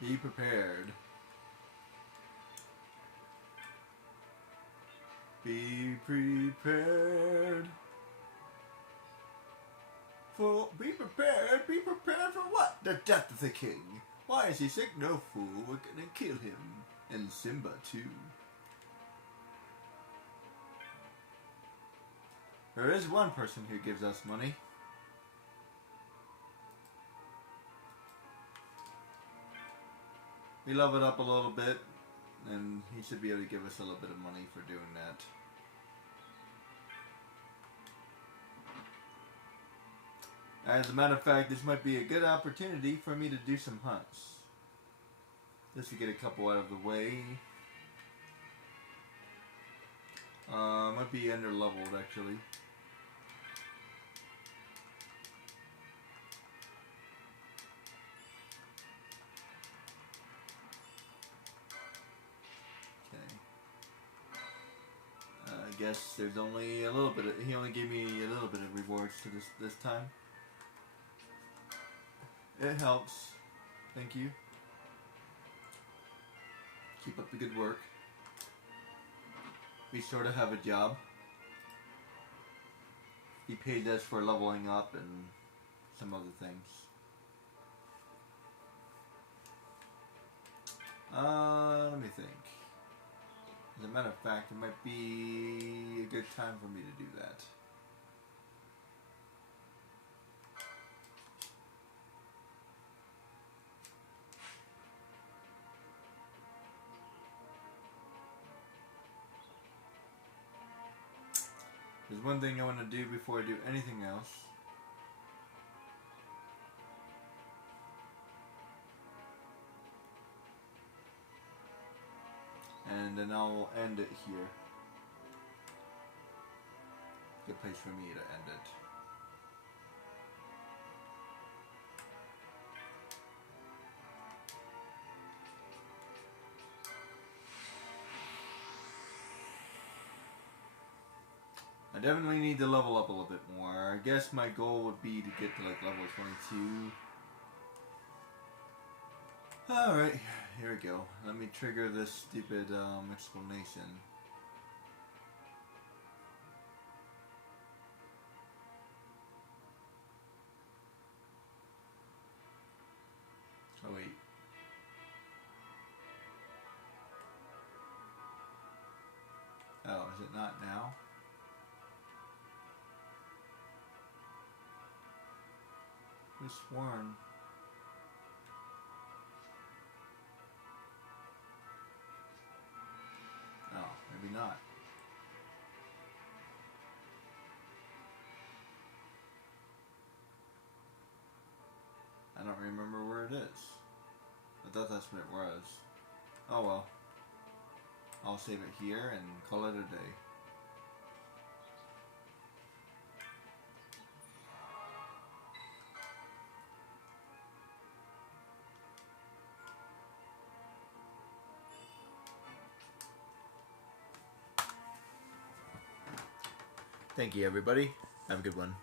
Be prepared. Be prepared. Be prepared for what? The death of the king. Why is he sick? No fool, we're gonna kill him. And Simba too. There is one person who gives us money. We level it up a little bit, and he should be able to give us a little bit of money for doing that. As a matter of fact, this might be a good opportunity for me to do some hunts. Just to get a couple out of the way. Might be under leveled actually. I guess there's only a little bit of, he only gave me a little bit of rewards to this time. It helps. Thank you. Keep up the good work. We sort of have a job. He paid us for leveling up and some other things. Let me think. As a matter of fact, it might be a good time for me to do that. There's one thing I want to do before I do anything else. And then I'll end it here. Good place for me to end it. I definitely need to level up a little bit more. I guess my goal would be to get to like level 22. Alright, here we go. Let me trigger this stupid explanation. Oh wait. Oh, is it not now? Who's sworn? Oh, maybe not. I don't remember where it is. I thought that's what it was. Oh well. I'll save it here and call it a day. Thank you, everybody. Have a good one.